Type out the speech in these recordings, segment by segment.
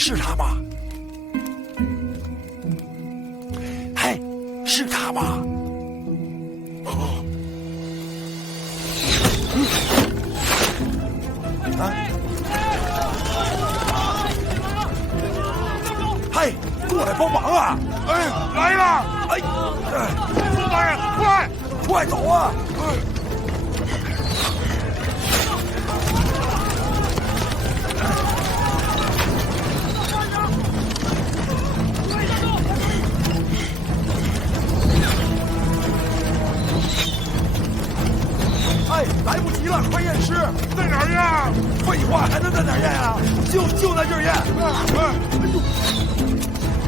是他吗？嘿，是他吗？嘿，过来帮忙啊！哎，来了！哎，宋大人，快！快走啊！哎，来不及了，快验尸！在哪儿验？废话，还能在哪儿验啊？就在这儿验。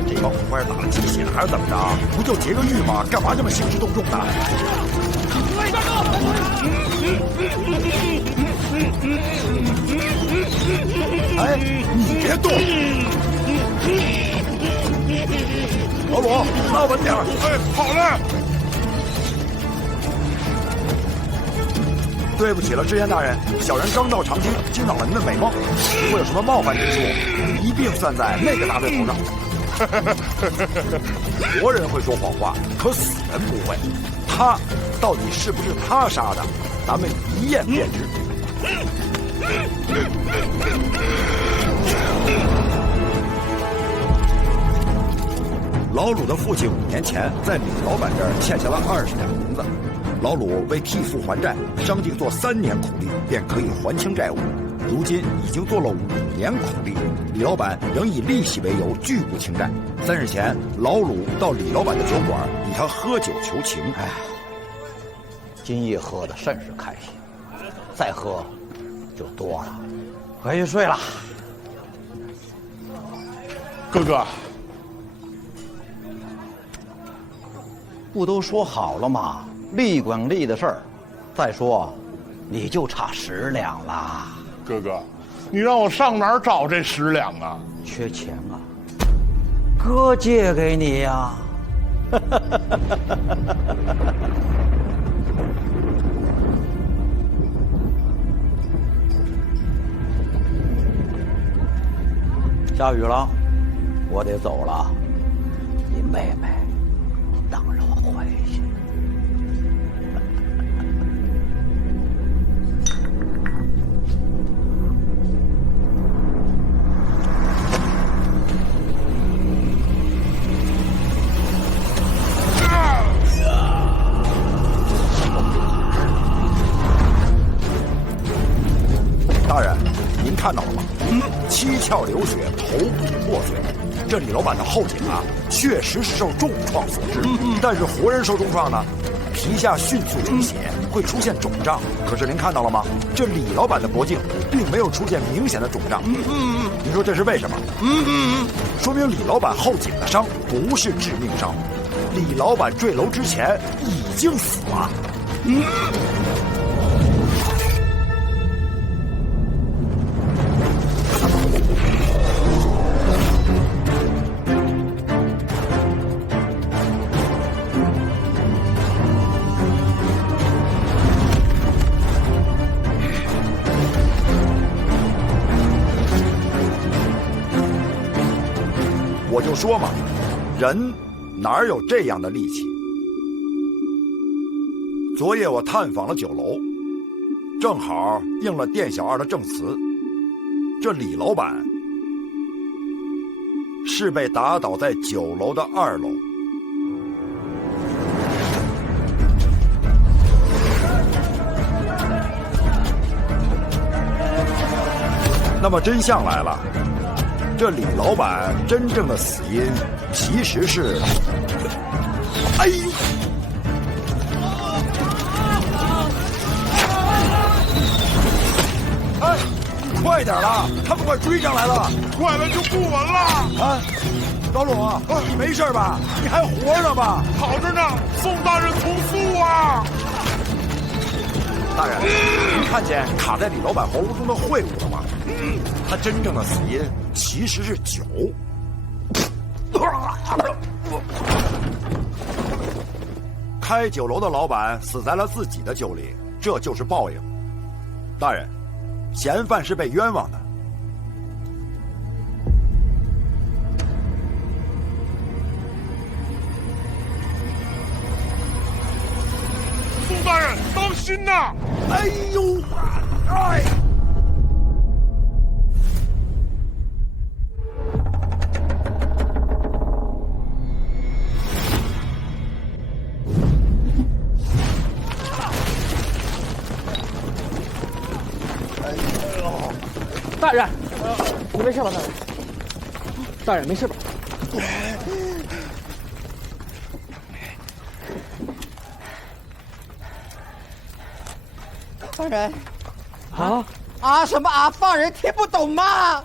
这帮官打了鸡血了，还是怎么着？不就劫个狱吗？干嘛这么兴师动众的？哎，你别动！老鲁，拉稳点！哎，好嘞。对不起了，知县大人，小人刚到长清，惊扰了您的美梦。如果有什么冒犯之处，一并算在那个大队头上。活人会说谎话，可死人不会。他到底是不是他杀的，咱们一验便知。老鲁的父亲5年前在李老板这儿欠下了20两银子，老鲁为替父还债，商定做3年苦力便可以还清债务。如今已经做了5年苦力，李老板仍以利息为由拒不清债。3日前，老鲁到李老板的酒馆与他喝酒求情。哎，今夜喝的甚是开心，再喝就多了。回去睡了。哥哥，不都说好了吗？利滚利的事儿。再说，你就差10两啦。哥哥，你让我上哪儿找这10两啊？缺钱啊？哥借给你呀。下雨了，我得走了。你妹妹等着我回去。大人，您看到了吗？七窍流血，头骨破碎。这李老板的后颈啊，确实是受重创所致。但是活人受重创呢，皮下迅速流血，会出现肿胀。可是您看到了吗？这李老板的脖颈并没有出现明显的肿胀。您说这是为什么？说明李老板后颈的伤不是致命伤。李老板坠楼之前已经死了。我就说嘛，人哪有这样的力气？昨夜我探访了酒楼，正好应了店小二的证词，这李老板是被打倒在酒楼的2楼。那么真相来了。这李老板真正的死因其实是，哎呦！哎，快点啦！他们快追上来了！快了就不稳了！啊，老鲁啊，你没事吧？你还活着吧？好着呢，宋大人同速啊！大人，您看见卡在李老板喉咙中的秽物了吗？他真正的死因其实是酒。开酒楼的老板死在了自己的酒里，这就是报应。大人，嫌犯是被冤枉的。心呐！哎呦，哎！大人，你没事吧，大人？大人没事吧？放人！什么啊？放人听不懂吗？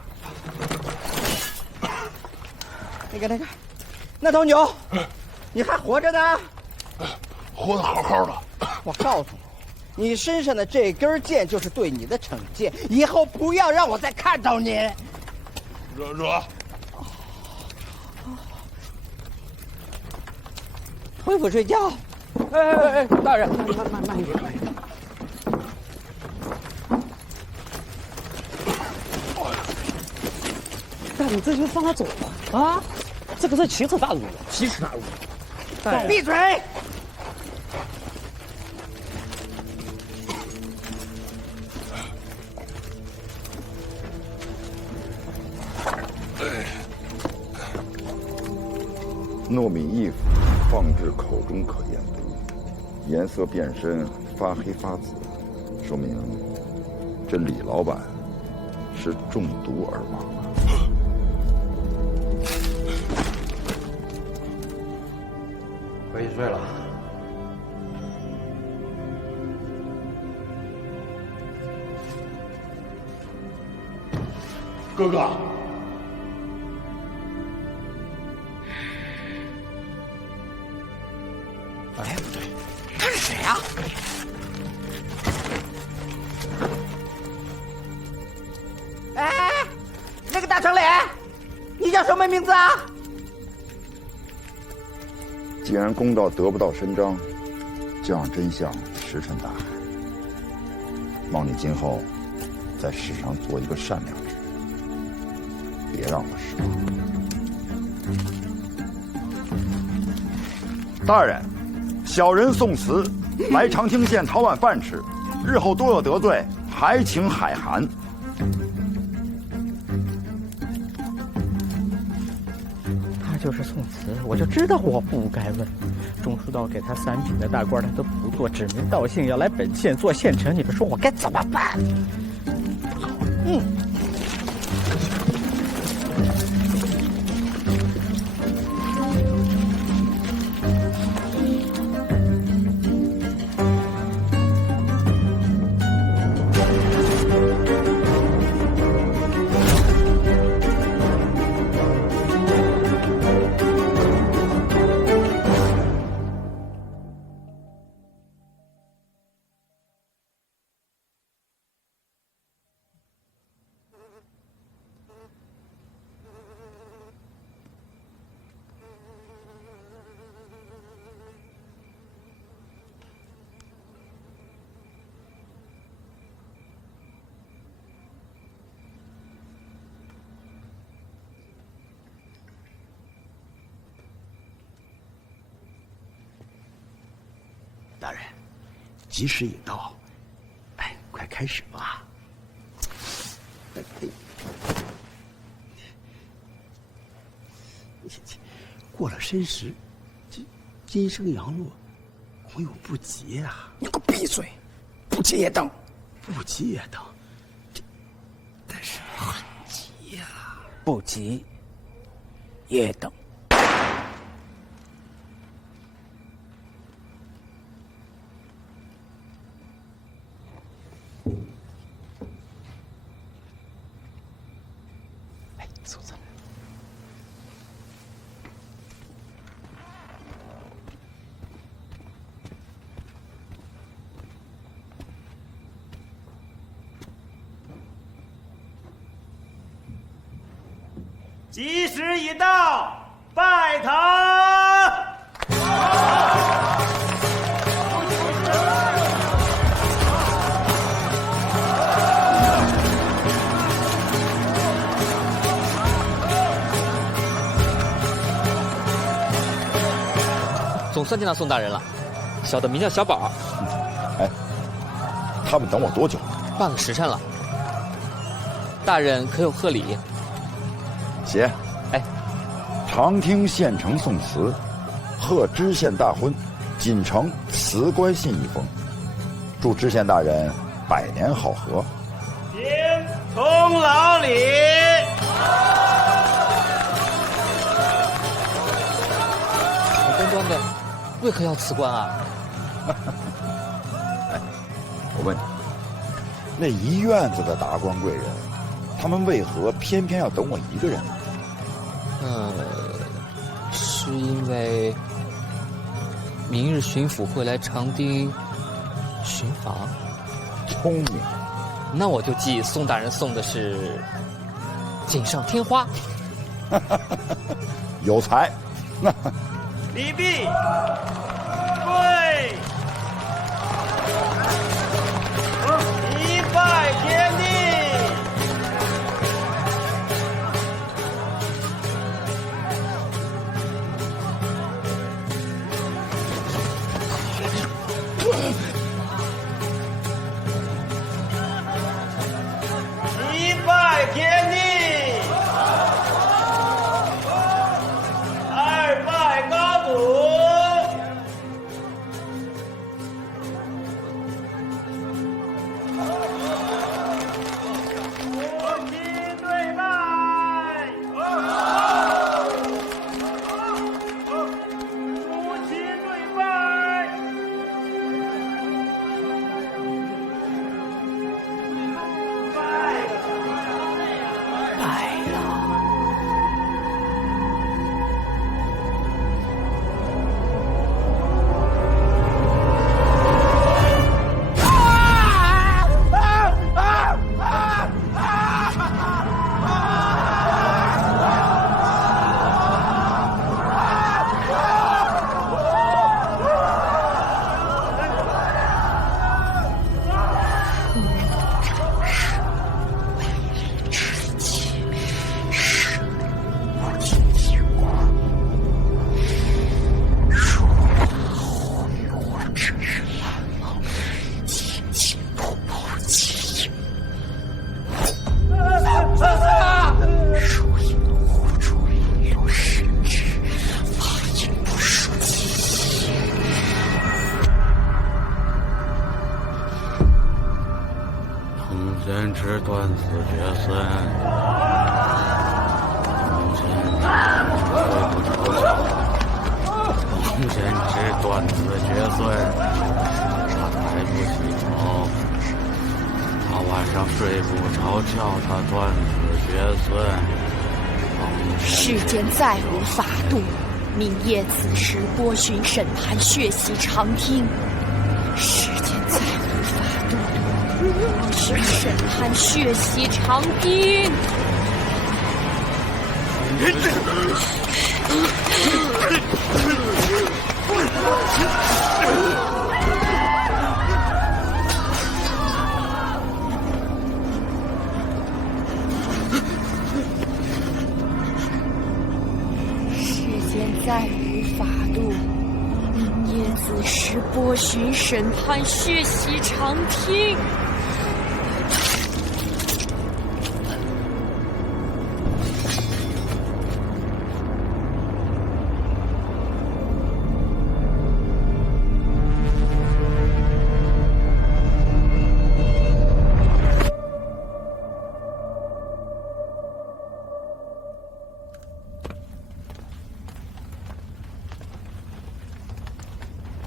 那头牛，你还活着呢？活得好好的。我告诉你，你身上的这根箭就是对你的惩戒，以后不要让我再看到你。惹。回府睡觉。哎，大人，慢一点。大人，这就放他走吧。啊，这可是奇耻大辱，奇耻大辱。大人，闭嘴！糯米衣服放置口中可验毒，颜色变深发黑发紫，说明这李老板是中毒而亡了。回去睡了。哥哥。哎，他是谁啊？哎，那个大长脸，你叫什么名字啊？既然公道得不到伸张，就让真相石沉大海。望你今后在世上做一个善良之人，别让我失望。大人，小人宋慈来长清县讨碗饭吃，日后多有得罪，还请海涵。他就是宋慈，我就知道我不该问。钟书道给他3品的大官，他都不做，指名道姓要来本县做县丞，你们说我该怎么办？大人，吉时已到，哎，快开始吧。过了申时，金生阳落，恐有不吉啊！你给我闭嘴！不急也等，不吉也等，但是很急呀。不急也等。哎，走。吉时已到，拜堂。总算见到宋大人了，小的名叫小宝。哎，他们等我多久？半个时辰了。大人可有贺礼？写。哎，长听县城宋词，贺知县大婚，锦城辞官信一封，祝知县大人百年好合。请从老李。好端端的，为何要辞官啊？哎，我问你，那一院子的达官贵人，他们为何偏偏要等我一个人呢？是因为明日巡抚会来长汀巡访。聪明。那我就记宋大人送的是锦上添花。有才。李泌，跪，一拜天地。一拜天地，二拜高祖。夫妻对拜，夫妻对拜。人之断子绝孙，从前睡不着觉。从前之断子绝孙，他抬不起头。他晚上睡不着觉，他断子绝孙。世间再无法度，明夜子时拨寻审判，血洗长汀。世间再无法度，拨寻审判，血洗长汀。再无法度，明夜子时拨寻审判，血洗长汀。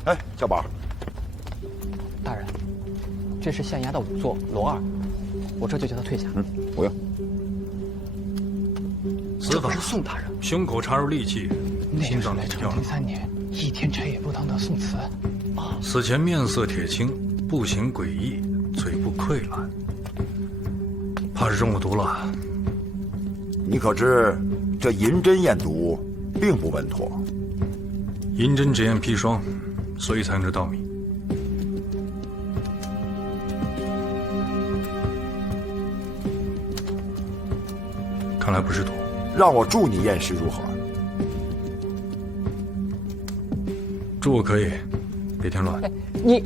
哎，小宝，大人，这是县衙的仵作罗二，我这就叫他退下。不用。此法是宋大人，胸口插入利器，心脏来长汀3年，一天柴也不当的宋慈。死前面色铁青，步行诡异，嘴部溃烂，怕是中了毒了。你可知这银针验毒并不稳妥？银针只验砒霜，所以才用这稻米。看来不是毒。让我助你验尸如何？助我可以，别添乱。你，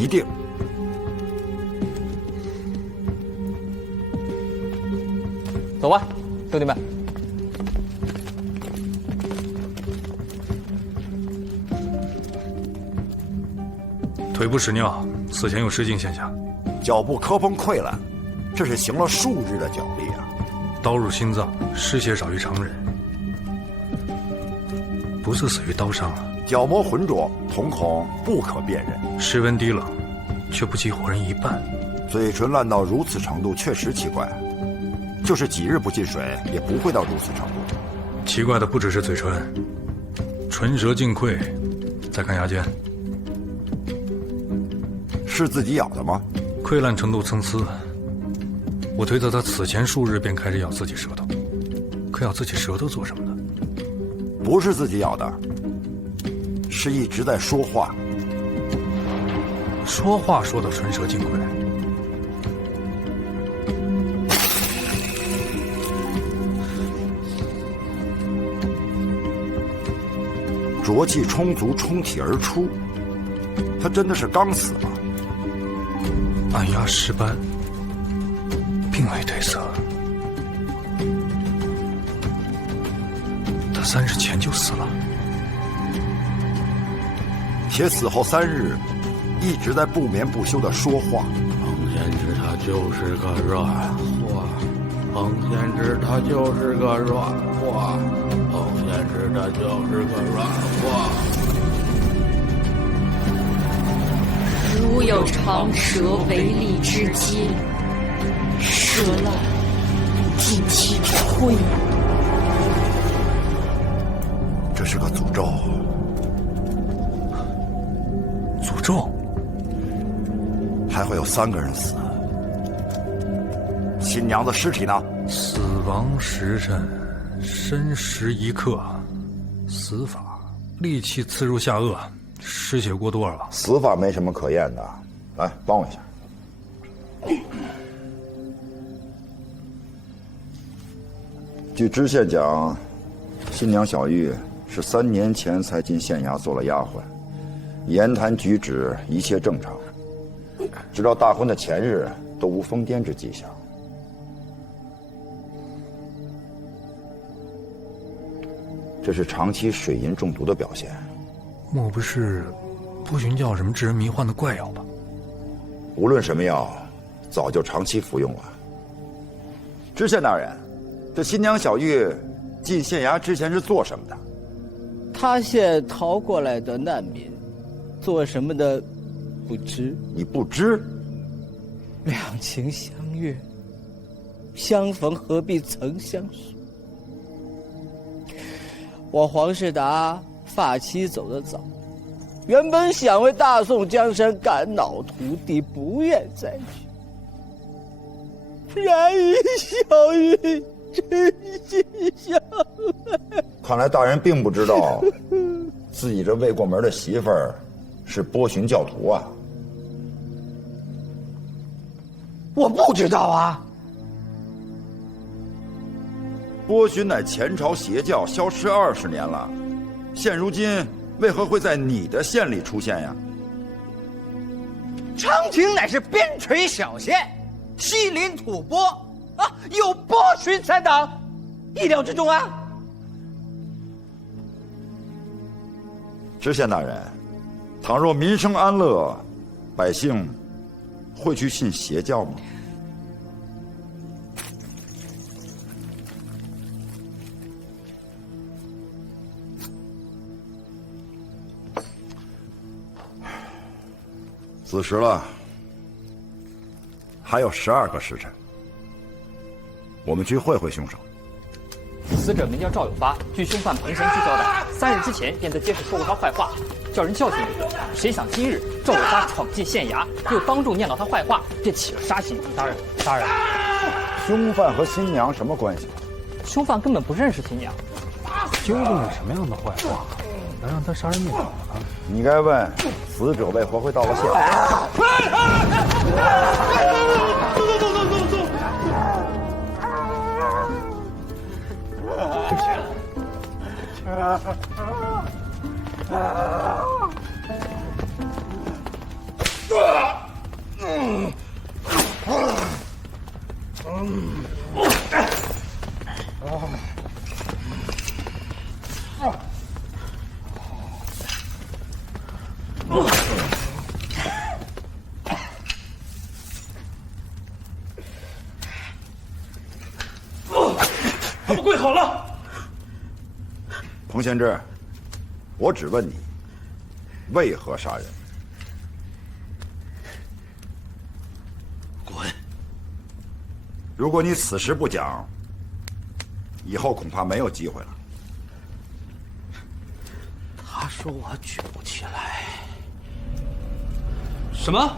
一定。走吧，兄弟们。腿部屎尿，死前有失禁现象。脚部磕碰溃烂，这是行了数日的脚力啊！刀入心脏，失血少于常人，不是死于刀伤啊。角膜浑浊，瞳孔不可辨认，室温低冷，却不及活人一半。嘴唇烂到如此程度，确实奇怪。就是几日不进水，也不会到如此程度。奇怪的不只是嘴唇，唇舌尽溃，再看牙尖，是自己咬的吗？溃烂程度参差，我推测他此前数日便开始咬自己舌头。可咬自己舌头做什么呢？不是自己咬的，是一直在说话。说话说到唇舌尽溃。浊气充足，冲体而出。他真的是刚死吗？按压尸斑，并未褪色。他3日前就死了。且死后3日，一直在不眠不休地说话。彭先知他就是个软货，彭先知他就是个软货，彭先知他就是个软货。如有长蛇为利之机，蛇烂尽其摧。这是个诅咒。诅咒？还会有3个人死。新娘子尸体呢？死亡时辰，申时1刻。死法：利器刺入下颚，失血过多了。死法没什么可验的，来帮我一下。据知县讲，新娘小玉是3年前才进县衙做了丫鬟，言谈举止一切正常，直到大婚的前日都无疯癫之迹象。这是长期水银中毒的表现。莫不是不寻叫什么致人迷幻的怪药吧？无论什么药，早就长期服用了。知县大人，这新娘小玉进县衙之前是做什么的？他现逃过来的难民，做什么的不知。你不知？两情相悦，相逢何必曾相识。我黄世达发妻走得早，原本想为大宋江山赶脑涂地，不愿再去。然以小玉真心相爱。看来大人并不知道，自己这未过门的媳妇儿是波旬教徒啊！我不知道啊。波旬乃前朝邪教，消失20年了，现如今为何会在你的县里出现呀？长亭乃是边陲小县，西临吐蕃啊，有波旬残党，意料之中啊。知县大人，倘若民生安乐，百姓会去信邪教吗？子时了，还有12个时辰，我们去会会凶手。死者名叫赵有发，据凶犯彭先知交代，3日之前便在街上说过他坏话，叫人教训一顿。谁想今日赵有发闯进县衙，又当众念叨他坏话，便起了杀心。大人，凶犯和新娘什么关系？凶犯根本不认识新娘。究竟是什么样的坏话，能让他杀人灭口呢？你该问死者为何会到了县衙。对不起。他们跪好了。彭先知，我只问你，为何杀人？滚！如果你此时不讲，以后恐怕没有机会了。他说我举不起来。什么？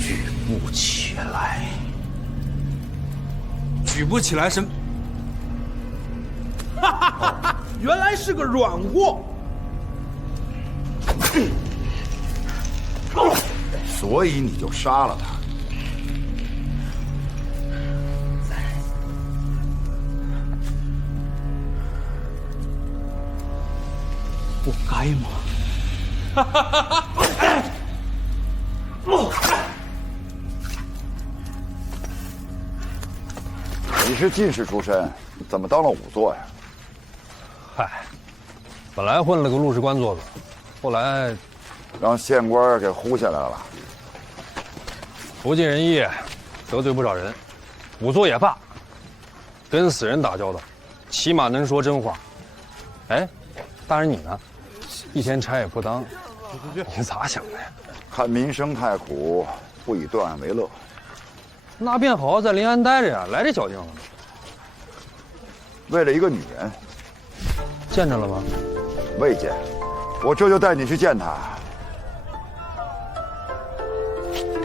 举不起来。举不起来什么？原来是个软货。所以你就杀了他。不该吗？你是进士出身，怎么当了仵作呀？嗨，本来混了个录事官做做，后来让县官给呼下来了。不尽人意，得罪不少人，仵作也罢，跟死人打交道，起码能说真话。哎，大人你呢？一天差也不当，你咋想的呀？看民生太苦，不以断案为乐。那便好好在临安待着呀，来这矫情了吗？为了一个女人，见着了吗？未见，我这就带你去见她。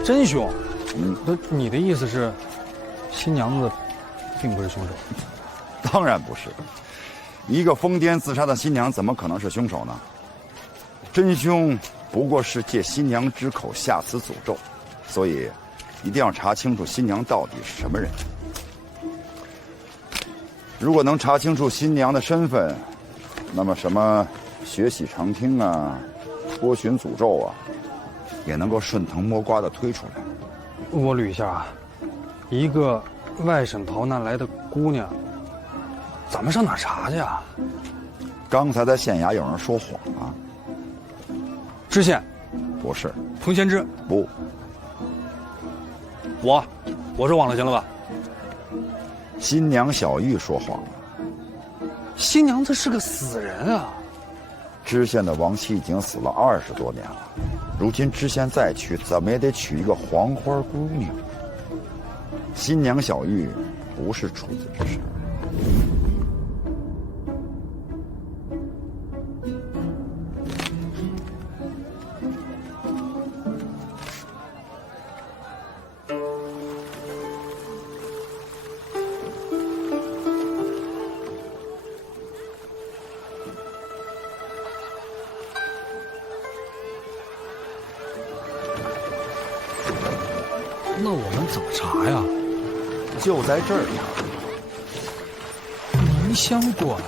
真凶？那你的意思是，新娘子并不是凶手？当然不是，一个疯癫自杀的新娘怎么可能是凶手呢？真凶不过是借新娘之口下此诅咒，所以一定要查清楚新娘到底是什么人。如果能查清楚新娘的身份，那么什么血洗长汀啊、波旬诅咒啊，也能够顺藤摸瓜的推出来。我捋一下啊，一个外省逃难来的姑娘，咱们上哪儿查去啊？刚才在县衙有人说谎啊。知县？不是。彭先知？不。我说谎了，行了吧？新娘小玉说谎了。新娘子是个死人啊！知县的亡妻已经死了20多年了，如今知县再娶，怎么也得娶一个黄花姑娘。新娘小玉不是处子之身。那我们怎么查呀？就在这儿查。凝香馆。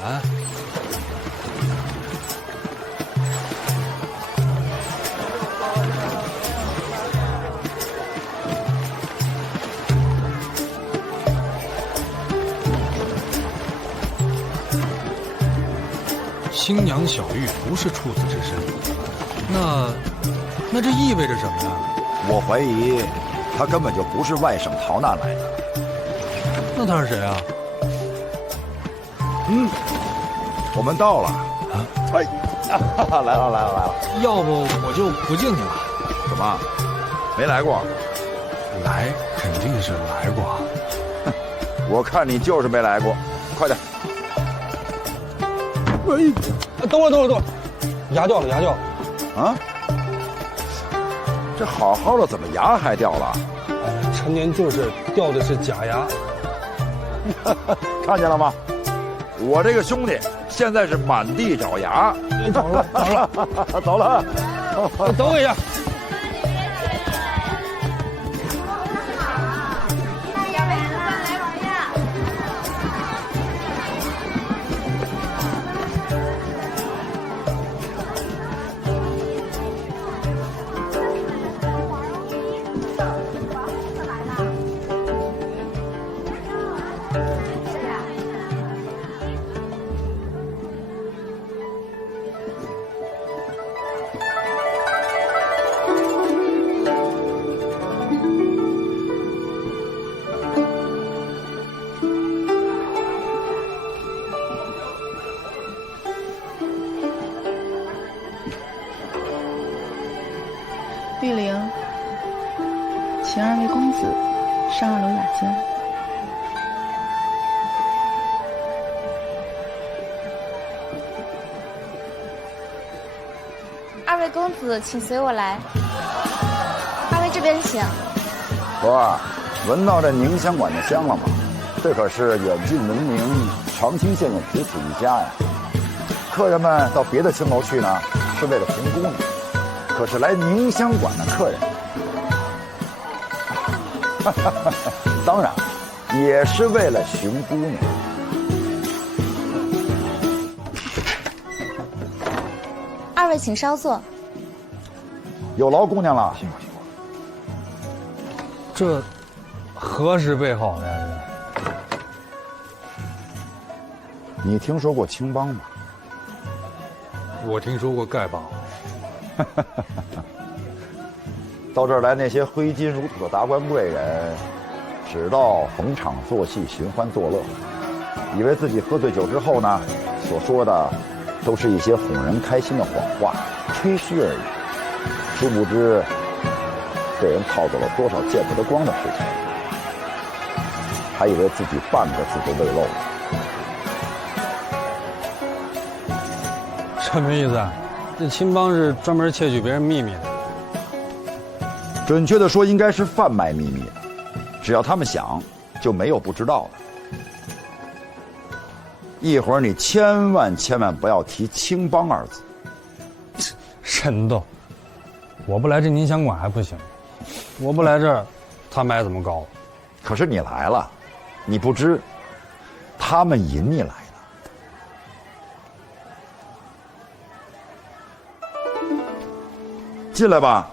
新娘小玉不是处子之身，那这意味着什么呀？我怀疑他根本就不是外省逃难来的。那他是谁啊？我们到了。哎，来了！要不我就不进去了。怎么，没来过？来肯定是来过。我看你就是没来过，快点。等会儿，牙掉了。啊？这好好的怎么牙还掉了？陈年就是掉的是假牙。看见了吗？我这个兄弟现在是满地找牙。走了。等我一下。子上2楼雅间。2位公子，请随我来。2位这边请。徒儿，闻到这宁香馆的香了吗？这可是远近闻名长清县的铁齿一家呀。客人们到别的青楼去呢，是为了寻姑娘，可是来宁香馆的客人，当然也是为了寻姑娘。2位请稍坐。有劳姑娘了。这何时备好的呀？你听说过青帮吗？我听说过丐帮。到这儿来，那些挥金如土的达官贵人，只道逢场作戏、寻欢作乐，以为自己喝醉酒之后呢，所说的都是一些哄人开心的谎话、吹嘘而已。殊不知，被人套走了多少见不得光的事情，还以为自己半个字都未漏。什么意思啊？这青帮是专门窃取别人秘密的。准确的说，应该是贩卖秘密的。只要他们想，就没有不知道的。一会儿你千万不要提青帮2字。神斗，我不来这宁香馆还不行，我不来这儿，他们还怎么搞我？可是你来了，你不知，他们引你来的。进来吧。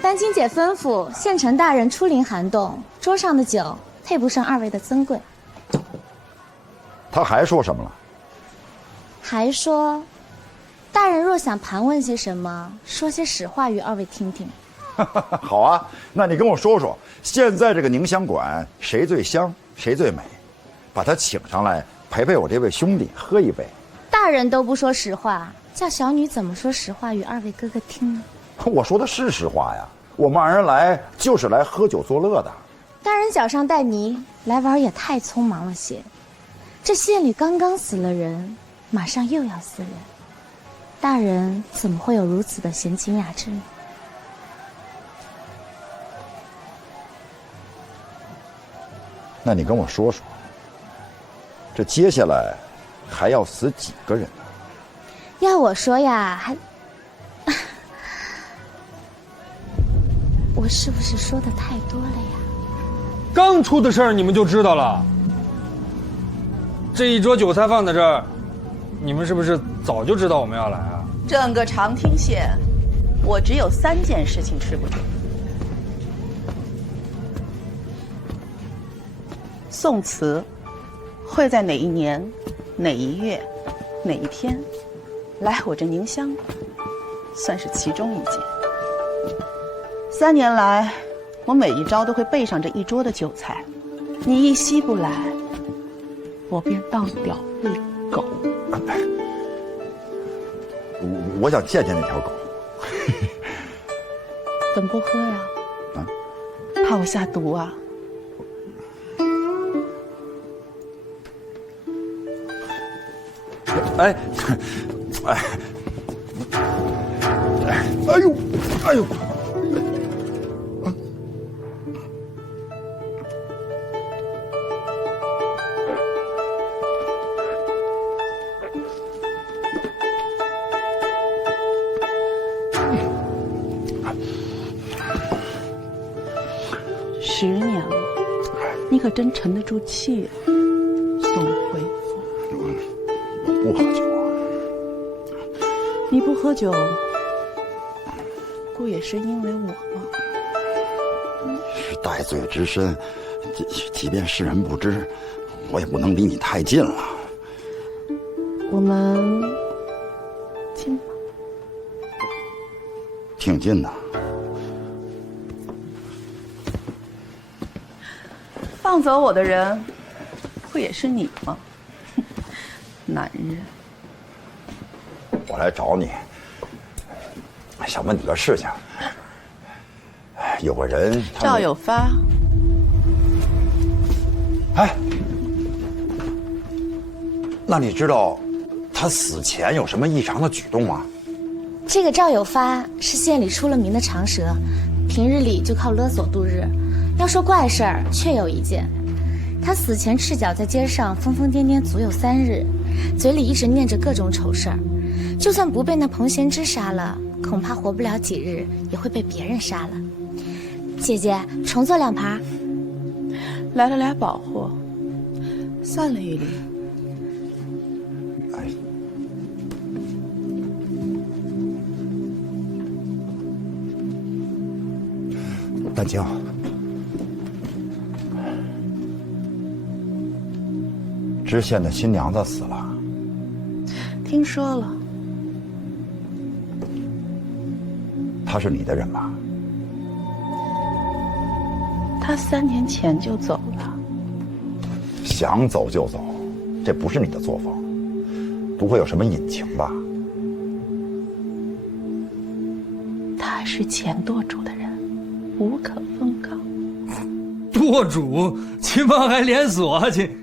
丹青姐吩咐，县城大人出临寒冻，桌上的酒配不上2位的尊贵。他还说什么了？还说，大人若想盘问些什么，说些实话与2位听听。好啊，那你跟我说说，现在这个宁香馆谁最香，谁最美？把他请上来，陪陪我这位兄弟，喝一杯。大人都不说实话，叫小女怎么说实话与2位哥哥听呢？我说的是实话呀，我们2人来就是来喝酒作乐的。大人脚上带泥，来玩也太匆忙了些。这县里刚刚死了人，马上又要死人，大人怎么会有如此的闲情雅致呢？那你跟我说说，这接下来还要死几个人呢？要我说呀，还我是不是说的太多了呀？刚出的事儿你们就知道了。这一桌酒菜放在这儿，你们是不是早就知道我们要来啊？整个长汀县，我只有3件事情吃不准：宋慈会在哪一年、哪一月、哪一天来我这宁香馆，算是其中一件。3年来，我每一朝都会备上这一桌的酒菜，你一夕不来，我便当掉喂狗。我想见见那条狗。怎么不喝呀？啊？怕我下毒啊？哎，哎呦，哎呦！10年了，你可真沉得住气啊，宋恢复。我不喝酒啊。你不喝酒，不也是因为我吗？是戴罪之身，即便世人不知，我也不能离你太近了。我们近吗？挺近的。放走我的人，不也是你吗？男人。我来找你，想问你个事情。有个人赵有发。哎，那你知道他死前有什么异常的举动吗？这个赵有发是县里出了名的长舌，平日里就靠勒索度日。要说怪事儿，确有一件。他死前赤脚在街上疯疯癫癫足有3日，嘴里一直念着各种丑事儿。就算不被那彭贤之杀了，恐怕活不了几日，也会被别人杀了。姐姐，重做2盘。来了俩宝货，散了一缕。丹青，知县的新娘子死了，听说了。她是你的人吧？他3年前就走了。想走就走，这不是你的作风，不会有什么隐情吧？他还是前舵主的人，无可奉告。舵主，秦帮还连锁去？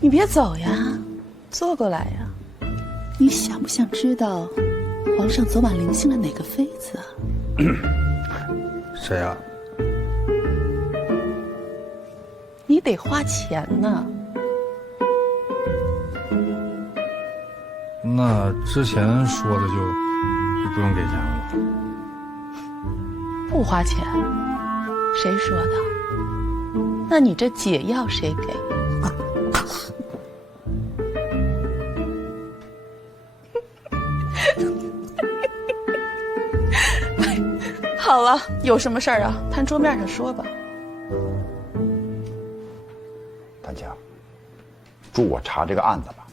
你别走呀，坐过来呀。你想不想知道皇上昨晚临幸了哪个妃子啊？谁啊？你得花钱呢。那之前说的就不用给钱了。不花钱？谁说的？那你这解药谁给？好了，有什么事儿啊？摊桌面上说吧。丹青，助我查这个案子吧。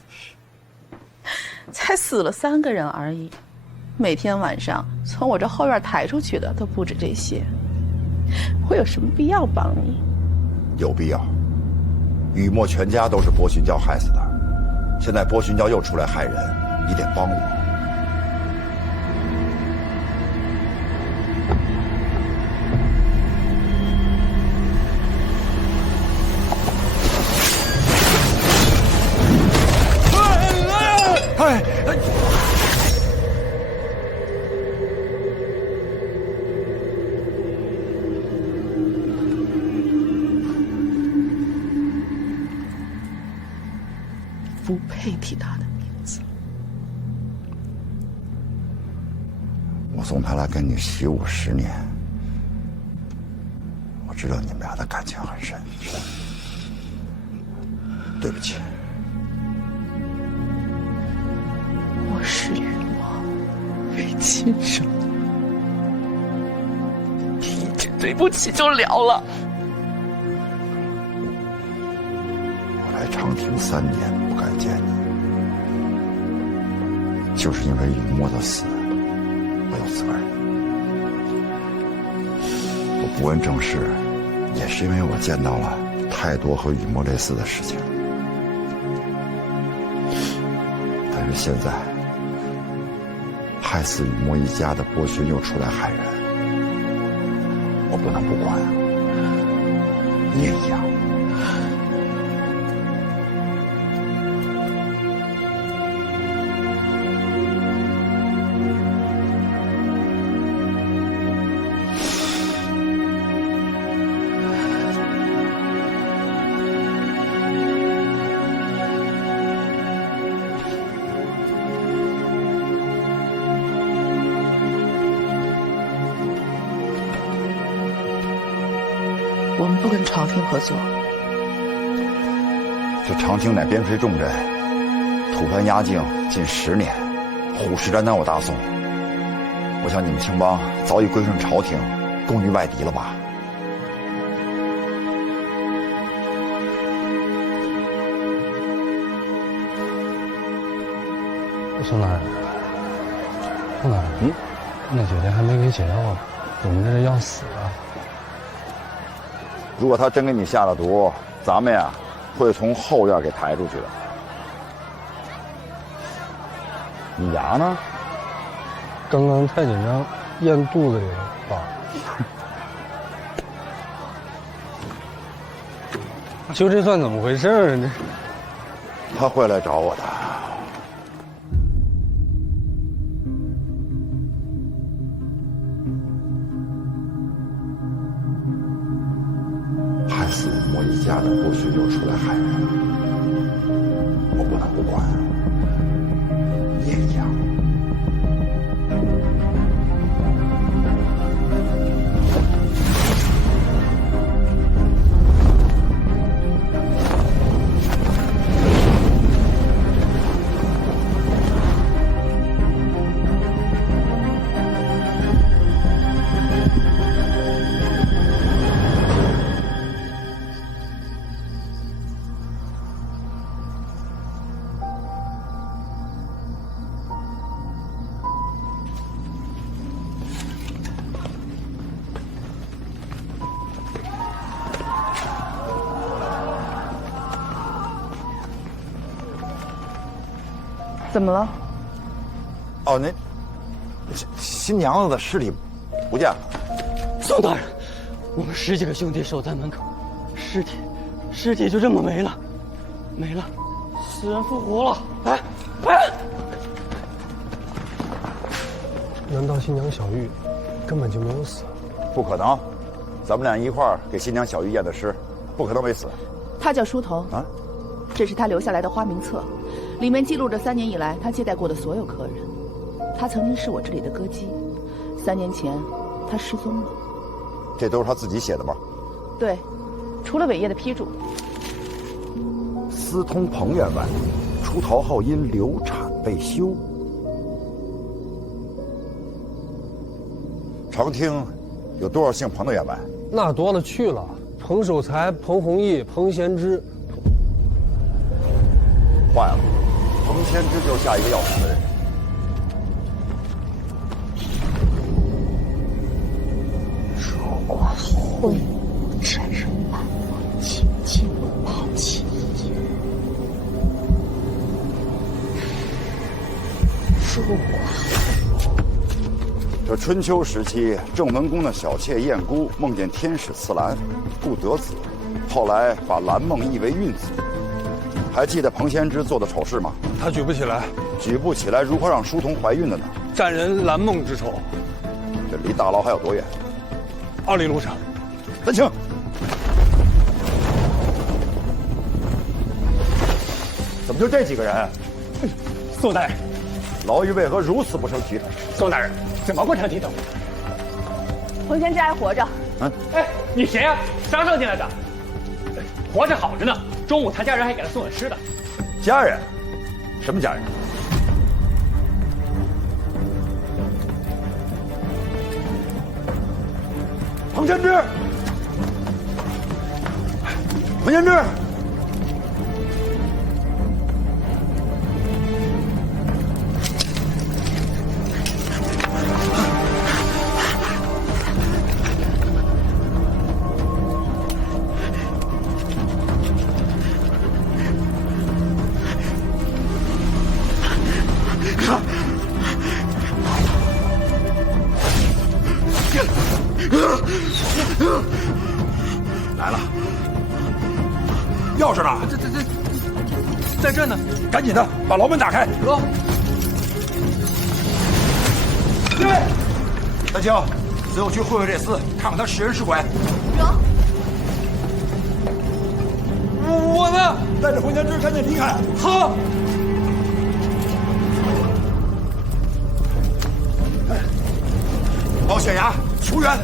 才死了3个人而已，每天晚上从我这后院抬出去的都不止这些。我有什么必要帮你？有必要。雨墨全家都是波旬娇害死的，现在波旬娇又出来害人，你得帮我。不配提他的名字。我送他来跟你习武10年，我知道你们俩的感情很深。对不起。我是雨墨，非亲生。提一句对不起就了了。我来长亭3年不敢见你，就是因为雨墨的死，我有责任。我不问政事，也是因为我见到了太多和雨墨类似的事情。但是现在，害死雨墨一家的波勋又出来害人，我不能不管啊。你也一样。我们不跟朝廷合作。这长汀乃边陲重镇，吐蕃压境近10年，虎视眈眈我大宋。我想你们青帮早已归顺朝廷，攻于外敌了吧？宋大人，宋大人，那酒店还没给解药呢，我们这要死啊！如果他真给你下了毒，咱们呀会从后院给抬出去的。你牙呢？刚刚太紧张，咽肚子里了，爸。就这算怎么回事啊？这他会来找我的。害死莫一家的不许又出来害人，我不能不管。你也一样。怎么了？哦，那新娘子的尸体不见了。宋大人，我们10几个兄弟守在门口，尸体就这么没了，死人复活了！哎！难道新娘小玉根本就没有死？不可能，咱们俩一块儿给新娘小玉验的尸，不可能没死。他叫梳头啊，这是他留下来的花名册。里面记录着3年以来他接待过的所有客人。他曾经是我这里的歌姬，3年前他失踪了。这都是他自己写的吗？对，除了伟业的批注。私通彭员外，出逃后因流产被休。常听有多少姓彭的员外？那多了去了，彭守才、彭弘毅、彭贤之。坏了，彭先知就是下一个要死的人。如果会有这人来我请进抛弃你，如果这春秋时期，郑文公的小妾燕姑梦见天使赐兰，不得子，后来把兰梦译为孕子。还记得彭先知做的丑事吗？他举不起来，举不起来，如何让书童怀孕的呢？占人兰梦之丑。这离大牢还有多远？2里路上。分清。怎么就这几个人？宋大人，牢狱为何如此不成体统？宋大人，怎么不成体统？彭先知还活着。哎，你谁呀？啥时候进来的？活着好着呢。中午他家人还给他送了吃的。家人？什么家人？彭先知，彭先知。来了，钥匙呢？在这呢。赶紧的，把牢门打开。哥，对，大清，随我去会会这厮，看看他是人是鬼。有。我呢？带着彭先知赶紧离开。好。报县衙求援。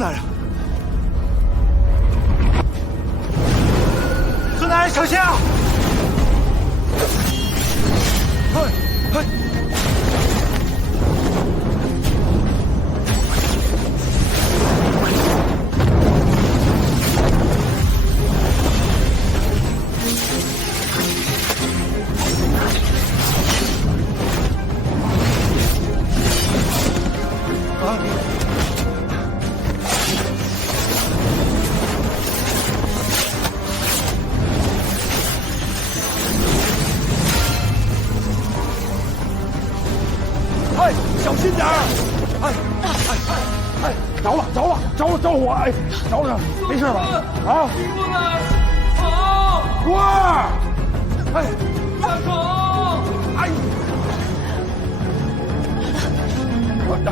大人，孙大人，手下！嘿，嘿。小心点儿！着了，着火！哎，着了，没事吧？啊！过来，跑！罗儿！哎，大虫！哎，我的！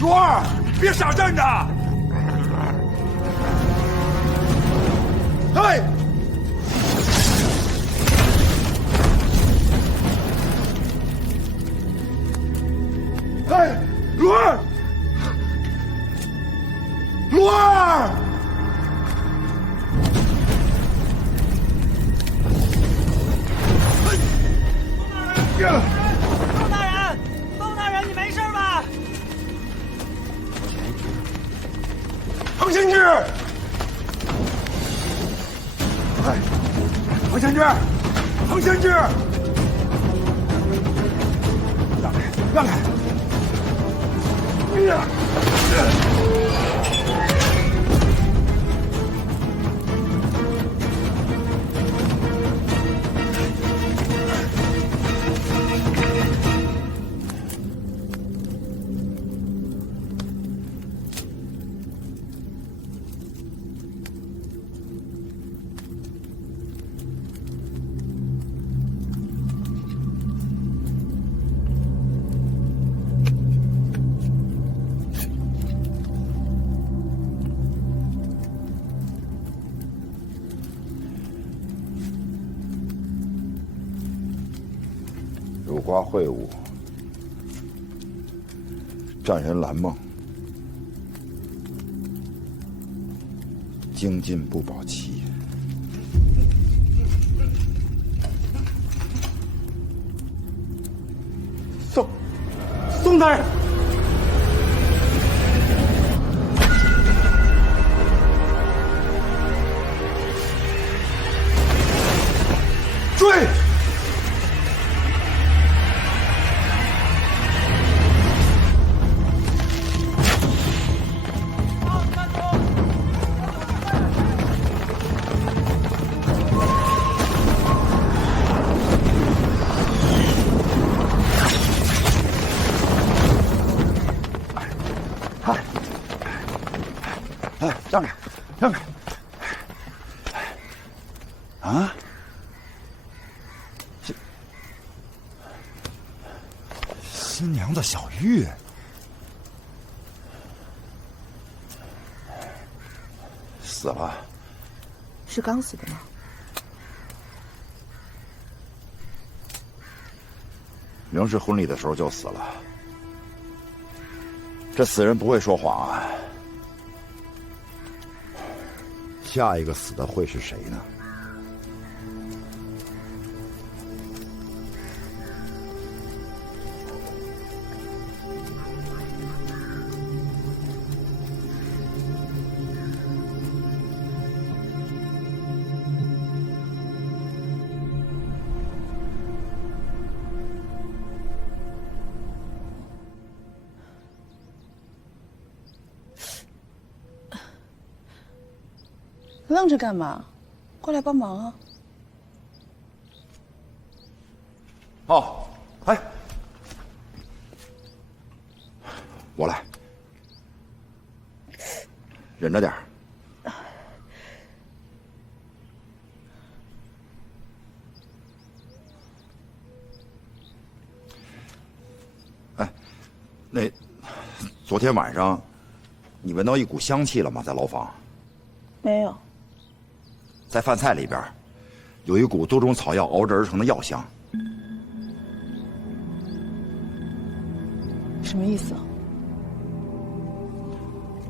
罗儿，别傻站着！嘿！哎，罗儿，罗儿！宋大人，你没事吧？彭先知，哎，彭先知，彭先知，让开！哎呀！入瓜会晤，战人蓝梦，精进不保齐。宋大人，追！让开，让开！啊！新娘子小玉死了，是刚死的吗？明氏婚礼的时候就死了。这死人不会说谎啊。下一个死的会是谁呢？愣着干嘛？过来帮忙啊！哦，哎，我来，忍着点儿。哎，那昨天晚上你闻到一股香气了吗？在牢房？没有。在饭菜里边，有一股多种草药熬制而成的药香。什么意思？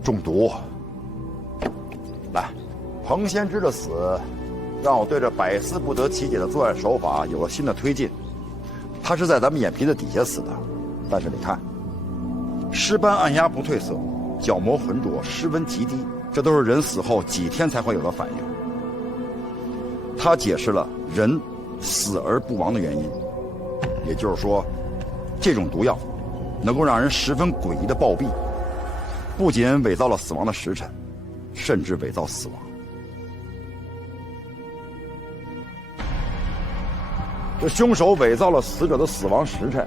中毒。来，彭先知的死，让我对这百思不得其解的作案手法有了新的推进。他是在咱们眼皮子底下死的，但是你看，尸斑按压不褪色，角膜浑浊，湿温极低，这都是人死后几天才会有的反应。他解释了人死而不亡的原因，也就是说，这种毒药能够让人十分诡异的暴毙，不仅伪造了死亡的时辰，甚至伪造死亡。这凶手伪造了死者的死亡时辰，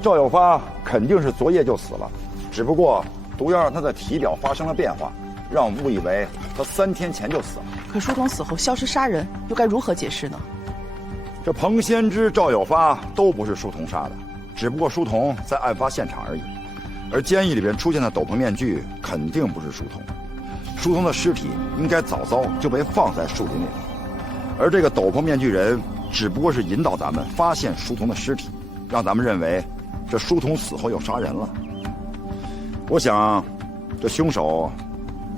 赵有发肯定是昨夜就死了，只不过毒药让他的体表发生了变化，让我们误以为他3天前就死了。可书童死后消失杀人，又该如何解释呢？这彭先知、赵有发都不是书童杀的，只不过书童在案发现场而已。而监狱里边出现的斗篷面具肯定不是书童，书童的尸体应该早早就被放在树林里了，而这个斗篷面具人只不过是引导咱们发现书童的尸体，让咱们认为这书童死后又杀人了。我想，这凶手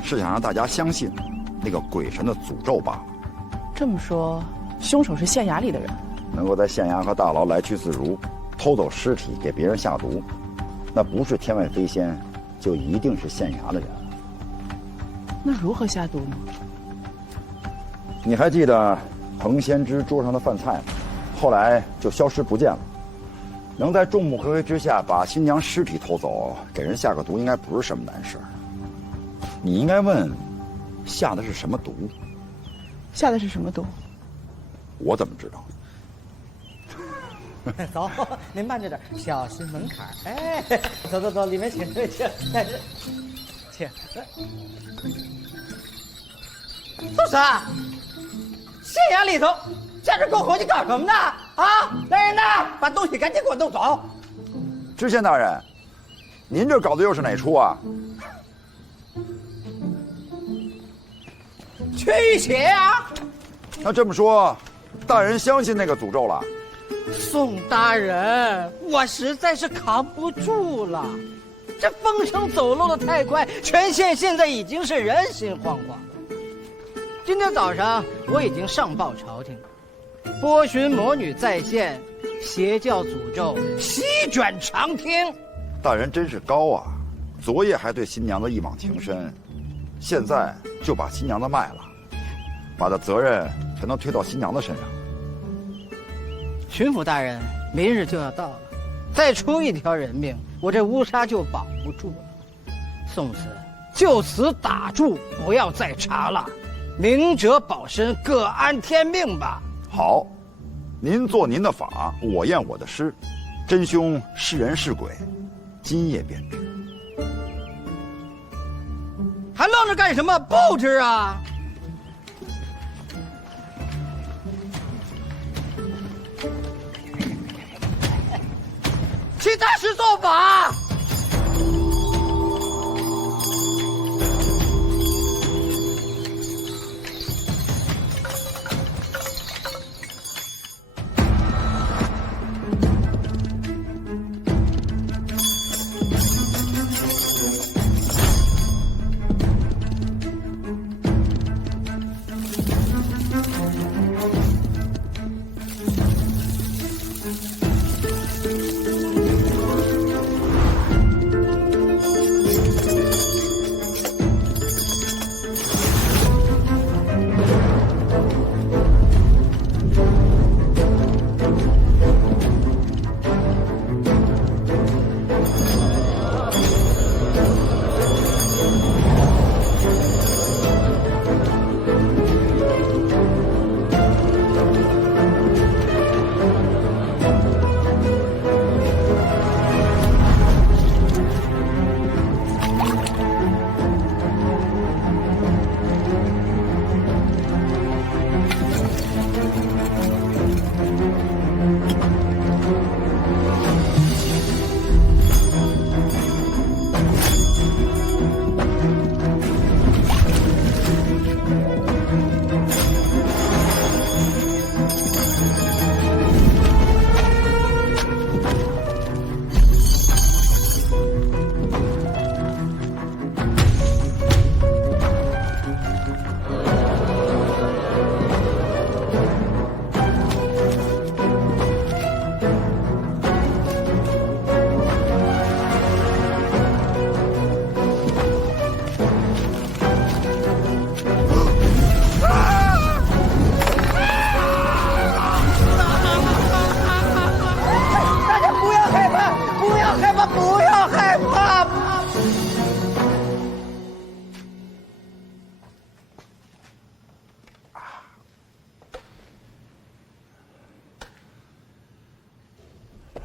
是想让大家相信那个鬼神的诅咒罢了。这么说，凶手是县衙里的人，能够在县衙和大牢来去自如，偷走尸体给别人下毒，那不是天外飞仙，就一定是县衙的人。那如何下毒呢？你还记得彭先知桌上的饭菜吗？后来就消失不见了。能在众目睽睽之下把新娘尸体偷走，给人下个毒，应该不是什么难事。你应该问，下的是什么毒？下的是什么毒？我怎么知道？走，您慢着点，小心门槛。哎，走走走，里面请，里面请，请。宋神，县衙里头站着篝火，你搞什么呢？啊，来人呐，把东西赶紧给我弄走！知县大人，您这搞的又是哪出啊？驱邪啊！那这么说，大人相信那个诅咒了？宋大人，我实在是扛不住了。这风声走漏的太快，全县现在已经是人心惶惶。今天早上我已经上报朝廷，波旬魔女再现，邪教诅咒席卷长汀。大人真是高啊！昨夜还对新娘子一往情深，现在就把新娘子卖了，把这责任全都推到新娘子身上。巡抚大人，明日就要到了，再出一条人命，我这乌纱就保不住了。宋子，就此打住，不要再查了。明哲保身，各安天命吧。好，您做您的法，我验我的尸，真凶是人是鬼，今夜便知。还愣着干什么？不知啊！去大师做法。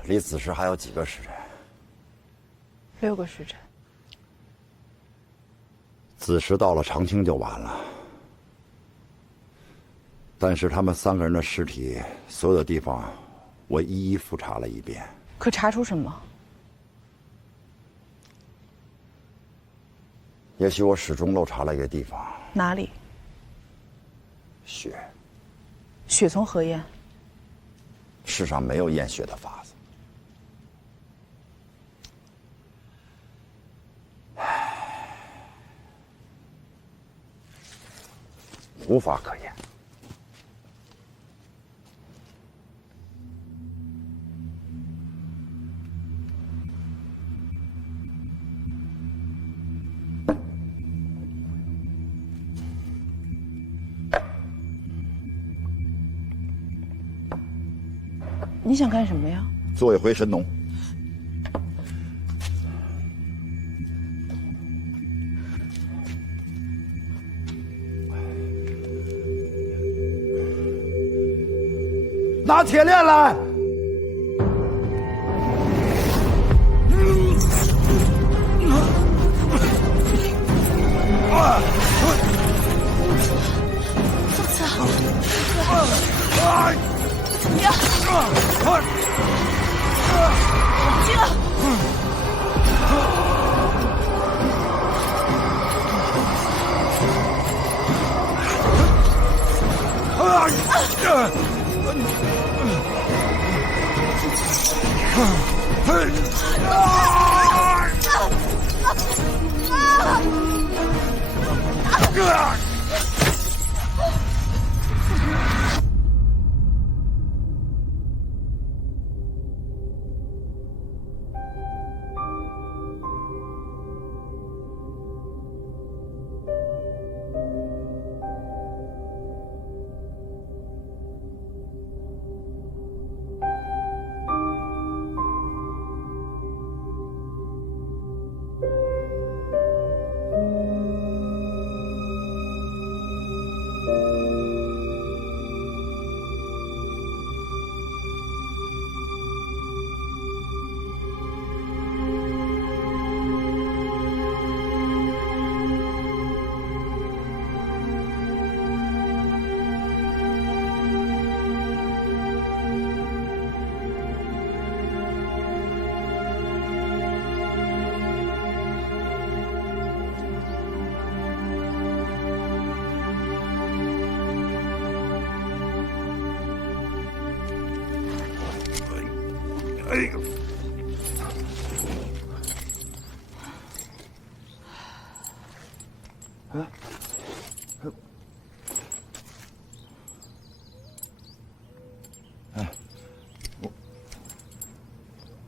离子时还有几个时辰？6个时辰。子时到了长清就完了。但是他们3个人的尸体，所有的地方，我一一复查了一遍。可查出什么？也许我始终漏查了一个地方。哪里？血。血从何验？世上没有验血的法子。无法可验。你想干什么呀？做一回神农。拿铁链来！宋慈，怎么样？急了！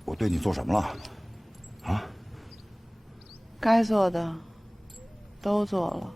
我对你做什么了？啊？该做的都做了。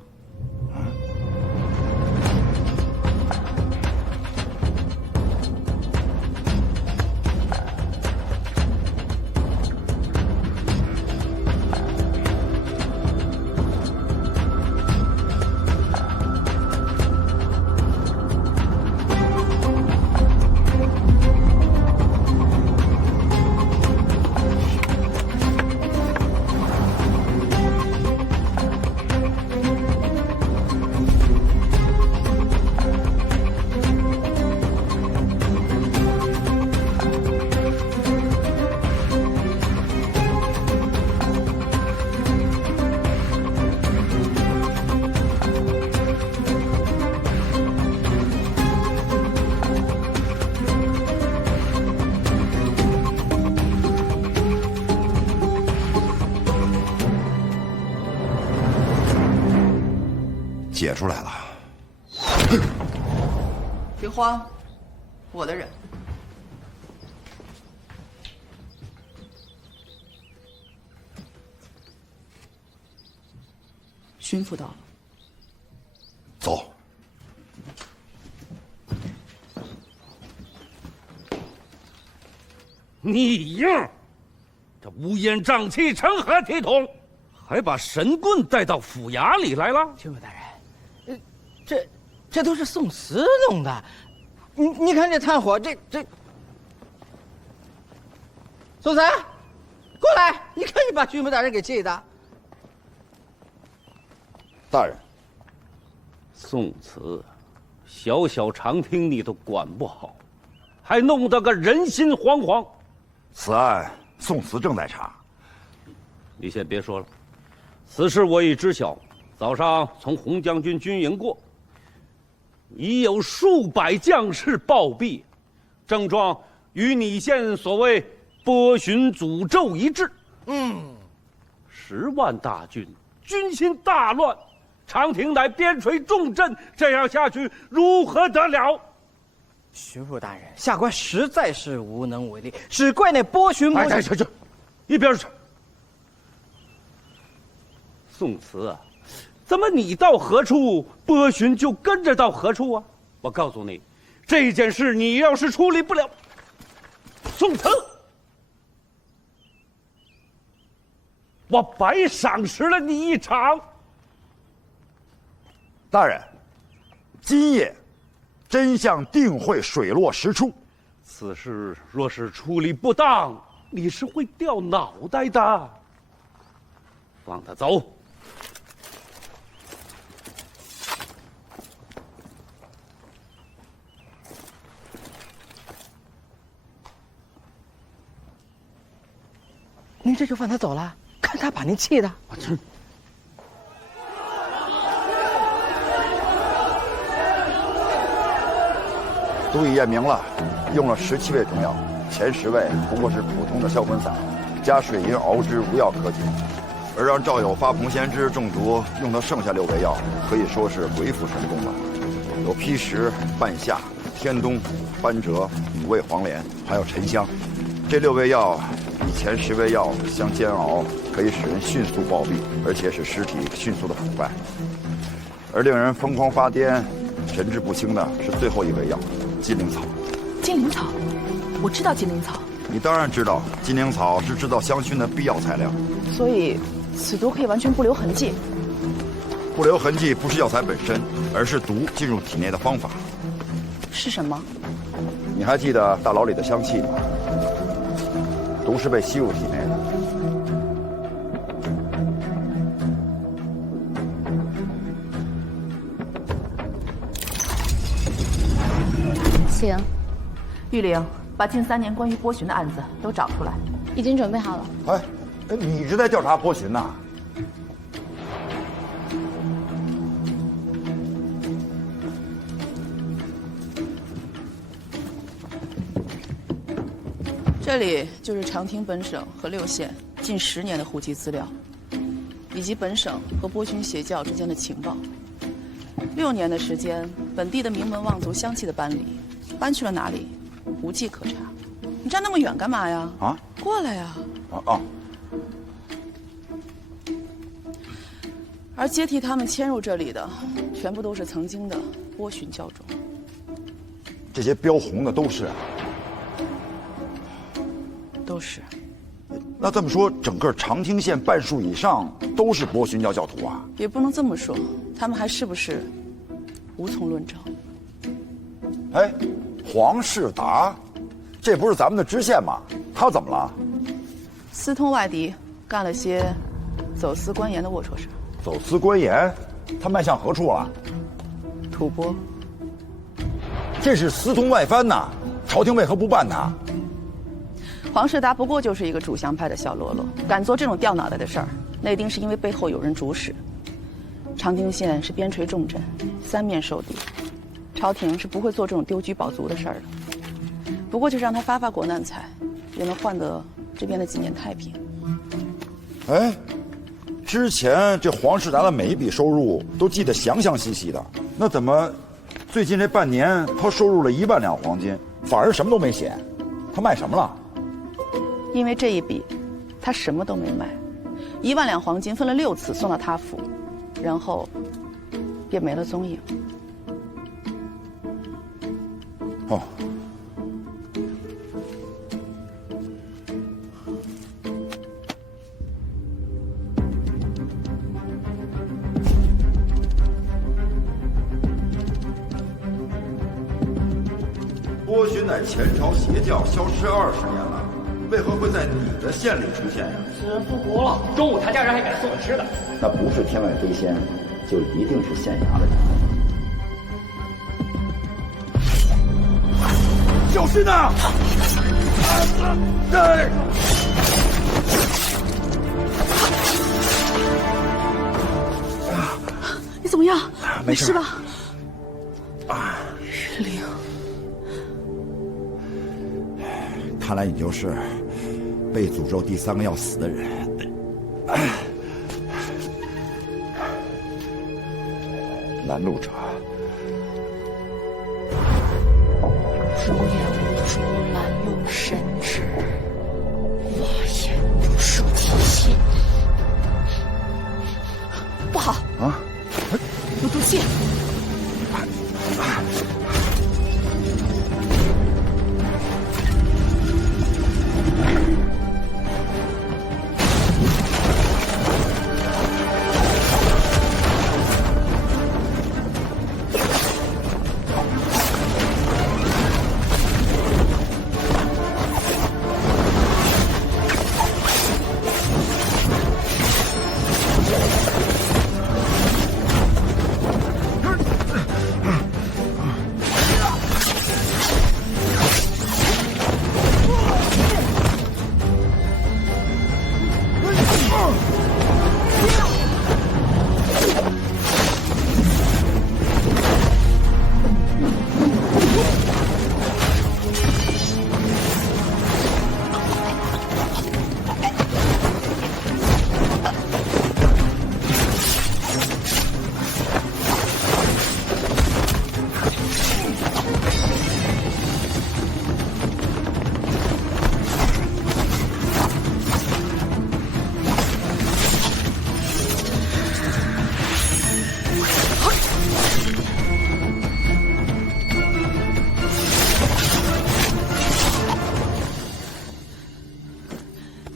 解出来了。别慌，我的人。巡抚到了。走。你呀，这乌烟瘴气，成何体统？还把神棍带到府衙里来了？巡抚大人，这都是宋慈弄的。你看这炭火，这宋慈，过来！你看你把巡抚大人给气的。大人，宋慈，小小长汀你都管不好，还弄得个人心惶惶。此案宋慈正在查。你先别说了，此事我已知晓。早上从洪将军军营过，已有数百将士暴毙，症状与你县所谓波旬诅咒一致。10万大军，军心大乱，长汀乃边陲重镇，这样下去如何得了？巡抚大人，下官实在是无能为力，只怪那波旬。哎，去，一边去！宋慈啊，怎么你到何处，波旬就跟着到何处啊？我告诉你，这件事你要是处理不了，宋慈，我白赏识了你一场。大人，今夜真相定会水落石出。此事若是处理不当，你是会掉脑袋的。放他走。您这就放他走了？看他把您气的。都已验明了，用了17味中药，前10味不过是普通的消魂散，加水银熬之，无药可解。而让赵有发蓬先知中毒用的剩下6味药，可以说是鬼斧神工了。有砒石、半夏、天冬、斑折、5味黄连，还有沉香。这6味药以前10味药相煎熬，可以使人迅速暴毙，而且使尸体迅速的腐败。而令人疯狂发癫、神志不清的是最后1味药——金陵草。金陵草，我知道金陵草。你当然知道，金陵草是制造香薰的必要材料。所以，此毒可以完全不留痕迹。不留痕迹不是药材本身，而是毒进入体内的方法。是什么？你还记得大牢里的香气吗？毒是被吸入体内的。请。玉玲，把近3年关于波旬的案子都找出来。已经准备好了。哎，你一直在调查波旬呐？这里就是长汀本省和6县近10年的户籍资料，以及本省和波旬邪教之间的情报。6年的时间，本地的名门望族相继的搬离，搬去了哪里，无迹可查。你站那么远干嘛呀？啊，过来呀！啊！而接替他们迁入这里的，全部都是曾经的波旬教众。这些标红的都是？都是。那这么说，整个长汀县半数以上都是波旬教教徒啊？也不能这么说，他们还是不是无从论证。哎，黄世达，这不是咱们的知县吗？他怎么了？私通外敌，干了些走私官盐的龌龊事。走私官盐，他迈向何处了？吐蕃。这是私通外藩呐！朝廷为何不办他？黄世达不过就是一个主降派的小喽啰，敢做这种掉脑袋的事儿，那定是因为背后有人主使。长汀县是边陲重镇，3面受敌，朝廷是不会做这种丢车保族的事儿的。不过就是让他发发国难财，也能换得这边的几年太平。哎，之前这黄世达的每一笔收入都记得详详细细的，那怎么最近这半年他收入了1万两黄金，反而什么都没写？他卖什么了？因为这一笔，他什么都没卖，1万两黄金分了6次送到他府，然后便没了踪影。哦。波旬乃前朝邪教，消失20年了。为何会在你的县里出现呀？死人复活了，中午他家人还给他送我吃的。那不是天外飞仙，就一定是县衙的人。小心呐！你怎么样？没事吧？玉玲，看来你就是被诅咒第3个要死的人。拦路者，如也无主拦路神旨，我也无数提醒。不好啊！有毒气！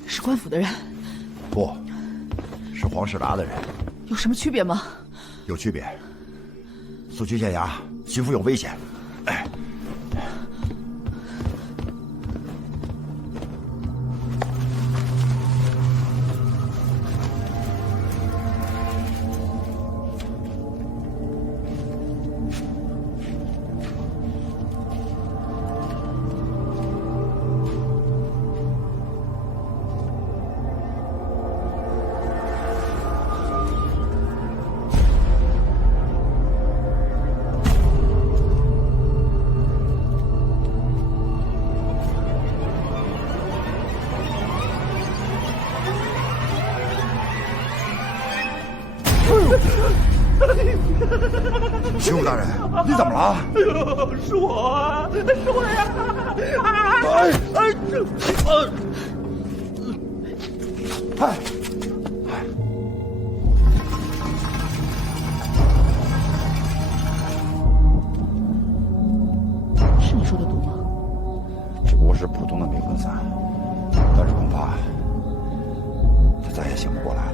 是官府的人，不，是黄世达的人。有什么区别吗？有区别。速去县衙，巡抚有危险。哎，巡抚大人，你怎么了？哎呦，是我啊，是我呀！是你说的毒吗？只不过是普通的迷魂散，但是恐怕他再也醒不过来了。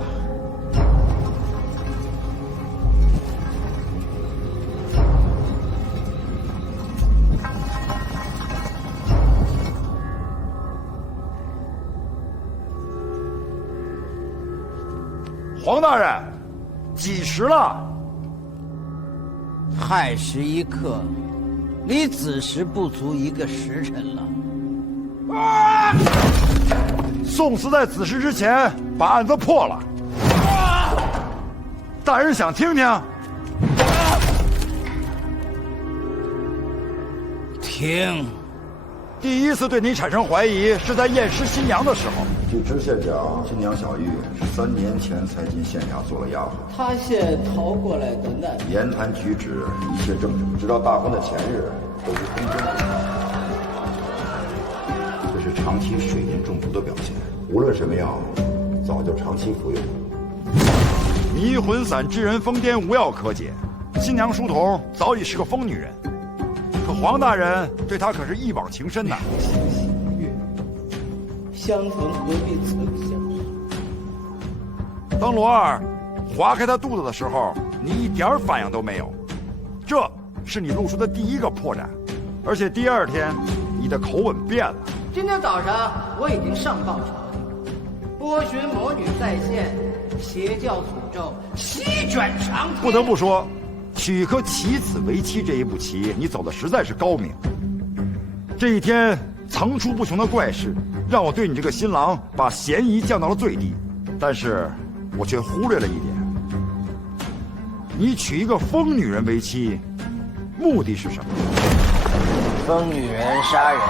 黄大人，几时了？亥时一刻，离子时不足1个时辰了。宋慈在子时之前把案子破了。大人想听听？听。第一次对你产生怀疑是在验尸新娘的时候。据知县讲，新娘小玉是3年前才进县衙做了丫鬟。他现逃过来的难民，言谈举止一切正常，直到大婚的前日都是空中不这是长期水银中毒的表现。无论什么药，早就长期服用。迷魂散致人疯癫，无药可解。新娘书童早已是个疯女人，可黄大人对她可是一往情深呐。相逢何必曾相识。当罗二划开她肚子的时候，你一点反应都没有，这是你露出的第一个破绽。而且第2天，你的口吻变了。今天早上我已经上报朝廷，波旬魔女再现，邪教诅咒席卷长天。不得不说，娶颗棋子为妻这一步棋，你走的实在是高明。这一天层出不穷的怪事，让我对你这个新郎把嫌疑降到了最低。但是我却忽略了一点，你娶一个疯女人为妻，目的是什么？疯女人杀人，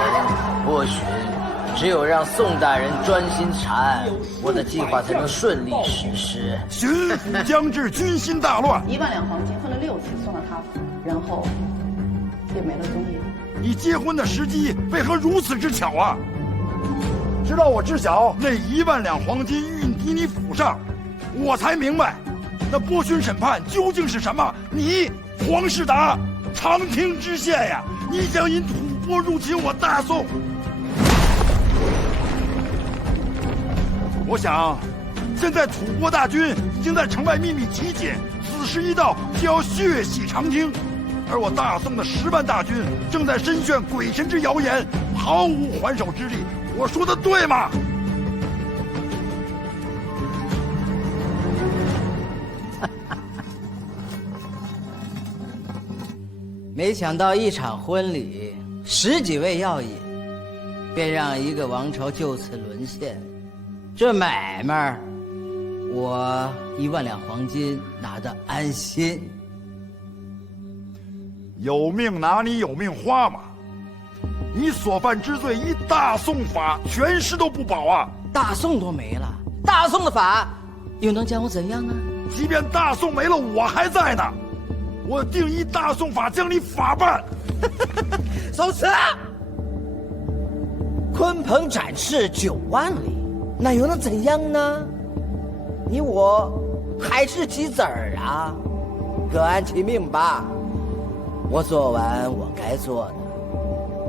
或许只有让宋大人专心查案，我的计划才能顺利实施。巡抚将至，军心大乱。1万两黄金分了6次送到他府，然后也没了踪影。你结婚的时机为何如此之巧啊？直到我知晓那1万两黄金运抵你府上，我才明白，那波旬审判究竟是什么。你黄世达，长汀知县呀，你将因吐蕃入侵我大宋。我想，现在吐蕃大军已经在城外秘密集结，子时一到就要血洗长汀。而我大宋的10万大军正在深陷鬼神之谣言，毫无还手之力。我说的对吗？没想到一场婚礼，10几位要引，便让一个王朝就此沦陷。这买卖，我1万两黄金拿得安心。有命拿你有命花嘛！你所犯之罪，依大宋法，全尸都不保啊！大宋都没了，大宋的法又能将我怎样呢？即便大宋没了，我还在呢。我定依大宋法将你法办。宋慈，鲲鹏展翅9万里，那又能怎样呢？你我还是棋子儿啊，各安其命吧。我做完我该做的，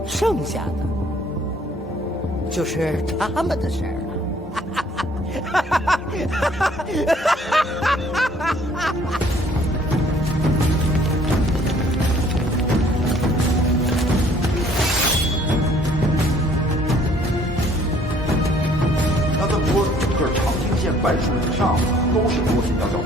剩下的就是他们的事儿了。那这么说，整个长汀县半数以上都是多神教教徒。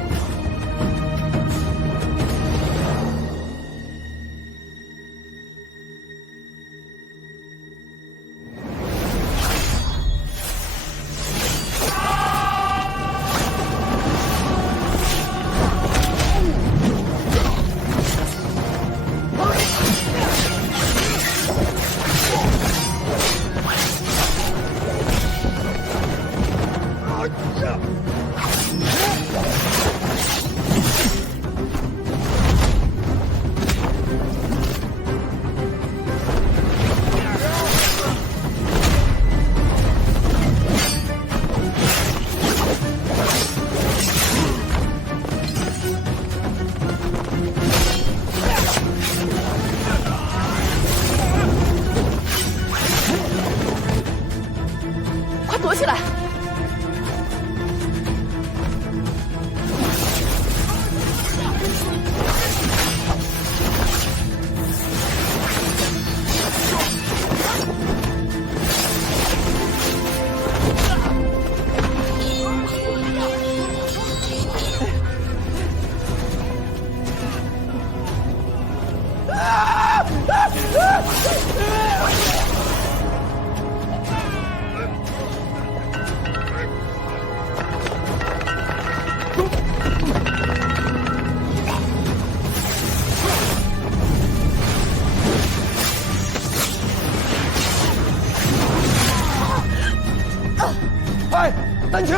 躲起来！哎，丹青！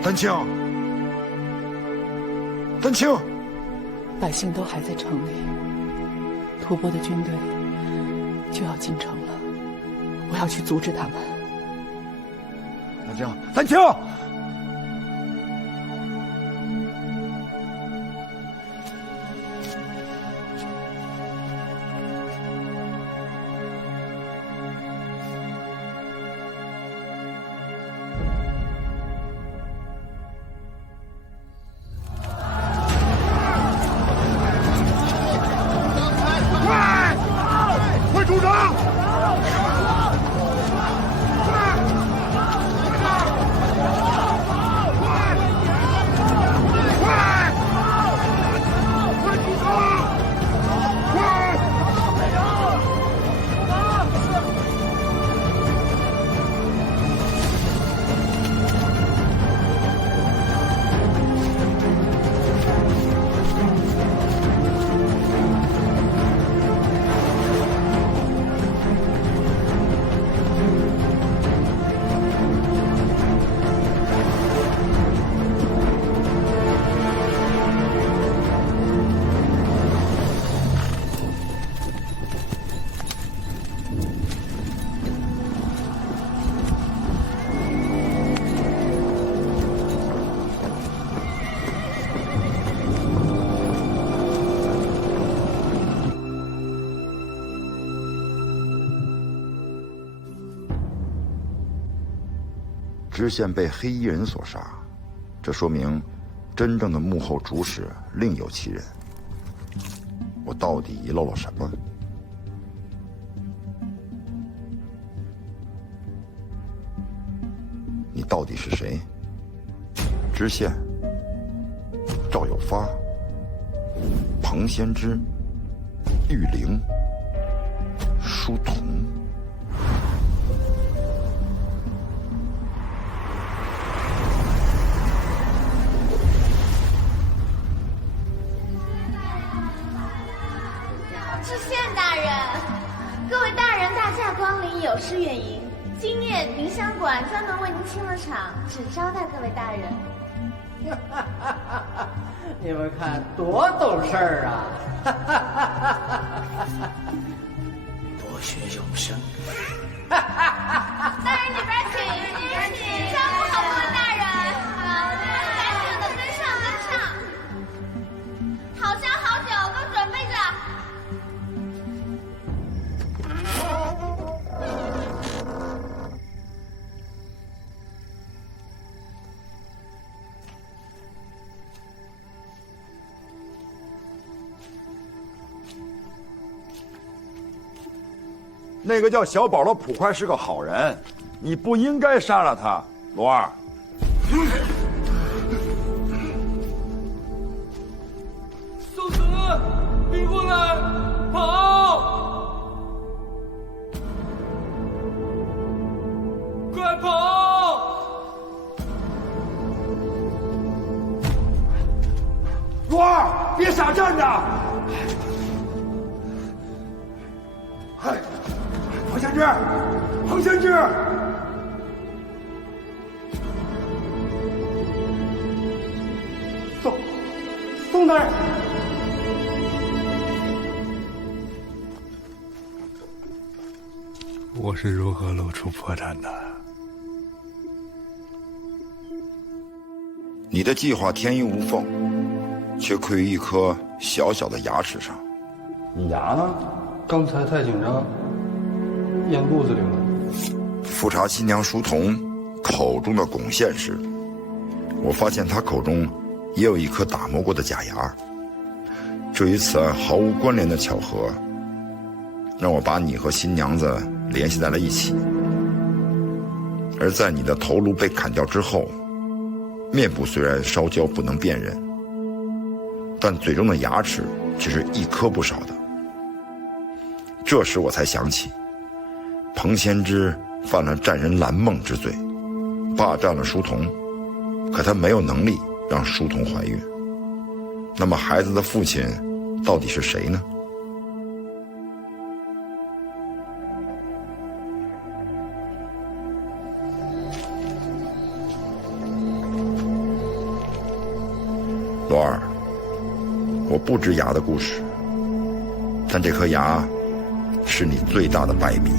丹青，丹青，百姓都还在城里，吐蕃的军队就要进城了，我要去阻止他们。丹清，三清。快住手！知县被黑衣人所杀，这说明真正的幕后主使另有其人。我到底遗漏了什么？你到底是谁？知县、赵有发、彭先知、玉玲、书童。知县大人，各位大人大驾光临，有失远迎。今夜明香馆专门为您清了场，只招待各位大人。你们看多懂事儿啊！博学有声。大人里边请，招呼好各位大人，赶紧的跟上。好香好酒都准备着。那个叫小宝的捕快是个好人，你不应该杀了他，罗二。宋慈，别过来，跑！快跑！罗二，别傻站着！嗨！彭先知，彭先知，宋大人，我是如何露出破绽的？你的计划天衣无缝，却亏于一颗小小的牙齿上。你牙呢？刚才太紧张。咽肚子里了。复查新娘书童口中的汞线时，我发现他口中也有一颗打磨过的假牙。这与此案毫无关联的巧合，让我把你和新娘子联系在了一起。而在你的头颅被砍掉之后，面部虽然烧焦不能辨认，但嘴中的牙齿却是一颗不少的。这时我才想起，彭先知犯了占人蓝梦之罪，霸占了书童，可他没有能力让书童怀孕。那么孩子的父亲到底是谁呢？罗二，我不知牙的故事，但这颗牙是你最大的败笔。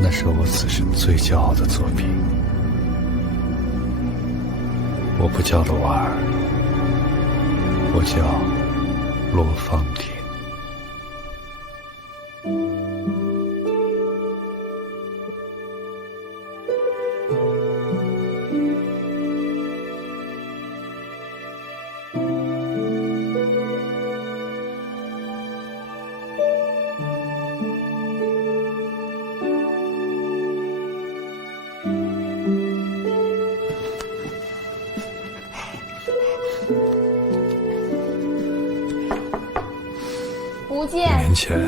那是我此生最骄傲的作品。我不叫罗儿，我叫罗芳婷。5年前，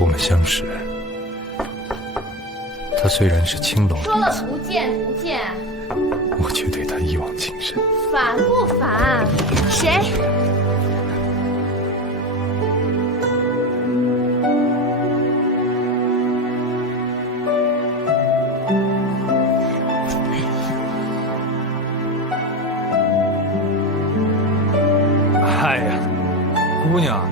我们相识。他虽然是青楼说了不见，我却对他一往情深。烦不烦？谁？哎呀，姑娘，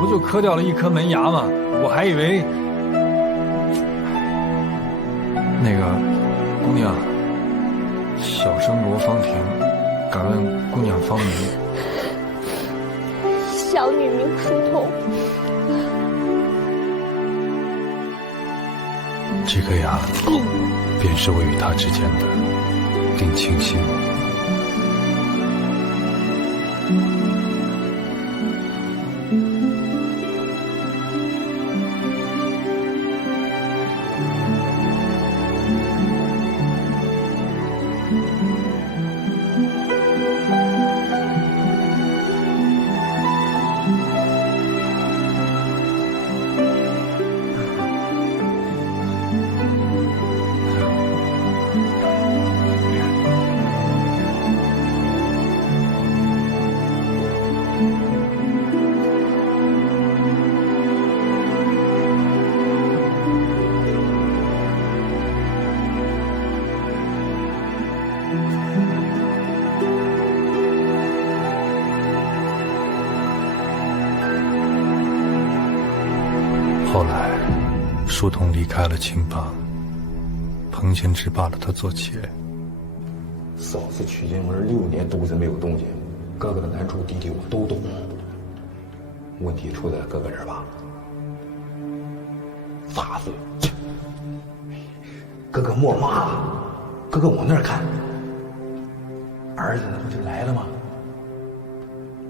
不就磕掉了一颗门牙吗？我还以为……那个姑娘，小生罗芳婷，敢问姑娘芳名？小女名书童。这个呀，便是我与他之间的定情信。后来，书童离开了青帮，彭贤之罢了他做妾。嫂子娶进门6年，肚子没有动静，哥哥的难处弟弟我都懂。问题出在哥哥这儿吧？咋子？哥哥没妈了，哥哥往那儿看，儿子那不就来了吗？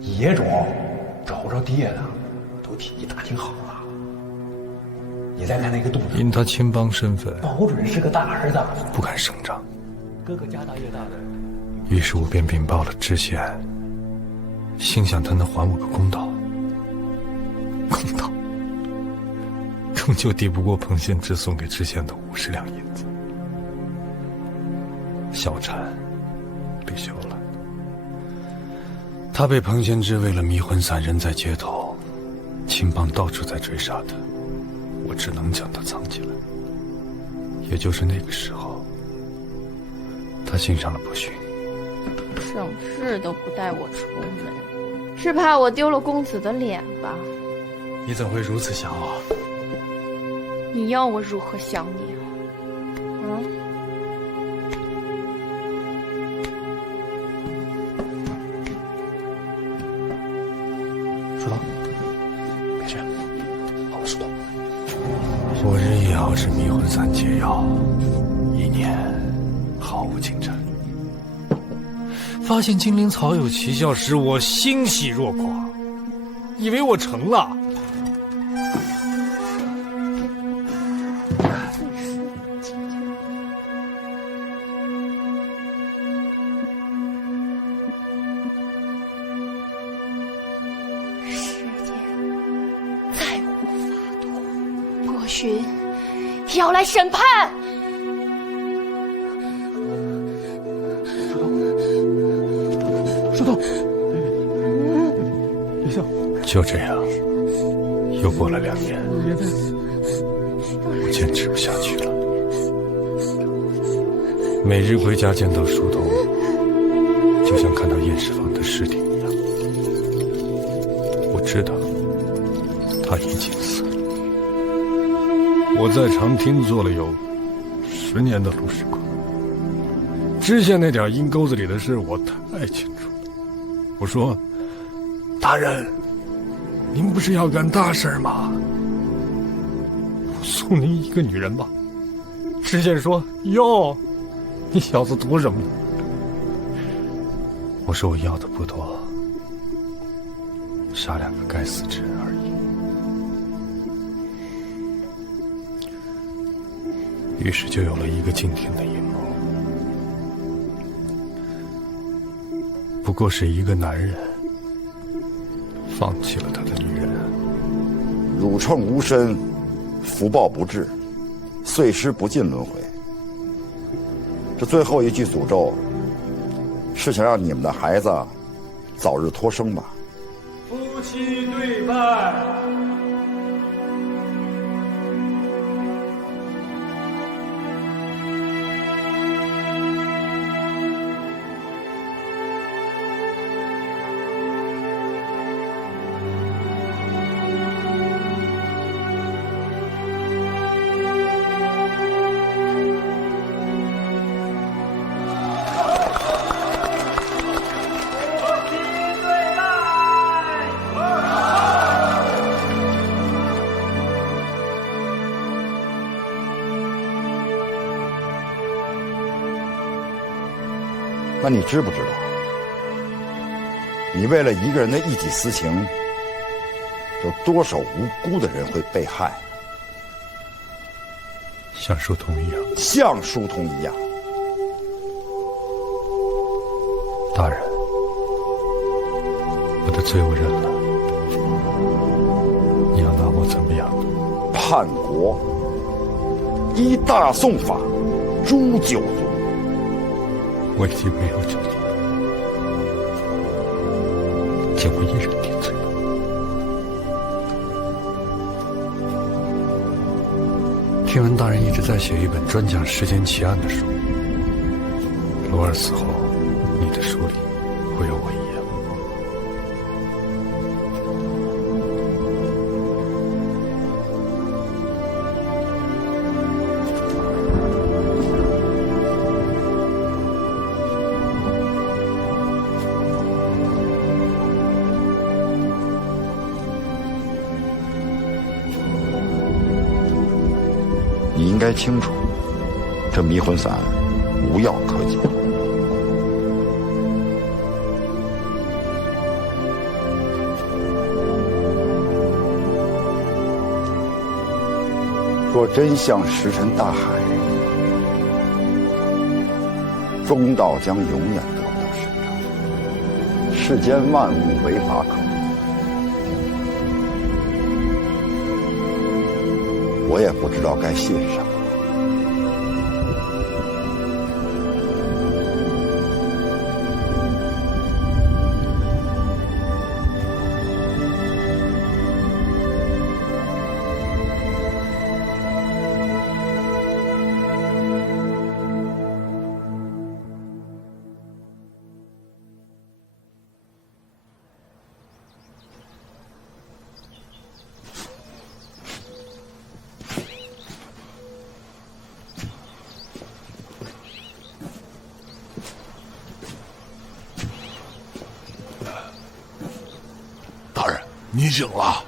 野种找不着爹的，都替你打听好了。你再看那个肚子，因他青帮身份，保准是个大儿子，不敢声张。哥哥家大业大的。于是我便禀报了知县，心想他能还我个公道。公道，终究抵不过彭贤之送给知县的50两银子。小产被休了，他被彭贤之为了迷魂散扔在街头，青帮到处在追杀他，我只能将他藏起来。也就是那个时候，他信上了不逊。省事都不带我出门，是怕我丢了公子的脸吧？你怎会如此想我？你要我如何想你啊？书童，别去，好了，书童。我日夜熬制迷魂散解药，1年毫无进展。发现金陵草有奇效时，我欣喜若狂，以为我成了。世间再无法度，郭勋要来审判。书童，别笑。就这样，又过了2年，我坚持不下去了。每日回家见到书童，就像看到验尸房的尸体一样。我知道他已经死了。我在长汀做了有10年的路使官，知县那点阴沟子里的事我太清楚了。我说：“大人，您不是要干大事吗？我送您一个女人吧。”知县说：“哟，你小子图什么？”我说：“我要的不多，杀2个该死之人而已。”于是就有了一个惊天的阴谋，不过是一个男人放弃了他的女人。汝称无身，福报不至，碎尸不进轮回。这最后一句诅咒，是想让你们的孩子早日脱生吧？夫妻对拜。那你知不知道，你为了一个人的一己私情，有多少无辜的人会被害？像书童一样。像书童一样。大人，我的罪我认了，你要拿我怎么样？叛国，依大宋法诛九族。我已经没有救你了，就我一人定罪吧。听闻大人一直在写一本专讲世间奇案的书，罗儿死后，你的书里会有我一页吗？你应该清楚，这迷魂散无药可解。若真相石沉大海，中道将永远得不到伸张，世间万物为法可依。我也不知道该谢什么。你醒了，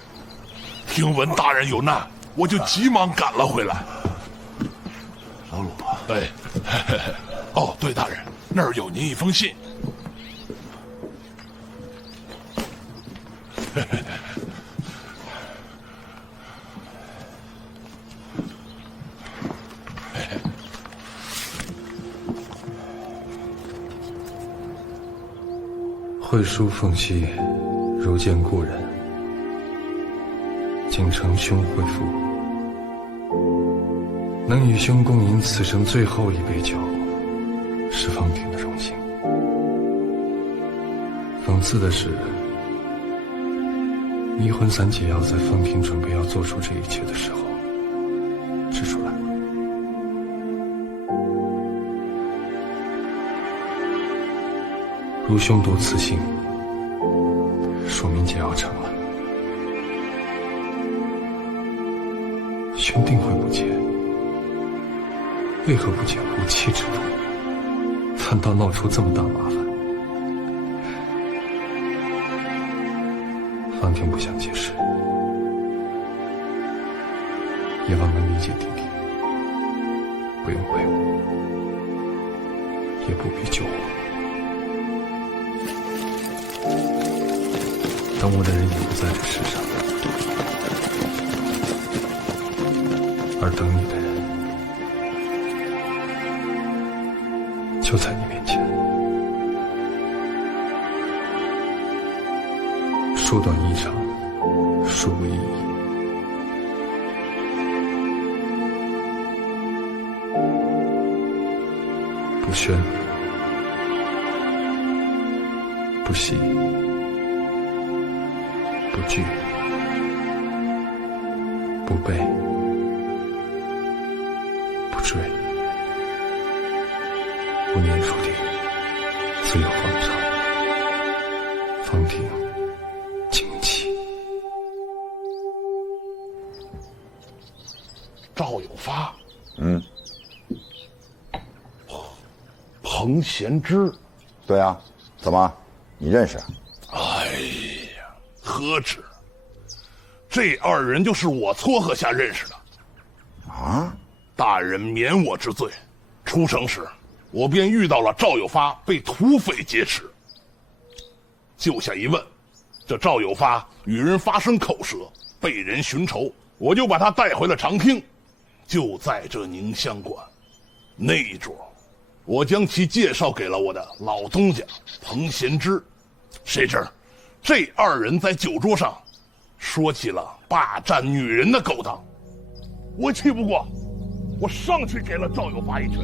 听闻大人有难，我就急忙赶了回来。老鲁，哎，哦，对，大人，那儿有您一封信。会书奉系，如见故人。请承兄回复，能与兄共饮此生最后一杯酒，是方婷的荣幸。讽刺的是，迷魂散解药在方婷准备要做出这一切的时候制出来了。如兄读此信，说明解药成了。勋定会不解，为何不解无妻之路？反倒闹出这么大麻烦？方婷不想解释，也望能理解弟弟，不用怪我，也不必救我。等我的人也不在这世上，而等你的人就在你面前。说短一长，说无意义。不宣，不喜，不惧，不悲，不追，不念属地，自有方长。方婷，静气。赵有发，彭贤之，对啊，怎么，你认识？哎呀，何止！这二人就是我撮合下认识的。啊！大人免我之罪。出城时，我便遇到了赵有发被土匪劫持。就下一问，这赵有发与人发生口舌，被人寻仇，我就把他带回了长汀，就在这宁乡馆。那一桌，我将其介绍给了我的老东家彭贤之，谁知这二人在酒桌上说起了霸占女人的勾当，我气不过，我上去给了赵有发一拳。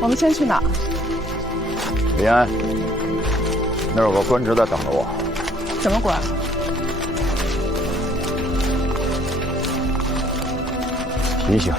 我们先去哪儿？林安，那儿有个官职在等着我。什么官？提醒。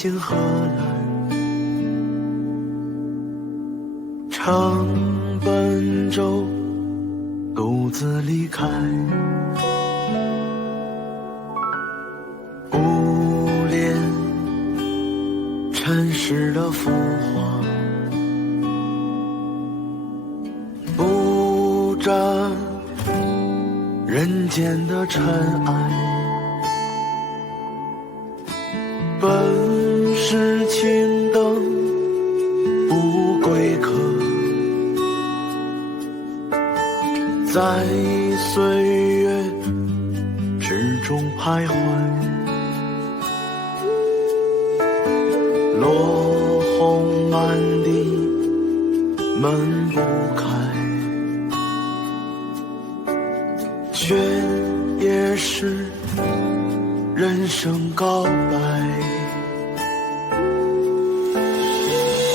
心何难？乘奔舟，独自离开。无恋尘世的浮华，不沾人间的尘埃。本是青灯不归客，在岁月之中徘徊。落红满地门不开，却也是人生告白。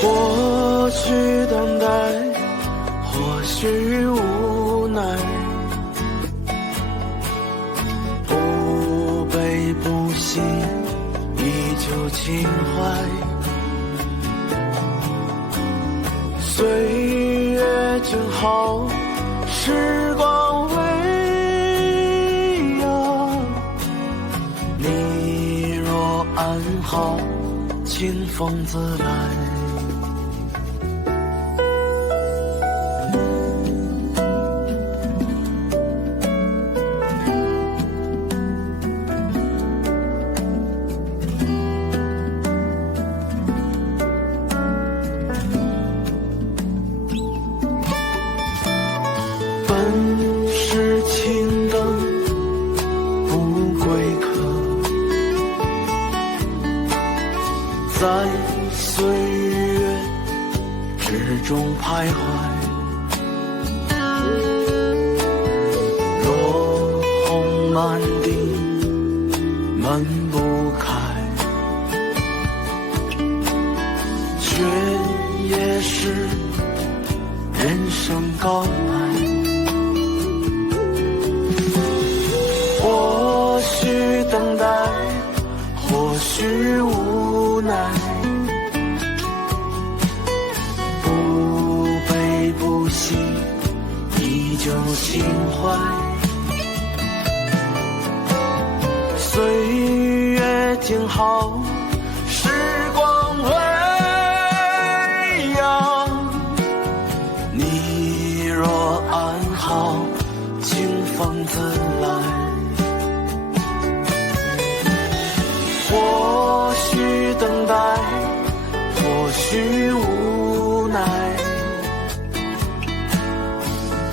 或许等待，或许无奈，不悲不喜，依旧情怀。岁月静好，时光微扬。你若安好，清风自来。在岁月之中徘徊，落红满地门不开，却也是人生告白。或许等待，或许无奈，不悲不喜，依旧情怀。岁月静好，时光微扬。你若安好，清风自来。或许等待，或许无奈，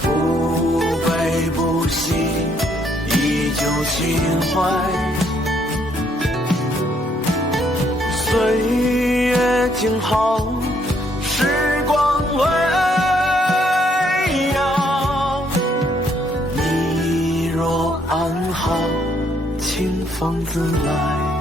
不悲不喜，依旧情怀。岁月静好，时光微扬。你若安好，清风自来。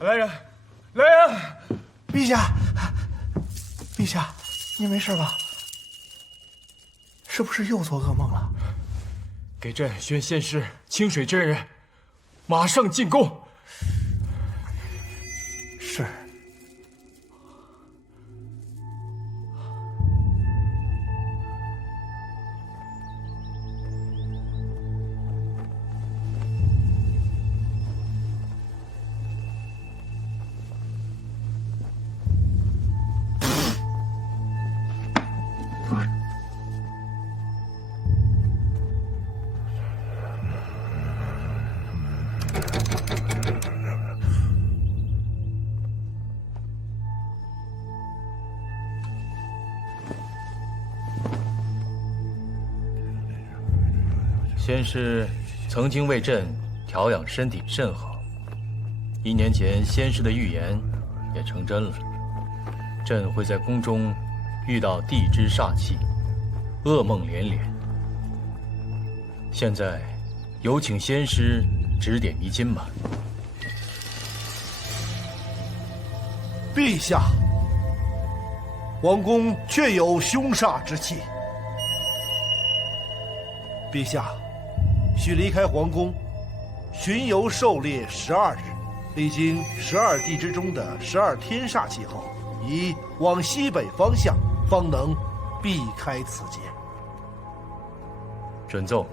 来人，来人！陛下，陛下，您没事吧？是不是又做噩梦了？给朕宣仙师清水真人，马上进宫。是。先师曾经为朕调养身体甚好，1年前先师的预言也成真了。朕会在宫中遇到地支煞气，噩梦连连。现在，有请先师指点迷津吧。陛下，皇宫确有凶煞之气。陛下，需离开皇宫，巡游狩猎12日，历经12地支中的12天煞气后，宜往西北方向，方能避开此劫。准奏。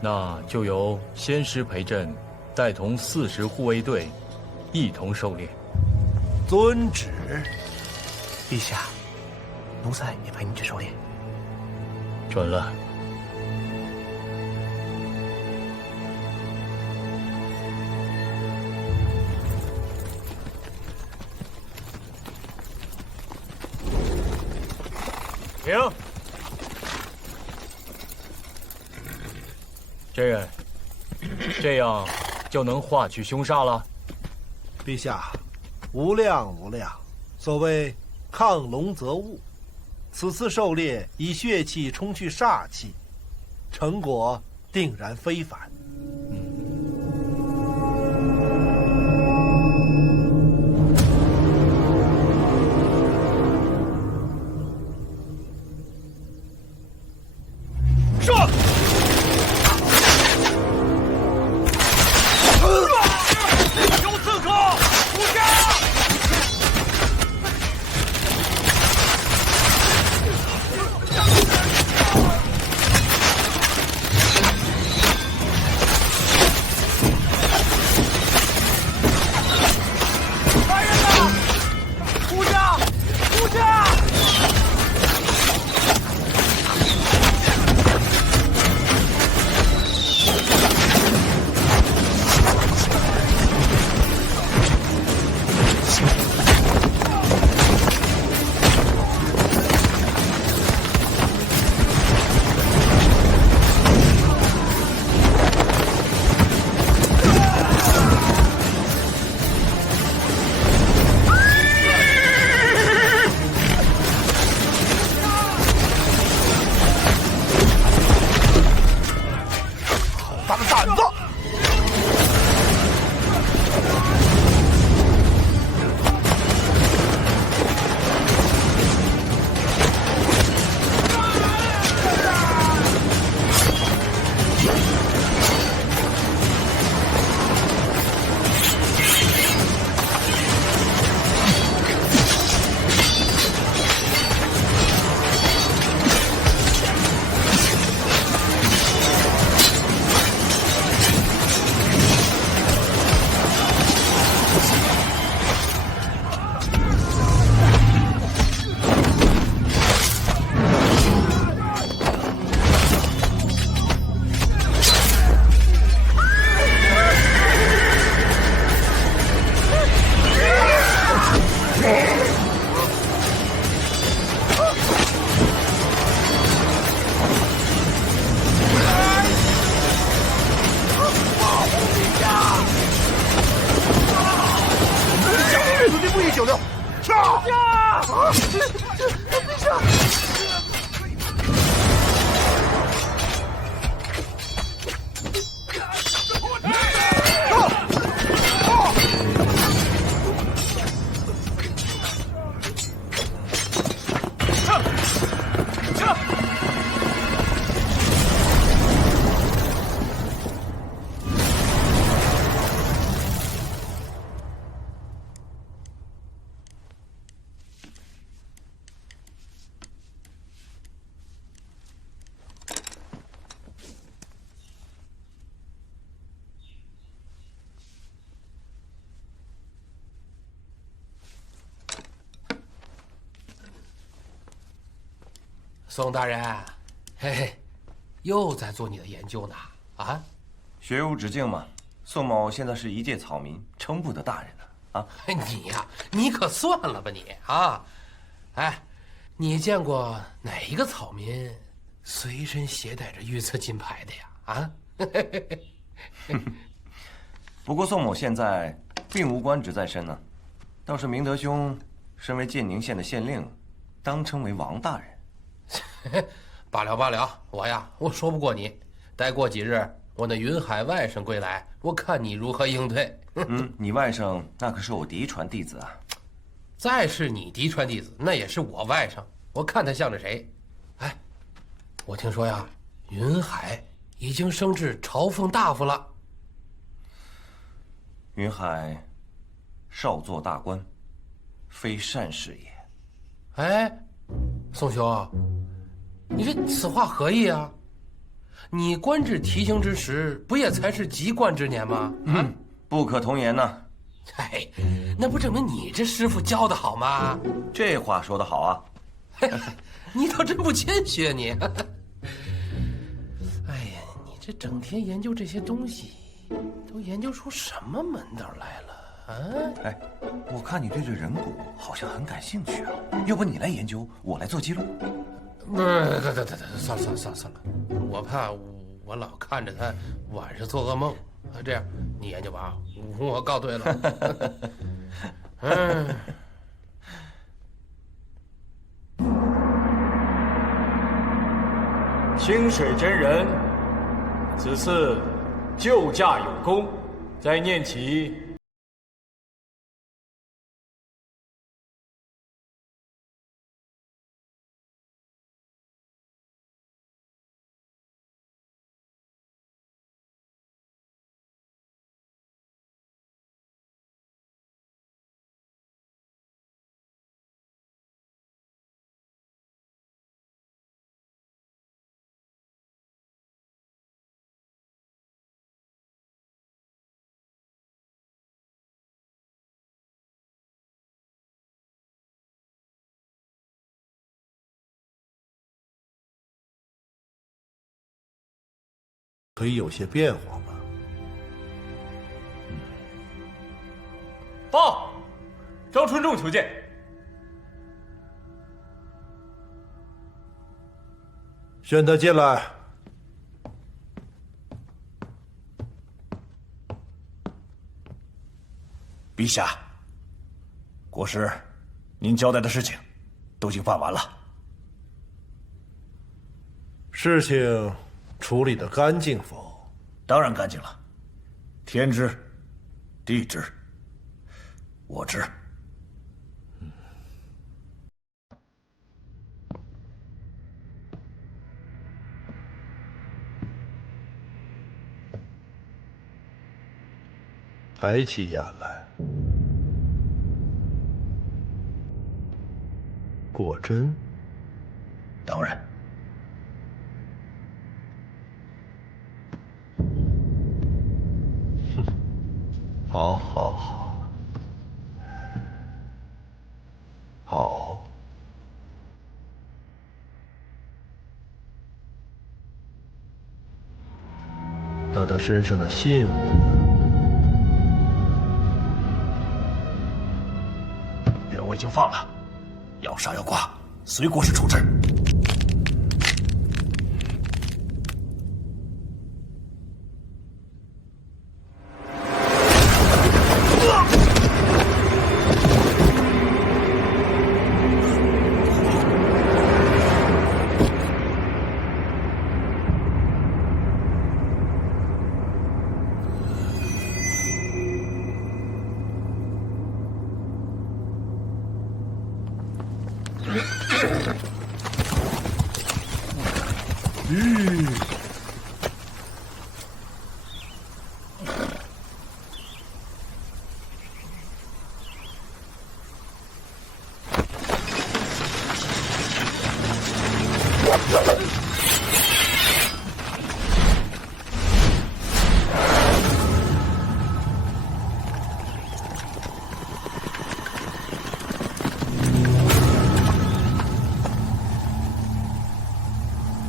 那就由先师陪朕，带同40护卫队，一同狩猎。遵旨。陛下，奴才也陪您去狩猎。准了。停。真人，这样就能化去凶煞了。陛下，无量无量。所谓亢龙则兀，此次狩猎以血气冲去煞气，成果定然非凡。宋大人，嘿嘿，又在做你的研究呢？啊，学无止境嘛。宋某现在是一介草民，称不得大人了啊。你呀，你可算了吧你啊！哎，你见过哪一个草民随身携带着预测金牌的呀？啊？不过宋某现在并无官职在身呢，倒是明德兄身为建宁县的县令，当称为王大人。罢了罢了，我说不过你。待过几日，我那云海外甥归来，我看你如何应对。你外甥那可是我嫡传弟子啊。再是你嫡传弟子，那也是我外甥，我看他像着谁？哎，我听说呀，云海已经升至朝奉大夫了。云海少做大官，非善事也。哎，宋兄，你这此话何意啊？你官至提刑之时，不也才是及冠之年吗？不可同言呐。哎，那不证明你这师傅教的好吗？这话说得好啊！你倒真不谦虚啊你！哎呀，你这整天研究这些东西，都研究出什么门道来了啊？哎，我看你对这人骨好像很感兴趣啊，要不你来研究，我来做记录。不是，算了，我怕我老看着他晚上做噩梦。这样，你研究吧，我告退了。清水真人，此次救驾有功，再念其可以有些变化吗？报，张春仲求见。宣他进来。陛下，国师，您交代的事情都已经办完了。事情处理得干净否？当然干净了，天知，地知，我知。抬起眼来，果真？当然。好，好，好，好。那他身上的信物呢？人我已经放了，要杀要剐，随国师处置。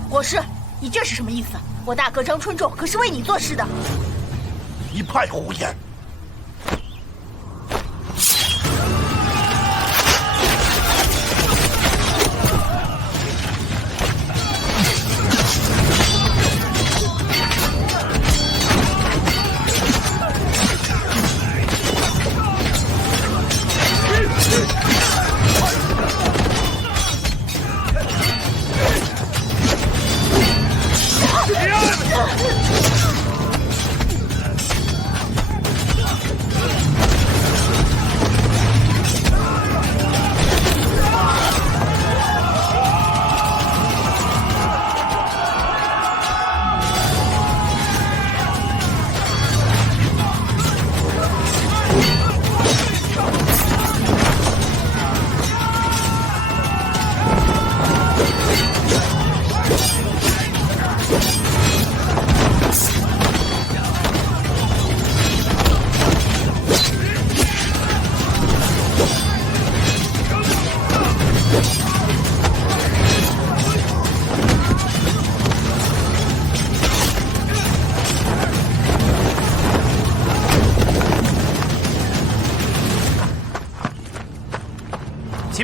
国师，你这是什么意思？我大哥张春仲可是为你做事的。一派胡言！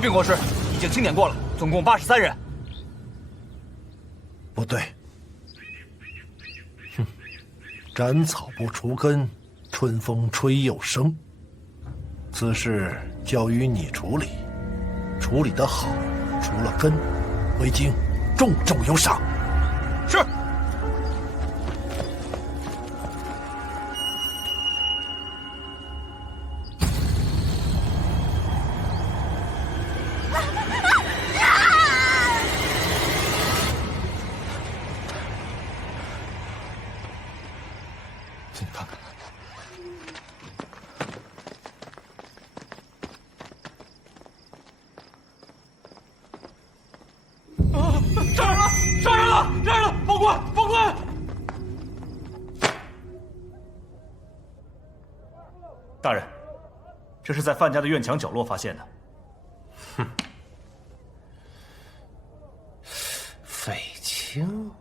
禀国师，已经清点过了，总共83人。不对，哼，斩草不除根，春风吹又生。此事交于你处理，处理得好，除了根，回京重重有赏。是。进去看看。杀人了！杀人了！杀人了！报官！报官！大人，这是在范家的院墙角落发现的。哼，匪清，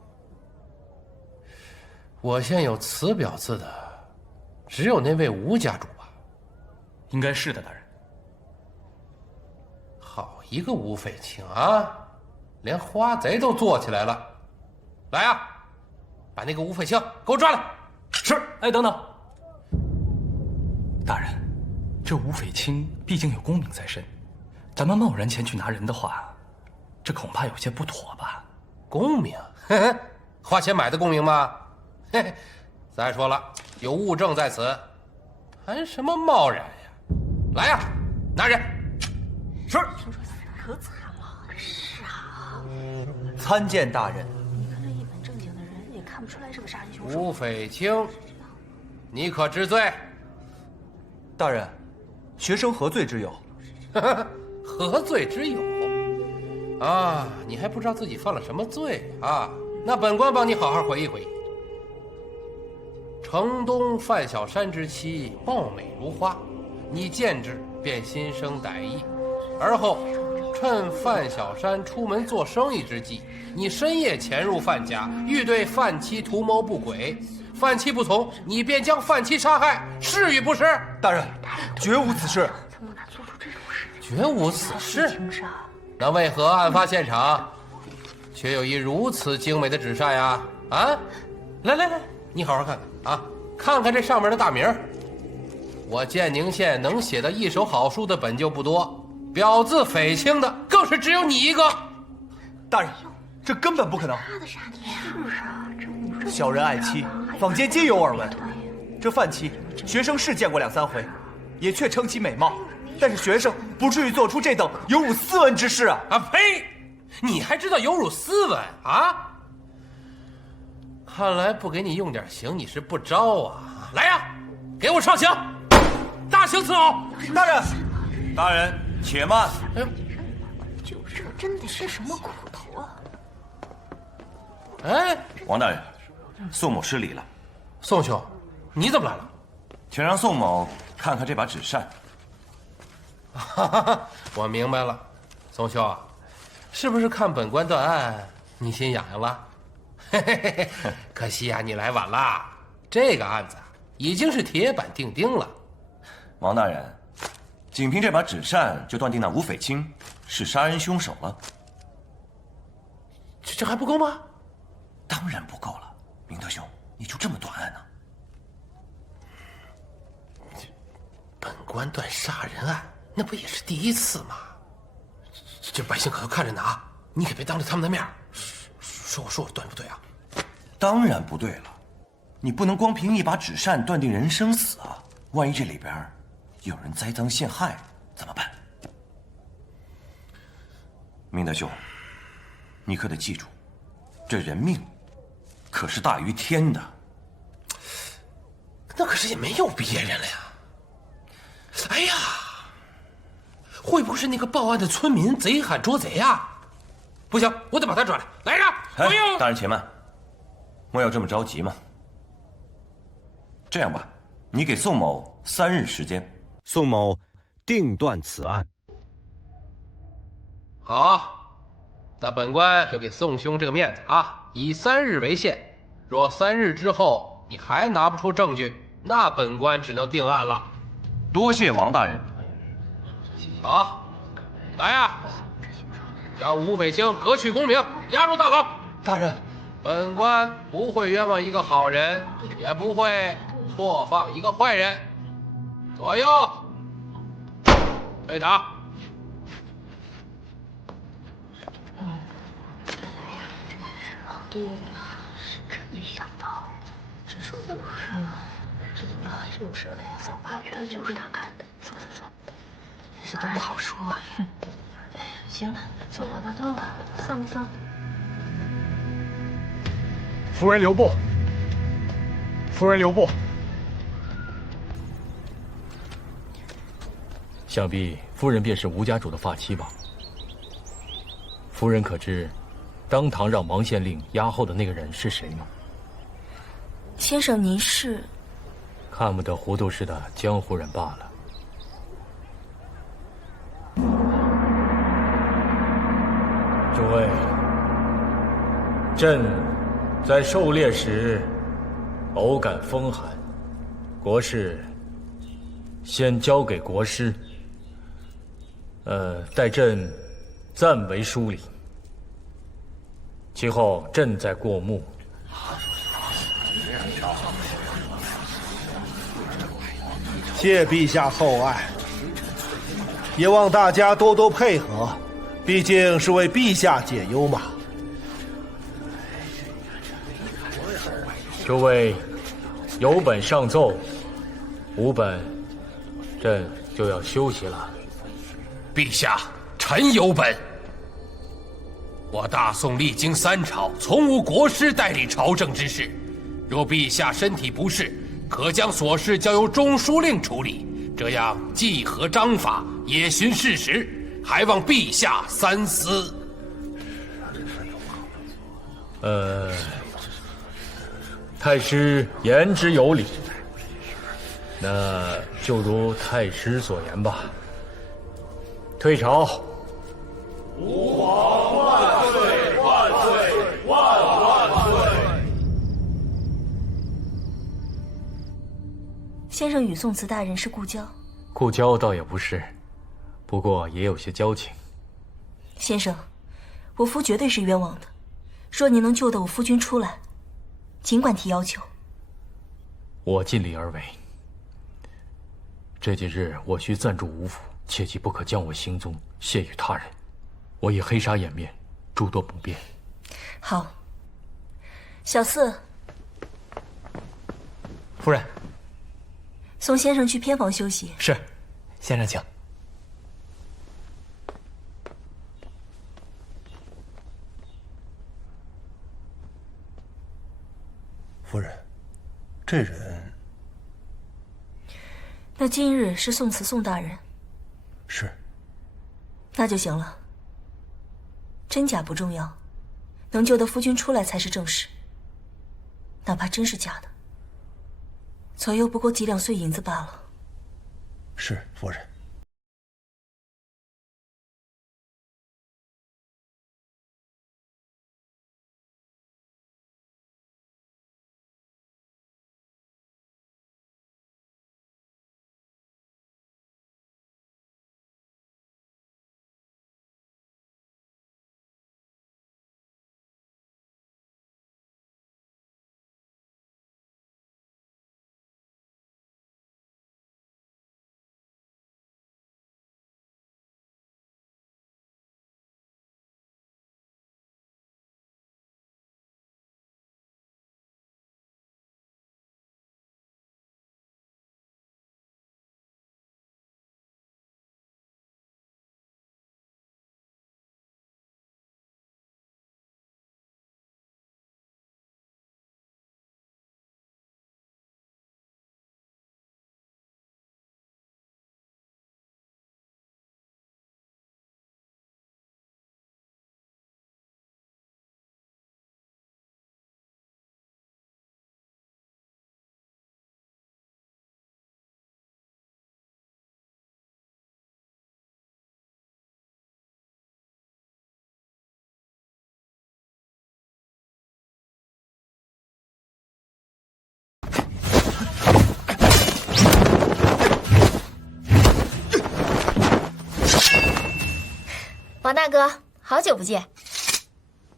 我现有此表字的，只有那位吴家主吧？应该是的，大人。好一个吴匪清啊！连花贼都做起来了。来呀，把那个吴匪清给我抓来。是。哎，等等，大人，这吴匪清毕竟有功名在身，咱们贸然前去拿人的话，这恐怕有些不妥吧？功名？花钱买的功名吗？嘿嘿。再说了，有物证在此，谈什么贸然呀？来呀，拿人。是。可惨了。是啊。参见大人。你看这一本正经的人，也看不出来是个杀人凶手。吴匪清，你可知罪？大人，学生何罪之有？何罪之有？啊，你还不知道自己犯了什么罪啊？那本官帮你好好回忆回忆。城东范小山之妻貌美如花，你见之便心生歹意，而后趁范小山出门做生意之际，你深夜潜入范家，欲对范妻图谋不轨。范妻不从，你便将范妻杀害，是与不是？大人，绝无此事。怎么敢做出这种事？绝无此事。那为何案发现场却有一如此精美的纸扇呀？啊，来来来，你好好看看啊，看看这上面的大名。我建宁县能写的一手好书的本就不多，表字匪清的更是只有你一个。大人，这根本不可能。小人爱妻，坊间皆有耳闻。这范妻，学生是见过2、3回，也确称其美貌，但是学生不至于做出这等有辱斯文之事啊！啊呸！你还知道有辱斯文啊？看来不给你用点刑，你是不招啊！来呀，给我上刑，大刑伺候。大人，大人，且慢。就是真的是什么苦头啊！哎，王大人，宋某失礼了。宋兄，你怎么来了？请让宋某看看这把纸扇。我明白了，宋兄啊，是不是看本官断案你心痒痒了？嘿嘿嘿嘿，可惜啊，你来晚了。这个案子已经是铁板钉钉了。王大人，仅凭这把纸扇就断定那吴匪清是杀人凶手了？这还不够吗？当然不够了，明德兄，你就这么断案呢？本官断杀人案，那不也是第一次吗？这百姓可都看着呢啊！你可别当着他们的面说我对不对啊？当然不对了，你不能光凭一把纸扇断定人生死啊！万一这里边有人栽赃陷害，怎么办？明德兄，你可得记住，这人命可是大于天的。那可是也没有别人了呀！哎呀，会不会是那个报案的村民贼喊捉贼啊？不行，我得把他抓来！来人，哎，大人且慢，莫要这么着急嘛。这样吧，你给宋某3日时间，宋某定断此案。好，那本官就给宋兄这个面子啊，以3日为限。若3日之后你还拿不出证据，那本官只能定案了。多谢王大人。好，来呀！将吴北兴革去功名，押入大牢。大人，本官不会冤枉一个好人，也不会错放一个坏人。左右，对打。对，真没想到，这说的就是早八觉得就是他干的，走，这都不好说。行了，走吧，走吧，散不散？夫人留步，夫人留步。想必夫人便是吴家主的发妻吧？夫人可知，当堂让王县令押后的那个人是谁吗？先生，您是？看不得糊涂似的江湖人罢了。诸位，朕在狩猎时偶感风寒，国事先交给国师。待朕暂为梳理，其后朕再过目。谢陛下厚爱，也望大家多多配合，毕竟是为陛下解忧嘛。诸位有本上奏，无本，朕就要休息了。陛下，臣有本。我大宋历经3朝，从无国师代理朝政之事。若陛下身体不适，可将所事交由中书令处理，这样既合章法，也循事实，还望陛下三思。太师言之有理，那就如太师所言吧。退朝。吾皇万岁万岁万岁！先生与宋慈大人是故交？故交倒也不是，不过也有些交情。先生，我夫绝对是冤枉的。若您能救得我夫君出来，尽管提要求。我尽力而为。这几日我需暂住吴府，切记不可将我行踪泄于他人。我以黑纱掩面，诸多不便。好。小四，夫人，送先生去偏房休息。是，先生请。夫人，这人……那今日是宋慈宋大人。是。那就行了。真假不重要，能救得夫君出来才是正事。哪怕真是假的，左右不过几两碎银子罢了。是，夫人。王大哥，好久不见。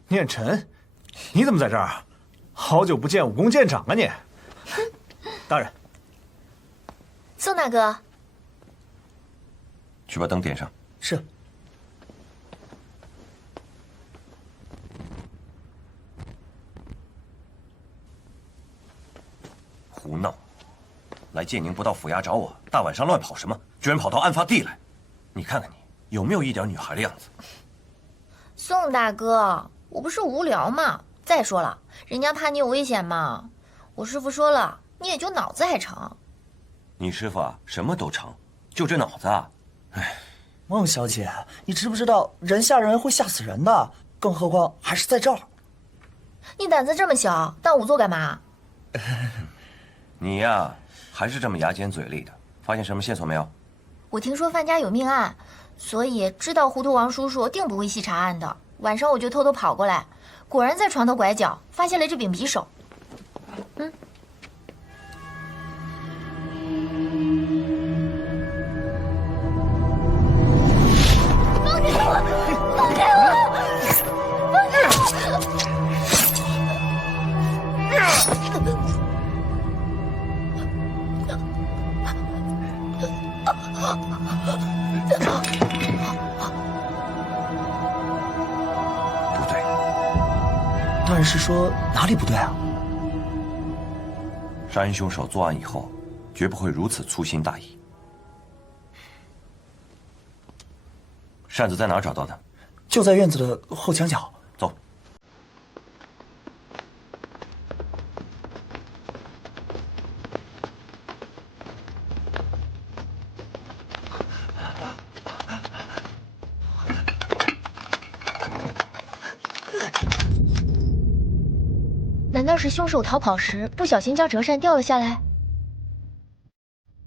念晨，你怎么在这儿？好久不见，武功见长啊你！大人，宋大哥，去把灯点上。是。胡闹！来建宁不到府衙找我，大晚上乱跑什么？居然跑到案发地来！你看看你，有没有一点女孩的样子？宋大哥，我不是无聊吗？再说了，人家怕你有危险嘛。我师傅说了，你也就脑子还成。你师傅啊，什么都成，就这脑子啊！哎，孟小姐，你知不知道人吓人会吓死人的？更何况还是在这儿。你胆子这么小，当仵作干嘛？你呀，还是这么牙尖嘴利的。发现什么线索没有？我听说范家有命案，所以知道糊涂王叔叔定不会细查案的。晚上我就偷偷跑过来，果然在床头拐角发现了这柄匕首。嗯。放开我！放开我！放开我！不对，大人是说哪里不对啊？杀人凶手作案以后，绝不会如此粗心大意。扇子在哪儿找到的？就在院子的后墙角。走。难道是凶手逃跑时不小心将折扇掉了下来？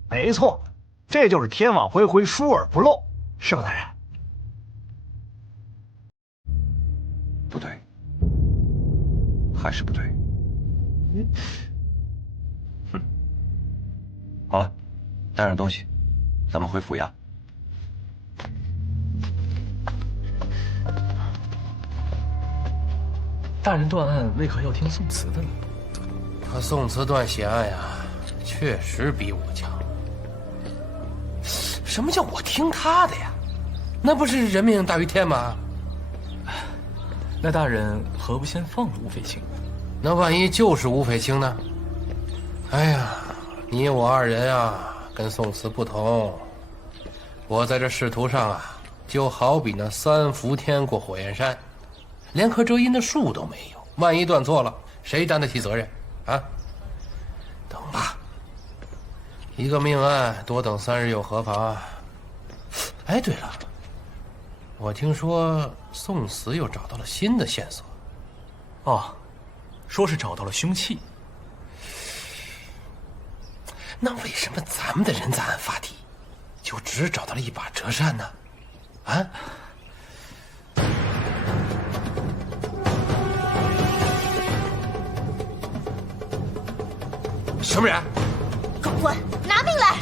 没错，这就是天网恢恢，疏而不漏。是吧，大人？不对，还是不对。好了，带上东西，咱们回府衙。大人断案为何要听宋慈的呢？他宋慈断血案呀，确实比我强。什么叫我听他的呀？那不是人命大于天吗？那大人何不先放了吴匪清？那万一就是吴匪清呢？哎呀，你我二人啊，跟宋慈不同。我在这仕途上啊，就好比那三伏天过火焰山，连棵遮阴的树都没有。万一断错了，谁担得起责任啊？等吧，一个命案多等3日又何妨？哎，对了，我听说宋慈又找到了新的线索。哦，说是找到了凶器。那为什么咱们的人在案发地就只找到了一把折扇呢？啊？什么人？滚！拿命来！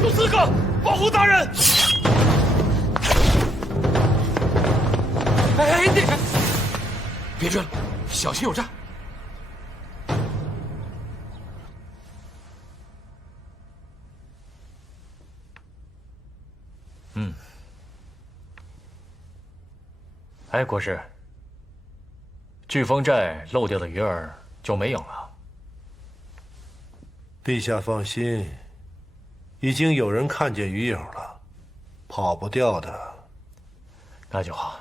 有刺客，保护大人！哎，那个，别追了，小心有诈。哎，国师，聚风寨漏掉的鱼儿就没有了。陛下放心，已经有人看见鱼影了，跑不掉的。那就好。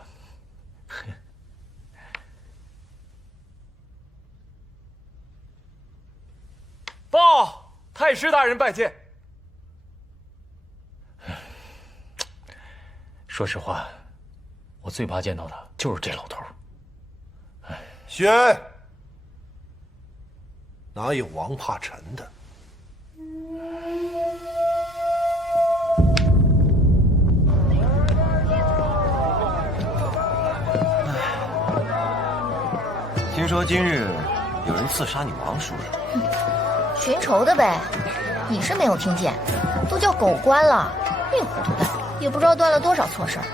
报，太师大人拜见。说实话，我最怕见到的就是这老头。薛，哪有王怕臣的？听说今日有人刺杀你王叔叔，寻仇的呗。你是没有听见，都叫狗官了，命糊涂的，也不知道断了多少错事儿。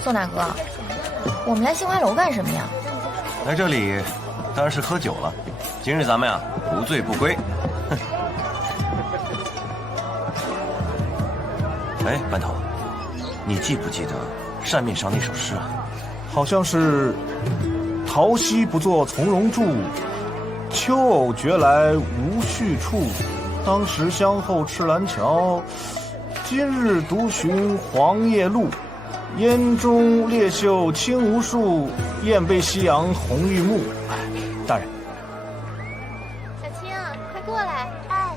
宋大哥，我们来杏花楼干什么呀？来这里当然是喝酒了。今日咱们呀无醉不归。哎，班头，你记不记得扇面上那首诗啊？好像是“桃溪不作从容住，秋偶觉来无去处。当时相候赤蓝桥，今日独寻黄叶路。烟中烈秀青无数，雁背夕阳红玉幕。”大人，小青，快过来！哎，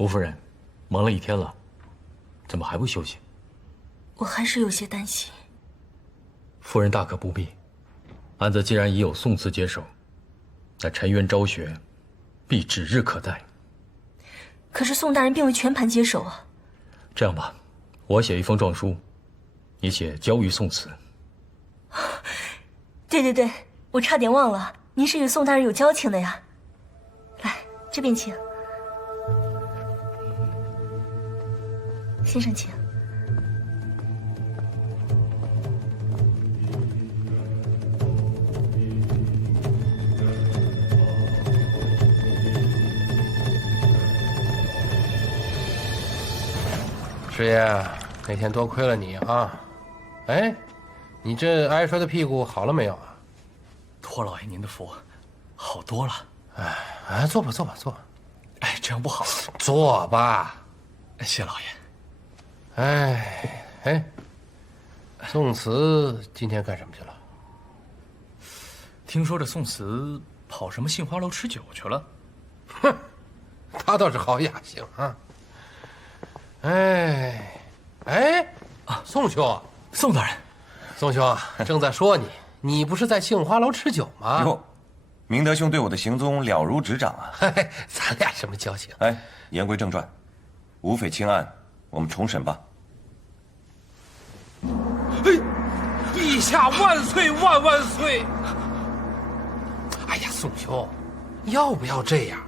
吴夫人，忙了一天了，怎么还不休息？我还是有些担心。夫人大可不必，案子既然已有宋慈接手，那沉冤昭雪必指日可待。可是宋大人并未全盘接手啊。这样吧，我写一封状书，你且交于宋慈。对，我差点忘了，您是与宋大人有交情的呀。来，这边请。先生请。师爷，那天多亏了你啊！哎，你这挨摔的屁股好了没有啊？托老爷您的福，好多了。哎，坐吧。哎，这样不好。坐吧。谢老爷。哎，宋慈今天干什么去了？听说这宋慈跑什么杏花楼吃酒去了。哼，他倒是好雅兴啊。宋兄，宋大人，宋兄正在说你不是在杏花楼吃酒吗？哟，明德兄对我的行踪了如指掌啊。咱俩什么交情？哎，言归正传，吴匪清案，我们重审吧。陛下万岁万岁！哎呀，宋兄，要不要这样？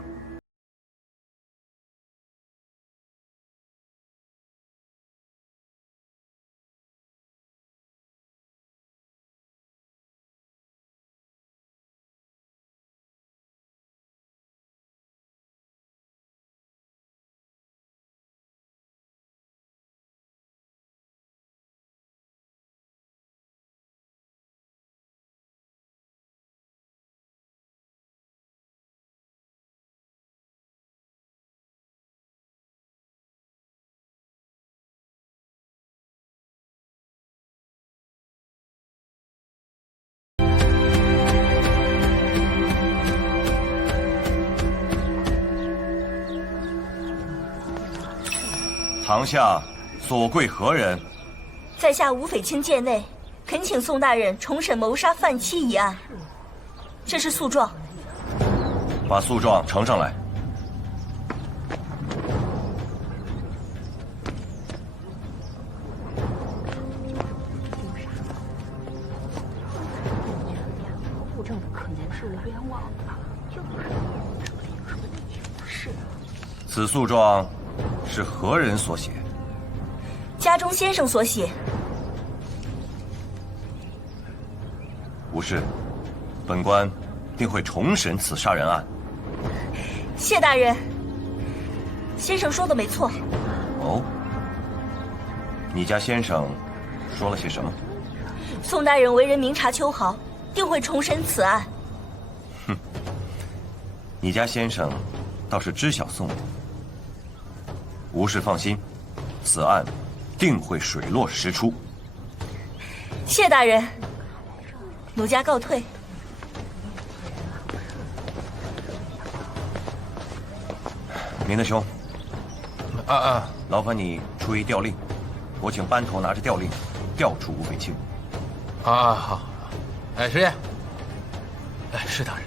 堂下所贵何人？在下吴匪清见内，恳请宋大人重审谋杀范妻一案。这是诉状。把诉状呈上来。此诉状是何人所写？家中先生所写。无事，本官定会重审此杀人案。谢大人，先生说的没错。哦，你家先生说了些什么？宋大人为人明察秋毫，定会重审此案。哼，你家先生倒是知晓宋某。吴氏放心，此案定会水落石出。谢大人，奴家告退。明德兄，劳烦你出一调令，我请班头拿着调令调出吴匪清。好。哎，师爷。哎，是大人。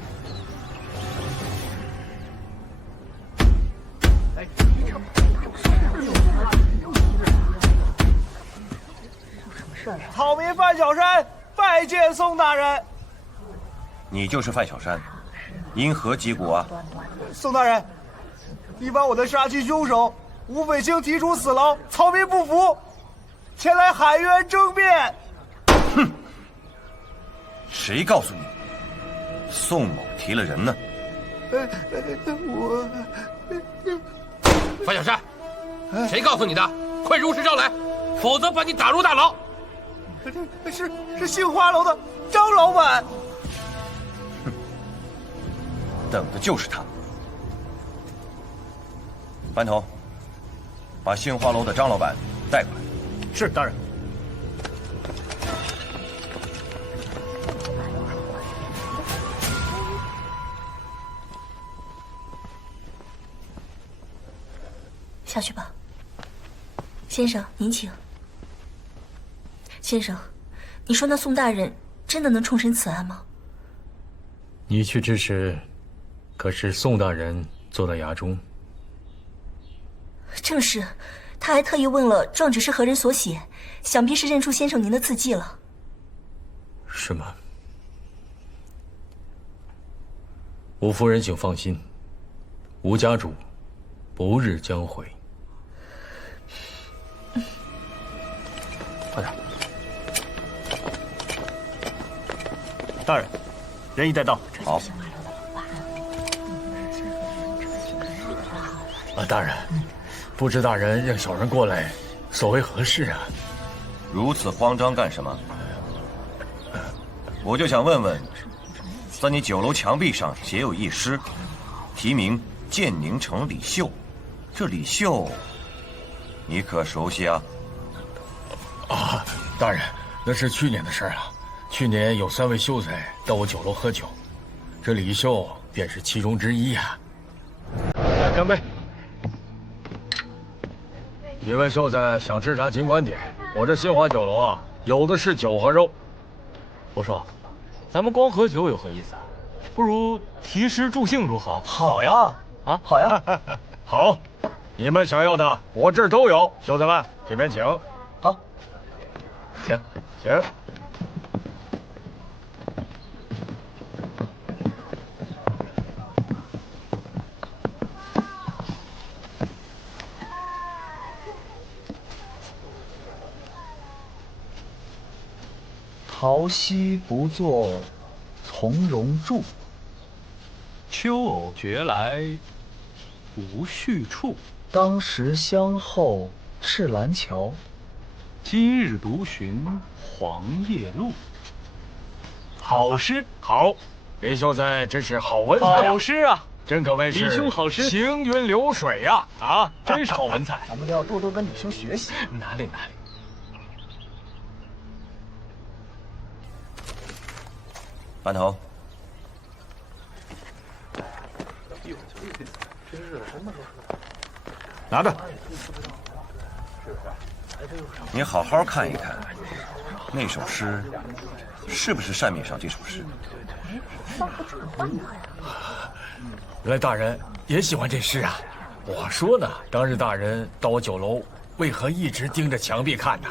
草民范小山拜见宋大人。你就是范小山，因何击鼓啊？宋大人，你把我的杀妻凶手吴匪清提出死牢，草民不服，前来喊冤争辩。哼！谁告诉你宋某提了人呢？范小山，谁告诉你的？快如实招来，否则把你打入大牢。是杏花楼的张老板。哼，等的就是他。班头，把杏花楼的张老板带过来。是大人。下去吧。先生，您请。先生，你说那宋大人真的能重审此案吗？你去之时，可是宋大人坐在衙中？正是，他还特意问了状纸是何人所写，想必是认出先生您的字迹了。是吗？吴夫人，请放心，吴家主不日将回。快点！大人，人已带到。好。大人，不知大人让小人过来，所为何事啊？如此慌张干什么？我就想问问，在你酒楼墙壁上写有一诗，题名“建宁城李秀”，这李秀，你可熟悉啊？大人，那是去年的事啊。去年有3位秀才到我酒楼喝酒，这李秀便是其中之一啊。来，干杯！几位秀才想吃啥尽管点，我这新华酒楼啊，有的是酒和肉。我说，咱们光喝酒有何意思啊？不如题诗助兴如何？好呀！啊，好呀！好，你们想要的我这儿都有。秀才们，这边请。好，请。桃溪不作从容住，秋偶觉来无去处。当时相候赤兰桥，今日独寻黄叶路。好诗，好，李秀才真是好文采。好诗啊！真可谓是李兄好诗，行云流水呀！真是好文采。咱们都要多多跟李兄学习。哪里。班头，拿着。你好好看一看，那首诗是不是扇面上这首诗？原来大人也喜欢这诗啊！我说呢，当日大人到我酒楼，为何一直盯着墙壁看呢？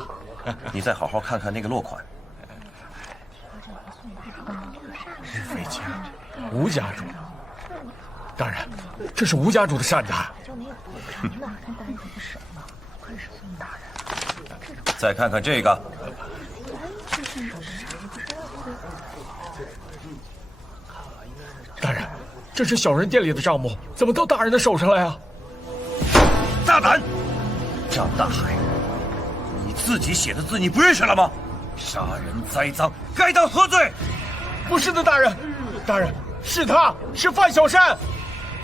你再好好看看那个落款。日匪清，吴家主。大人，这是吴家主的扇子。再看看这个。大人，这是小人店里的账目，怎么到大人的手上来啊？大胆！张大海，你自己写的字你不认识了吗？杀人栽赃，该当何罪？不是的，大人，大人，是他，是范小山，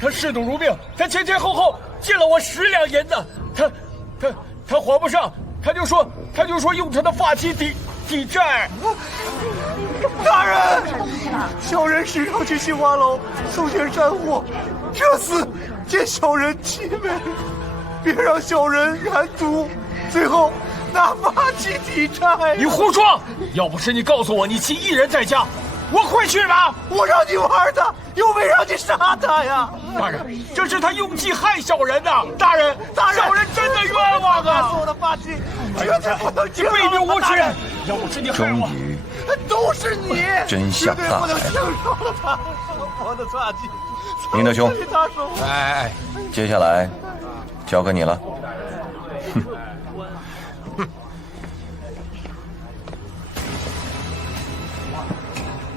他嗜赌如命，他前前后后借了我10两银子，他还不上，他就说用他的发妻抵债。大人，小人时常去杏花楼搜捡山货，这次见小人凄美，别让小人燃毒，最后拿发妻抵债。你胡说！要不是你告诉我你妻一人在家，我会去吗？我让你玩他，又没让你杀他呀！大人，这是他用计害小人呐！大人，小人真的冤枉啊！我的发妻，绝对不能你卑鄙无耻！要不是你害我，都是你！真相大白。我的发妻，明德兄，哎，接下来交给你了。哼。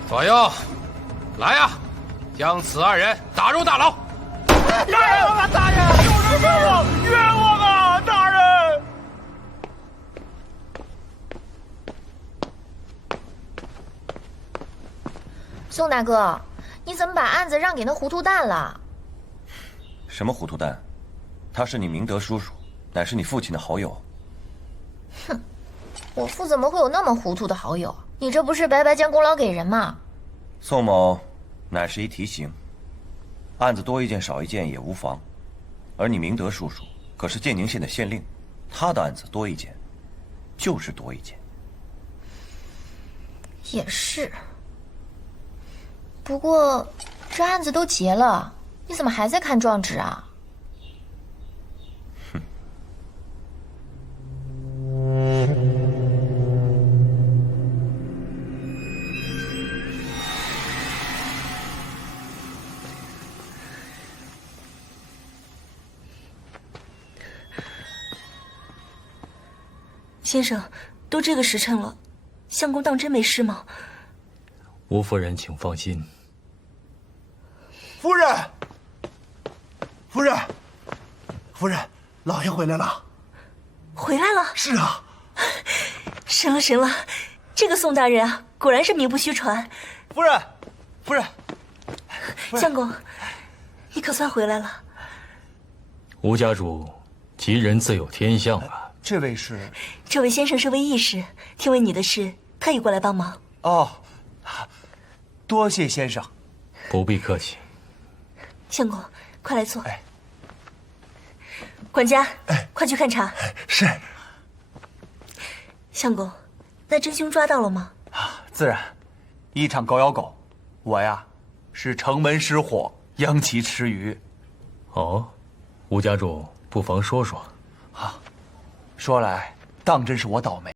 左右，来呀，将此2人打入大牢。大人，大人，有人冤枉，冤枉啊！大人。宋大哥，你怎么把案子让给那糊涂蛋了？什么糊涂蛋？他是你明德叔叔，乃是你父亲的好友。哼，我父怎么会有那么糊涂的好友？你这不是白白将功劳给人吗？宋某乃是一提刑，案子多一件少一件也无妨。而你明德叔叔可是建宁县的县令，他的案子多一件，就是多一件。也是。不过这案子都结了，你怎么还在看状纸啊？哼。先生，都这个时辰了，相公当真没事吗？吴夫人，请放心。夫人，夫人，夫人，老爷回来了。回来了？是啊。神了神了，这个宋大人啊，果然是名不虚传。夫人，夫人，相公，你可算回来了。吴家主，吉人自有天相啊。这位是？这位先生是位义士，听闻你的事，特意过来帮忙。哦，多谢先生。不必客气。相公，快来坐。管家，快去看茶。是。相公，那真凶抓到了吗？自然，一场狗咬狗，我呀是城门失火，殃其池鱼。哦，吴家主不妨说说。啊，说来当真是我倒霉。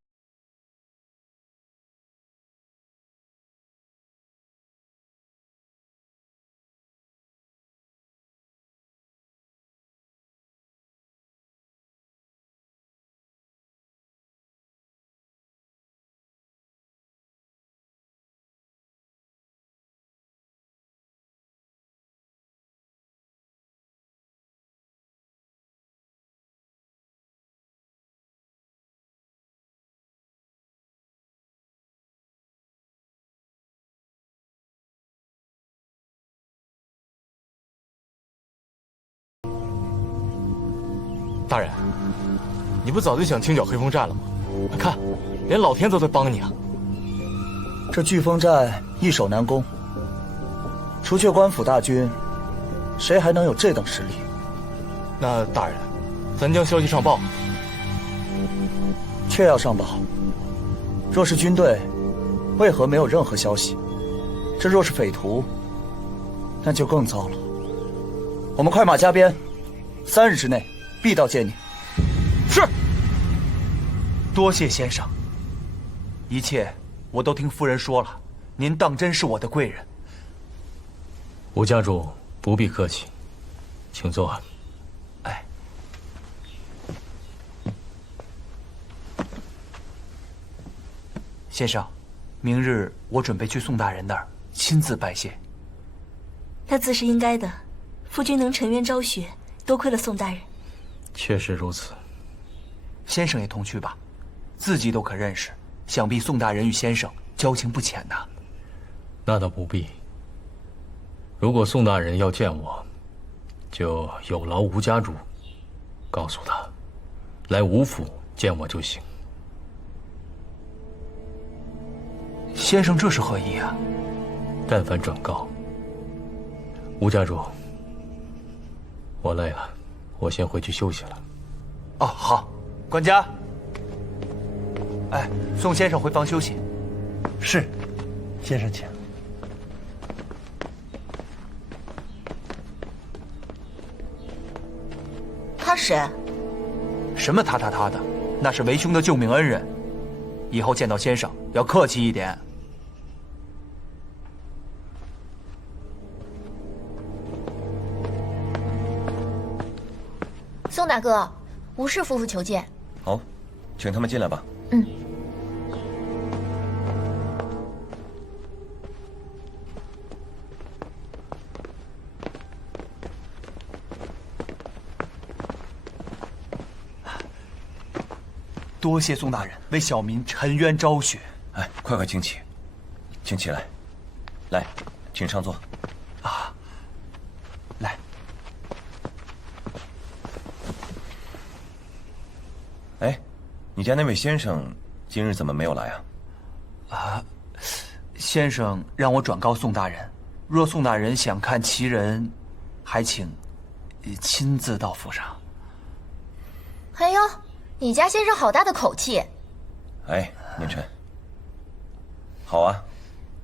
大人，你不早就想清剿黑风寨了吗？看，连老天都在帮你啊！这飓风寨易守难攻，除却官府大军，谁还能有这等实力？那大人，咱将消息上报。确要上报。若是军队，为何没有任何消息？这若是匪徒，那就更糟了。我们快马加鞭，3日之内必到见你。是。多谢先生。一切我都听夫人说了，您当真是我的贵人。吴家主不必客气，请坐。先生，明日我准备去宋大人那儿亲自拜谢。那自是应该的，夫君能沉冤昭雪，多亏了宋大人。确实如此。先生也同去吧，字迹都可认识，想必宋大人与先生交情不浅呐。那倒不必。如果宋大人要见我，就有劳吴家主告诉他，来吴府见我就行。先生这是何意啊？但凡转告。吴家主，我累了，我先回去休息了。哦，好，管家。哎，宋先生回房休息。是，先生请。他谁？什么他的？那是为兄的救命恩人，以后见到先生要客气一点。宋大哥，吴氏夫妇求见。好，请他们进来吧。嗯。多谢宋大人为小民沉冤昭雪。哎，快请起，请起来，来，请上座。啊，来。哎，你家那位先生今日怎么没有来啊？啊，先生让我转告宋大人，若宋大人想看其人，还请亲自到府上。哎呦，你家先生好大的口气！哎，宁琛，好啊，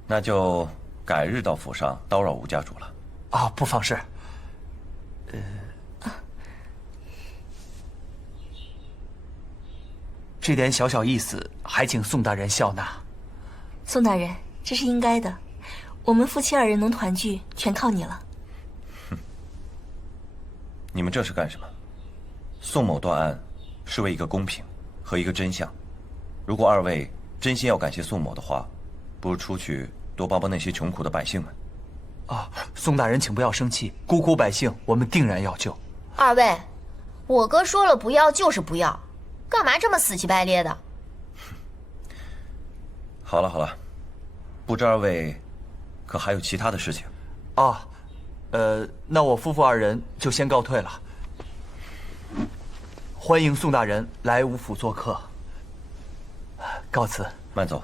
那就改日到府上叨扰吴家主了。啊，不妨事。这点小小意思，还请宋大人笑纳。宋大人，这是应该的。我们夫妻二人能团聚，全靠你了。你们这是干什么？宋某断案，是为一个公平和一个真相。如果二位真心要感谢宋某的话，不如出去多帮帮那些穷苦的百姓们。啊，宋大人，请不要生气，孤苦百姓我们定然要救。二位，我哥说了不要就是不要，干嘛这么死乞白咧的？好了，不知二位可还有其他的事情？啊，那我夫妇二人就先告退了。欢迎宋大人来吴府做客。告辞。慢走。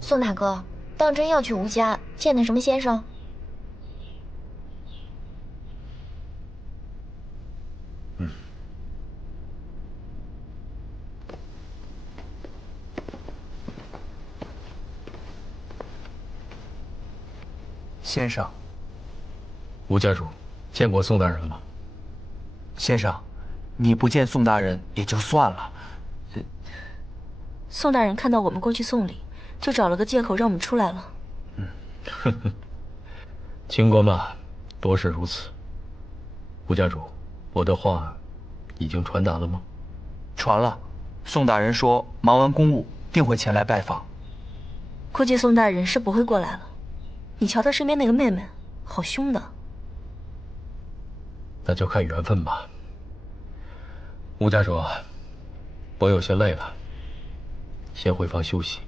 宋大哥，当真要去吴家见那什么先生？先生，吴家主，见过宋大人吗？先生，你不见宋大人也就算了。宋大人看到我们过去送礼，就找了个借口让我们出来了。清官嘛，多是如此。吴家主，我的话已经传达了吗？传了。宋大人说忙完公务定会前来拜访。估计宋大人是不会过来了。你瞧他身边那个妹妹，好凶的。那就看缘分吧。吴家主，我有些累了，先回房休息。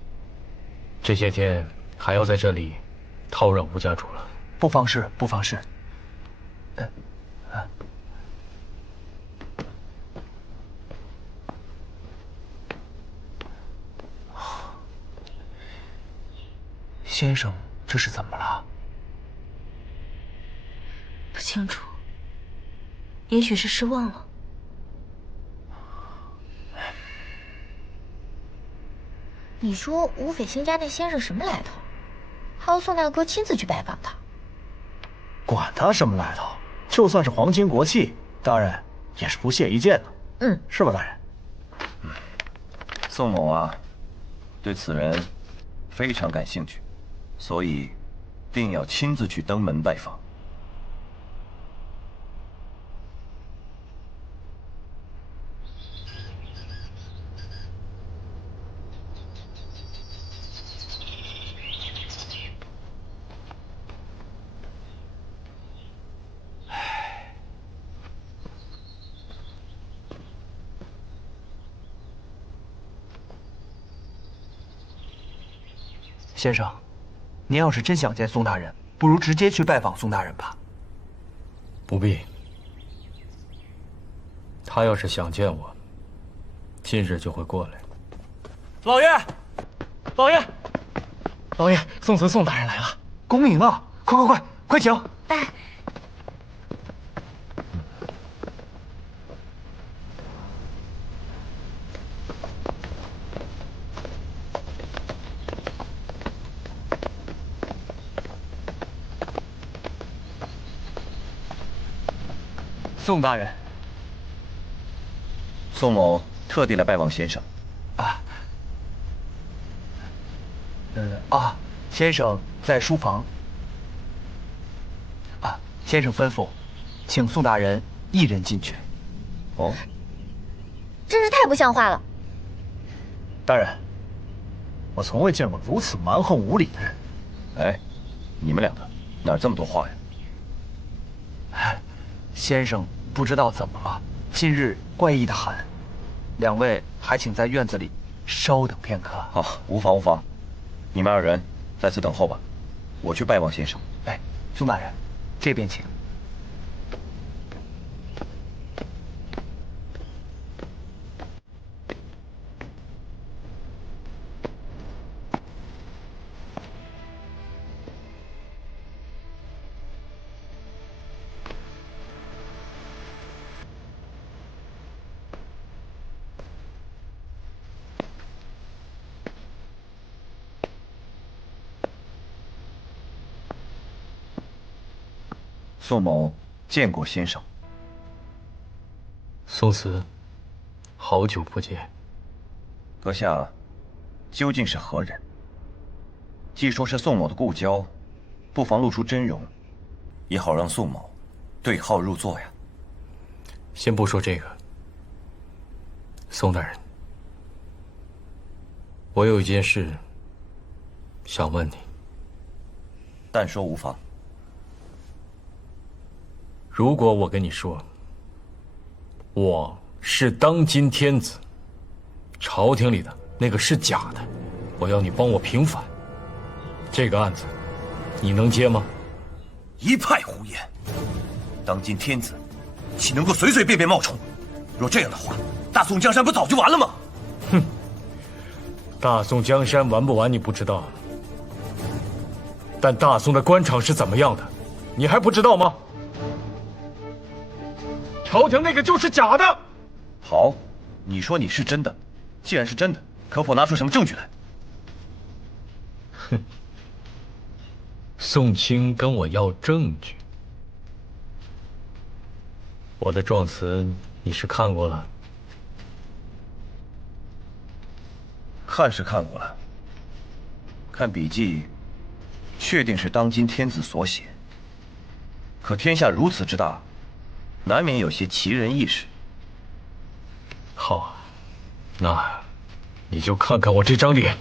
这些天还要在这里叨扰吴家主了。不妨事，不妨事。先生，这是怎么了？不清楚，也许是失望了。你说吴匪兴家那先生什么来头？还要宋大哥亲自去拜访他？管他什么来头，就算是皇亲国戚，大人也是不屑一见的。是吧，大人？宋某啊，对此人非常感兴趣，所以定要亲自去登门拜访。先生，您要是真想见宋大人，不如直接去拜访宋大人吧。不必。他要是想见我，今日就会过来。老爷，老爷，老爷，宋慈宋大人来了，恭迎啊！快请！哎，宋大人，宋某特地来拜望先生。先生在书房。先生吩咐，请宋大人一人进去。哦，真是太不像话了。大人，我从未见过如此蛮横无理的人。哎，你们两个哪儿这么多话呀？先生不知道怎么了，近日怪异的很，两位还请在院子里稍等片刻。好，无妨无妨，你们二人在此等候吧，我去拜望先生。哎，宋大人，这边请。宋某见过先生。宋慈，好久不见。阁下究竟是何人？既说是宋某的故交，不妨露出真容，也好让宋某对号入座呀。先不说这个，宋大人，我有一件事想问你。但说无妨。如果我跟你说，我是当今天子，朝廷里的那个是假的，我要你帮我平反，这个案子，你能接吗？一派胡言！当今天子，岂能够随随便便冒充？若这样的话，大宋江山不早就完了吗？哼，大宋江山完不完你不知道，但大宋的官场是怎么样的，你还不知道吗？朝廷那个就是假的。好，你说你是真的，既然是真的，可否拿出什么证据来？哼，宋清跟我要证据，我的状词你是看过了？看是看过了，看笔记，确定是当今天子所写。可天下如此之大，难免有些奇人异事。好啊，那你就看看我这张脸。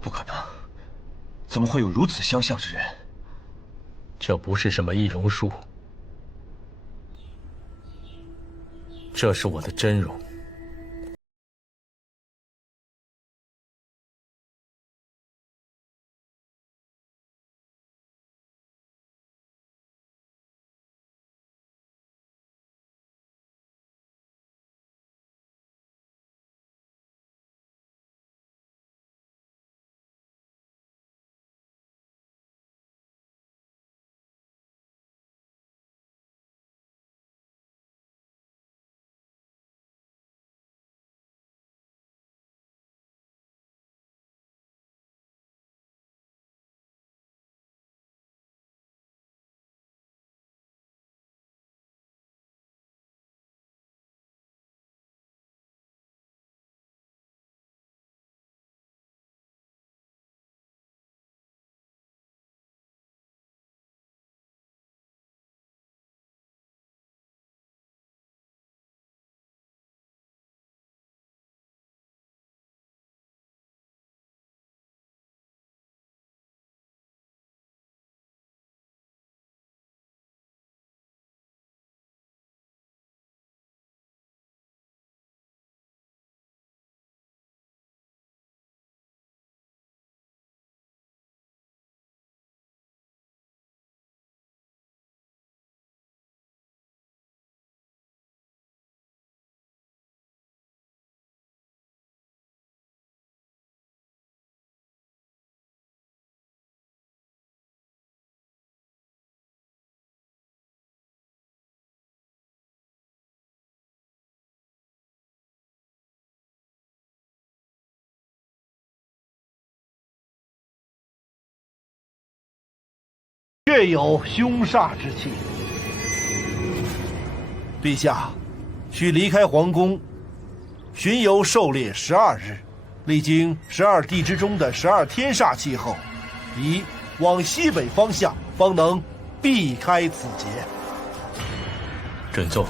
不可能，怎么会有如此相像之人？这不是什么易容术，这是我的真容。确有凶煞之气。陛下，需离开皇宫，巡游狩猎12日，历经12地支中的12天煞气候，宜往西北方向，方能避开此劫。朕奏。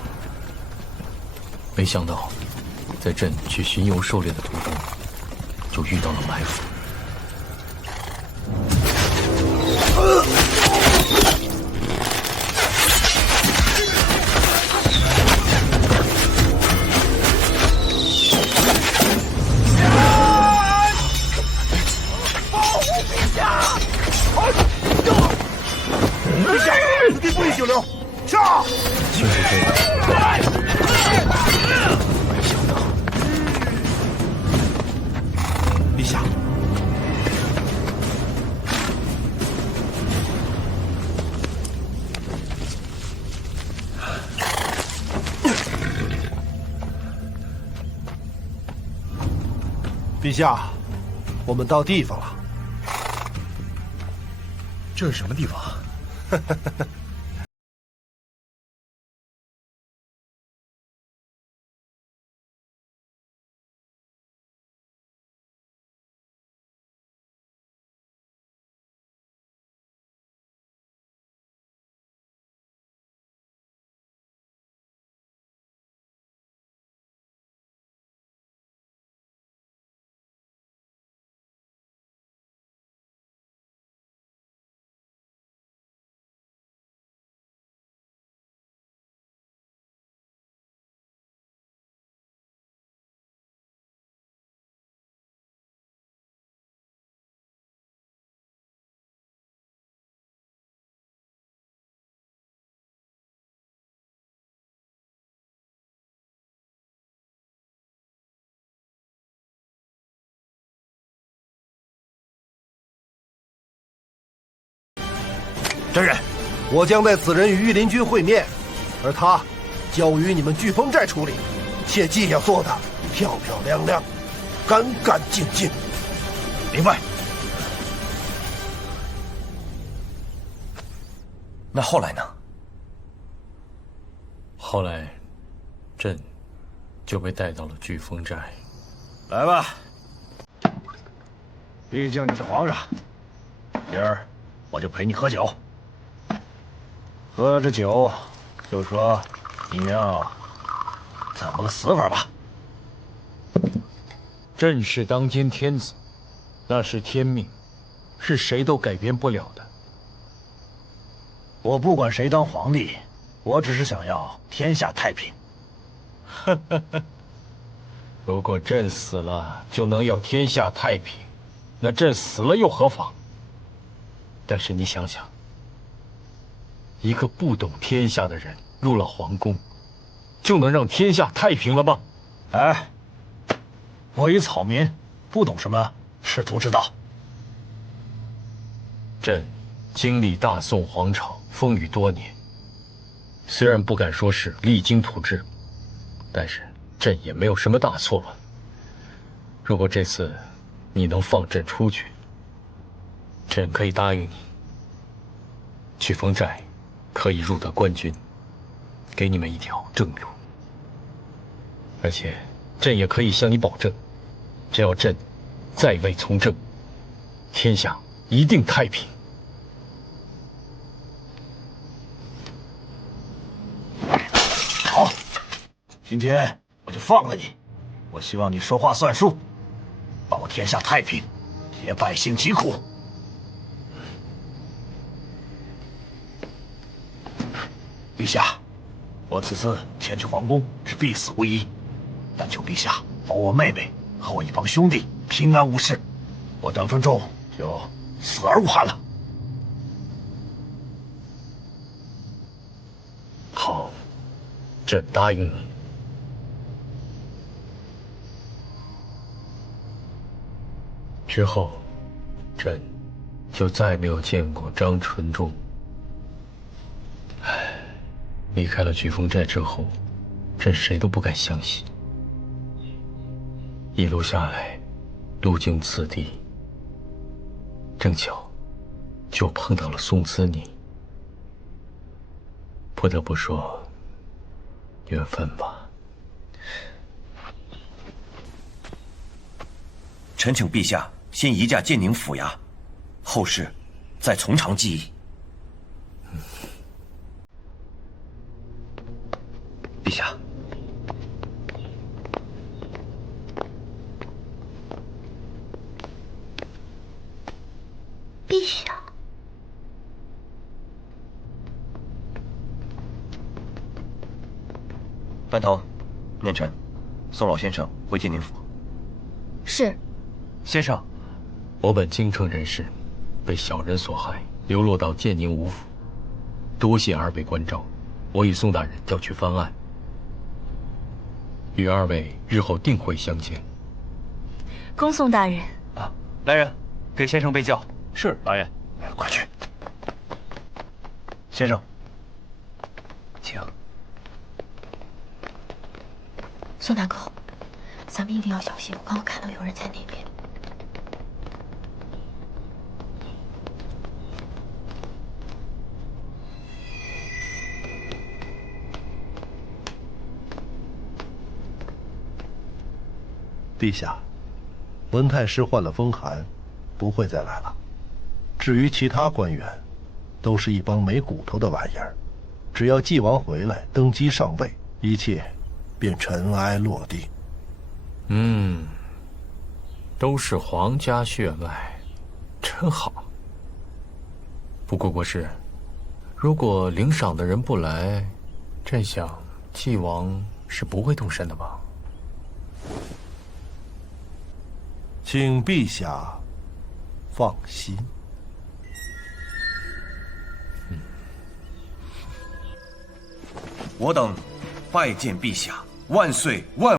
没想到，在朕去巡游狩猎的途中，就遇到了埋伏。陛下，此地不宜久留，杀！竟是这样。没想到，陛下，陛下，我们到地方了。这是什么地方？真人，我将带此人与御林军会面，而他交于你们飓风寨处理，切记要做的漂漂亮亮、干干净净。明白。那后来呢？后来，朕就被带到了飓风寨。来吧，毕竟你是皇上，今儿我就陪你喝酒。喝着酒，就说你要怎么个死法吧。朕是当今天子，那是天命，是谁都改变不了的。我不管谁当皇帝，我只是想要天下太平。如果朕死了就能要天下太平，那朕死了又何妨？但是你想想，一个不懂天下的人入了皇宫，就能让天下太平了吗？哎，我一草民，不懂什么仕途之道。朕经历大宋皇朝风雨多年，虽然不敢说是励精图治，但是朕也没有什么大错乱。如果这次你能放朕出去，朕可以答应你，飓风寨可以入得官军，给你们一条正路。而且朕也可以向你保证，只要朕在位从政，天下一定太平。好，今天我就放了你。我希望你说话算数，保天下太平，解百姓疾苦。陛下，我此次前去皇宫是必死无疑，但求陛下保我妹妹和我一帮兄弟平安无事，我张春仲就死而无憾了。好，朕答应你。之后，朕就再没有见过张纯仲。唉，离开了飓风寨之后，朕谁都不敢相信。一路下来，路经此地，正巧就碰到了宋慈宁不得不说，缘分吧。臣请陛下先移驾建宁府衙，后事再从长计议。陛下，陛下，班头，念臣，送老先生回建宁府。是。先生，我本京城人士，被小人所害，流落到建宁吴府，多谢二位关照，我与宋大人调去翻案，与二位日后定会相见。恭送大人。来人，给先生备轿。是，老爷。快去。先生，请。宋大哥，咱们一定要小心，我刚刚看到有人在那边。陛下，文太师患了风寒，不会再来了。至于其他官员，都是一帮没骨头的玩意儿。只要纪王回来登基上位，一切便尘埃落定。都是皇家血脉，真好。不过国师，如果领赏的人不来，朕想纪王是不会动身的吧？请陛下放心。我等拜见陛下，万岁万！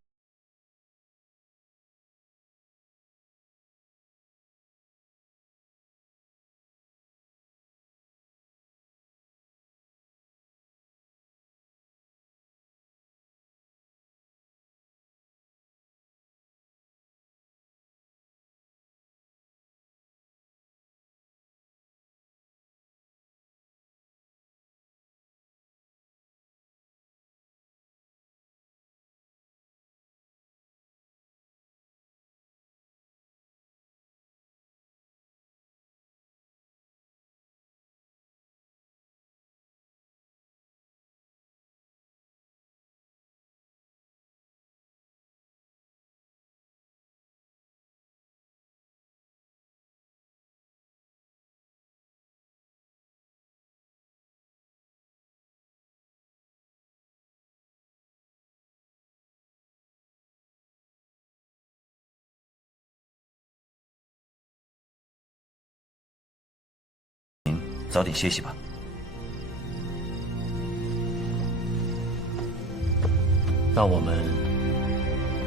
早点歇息吧。那我们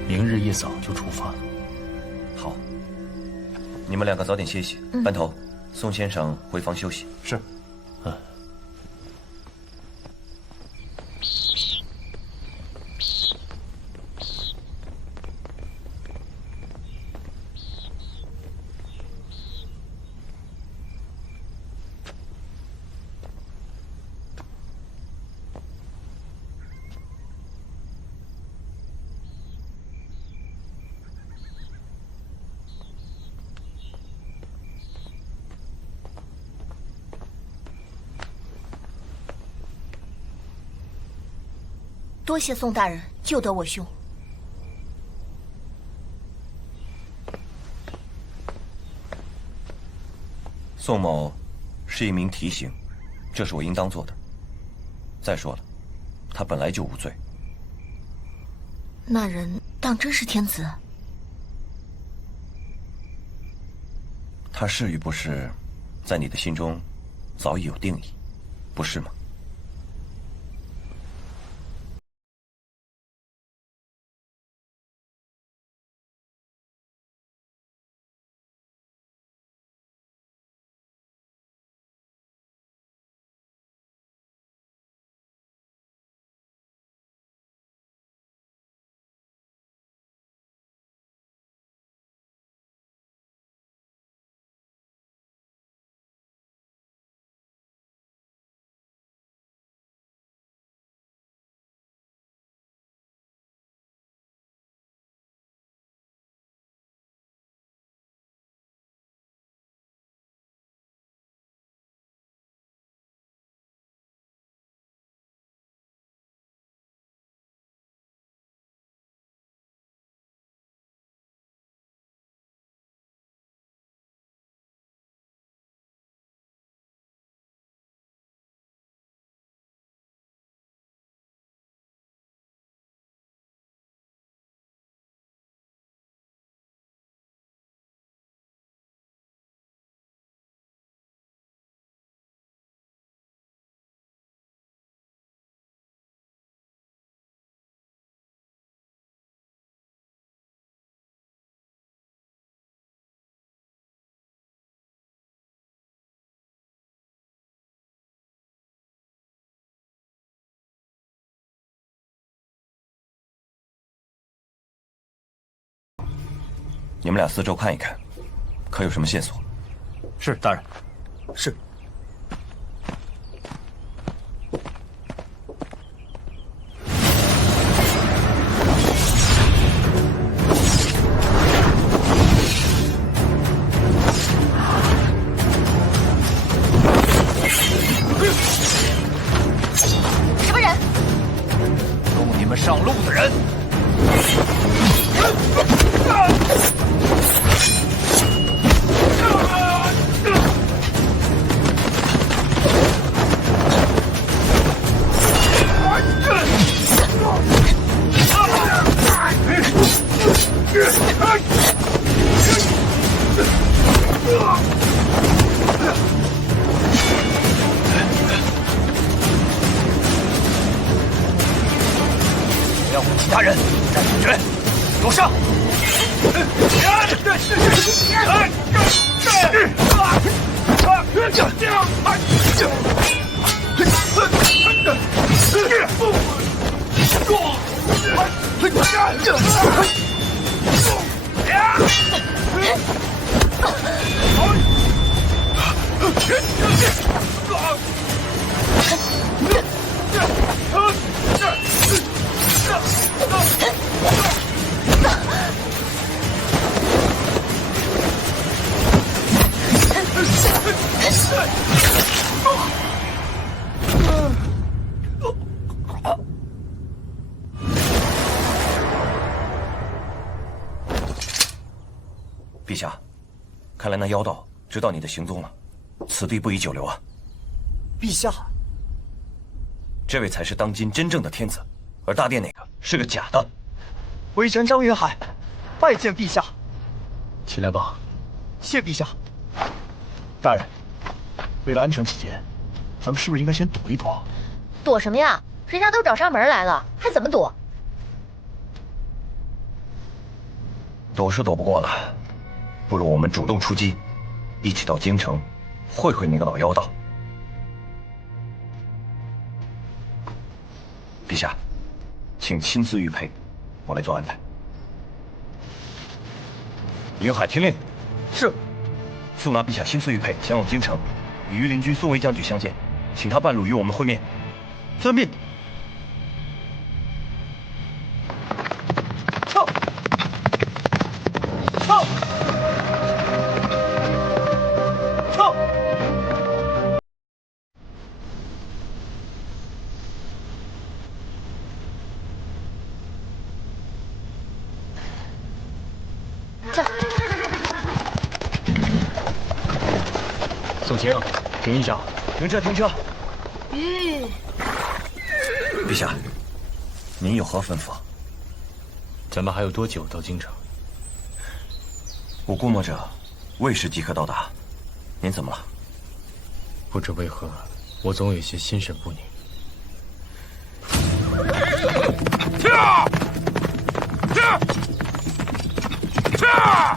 明日一早就出发。好，你们两个早点歇息。班头，宋先生回房休息。是。多谢宋大人救得我兄。宋某是一名提刑，这是我应当做的。再说了，他本来就无罪。那人当真是天子？他是与不是，在你的心中早已有定义，不是吗？你们俩四周看一看，可有什么线索？是，大人。是。什么人？供你们上路的人。不要管其他人，战主角，给我上！陛下，看来那妖道知道你的行踪了，此地不宜久留啊。陛下，这位才是当今真正的天子，而大殿那个是个假的。微臣张云海，拜见陛下。起来吧。谢陛下。大人，为了安全起见，咱们是不是应该先躲一躲？躲什么呀？人家都找上门来了，还怎么躲？躲是躲不过了，不如我们主动出击，一起到京城，会会那个老妖道。陛下，请亲自御陪，我来做安排。云海听令。是。速拿陛下亲自御陪前往京城，与御林军宋卫将军相见，请他半路与我们会面。遵命。撤！撤！撤！这。宋清，停一下！停车！停车！陛下，您有何吩咐？咱们还有多久到京城？我估摸着未时即可到达。您怎么了？不知为何，我总有些心神不宁。跳！跳！跳！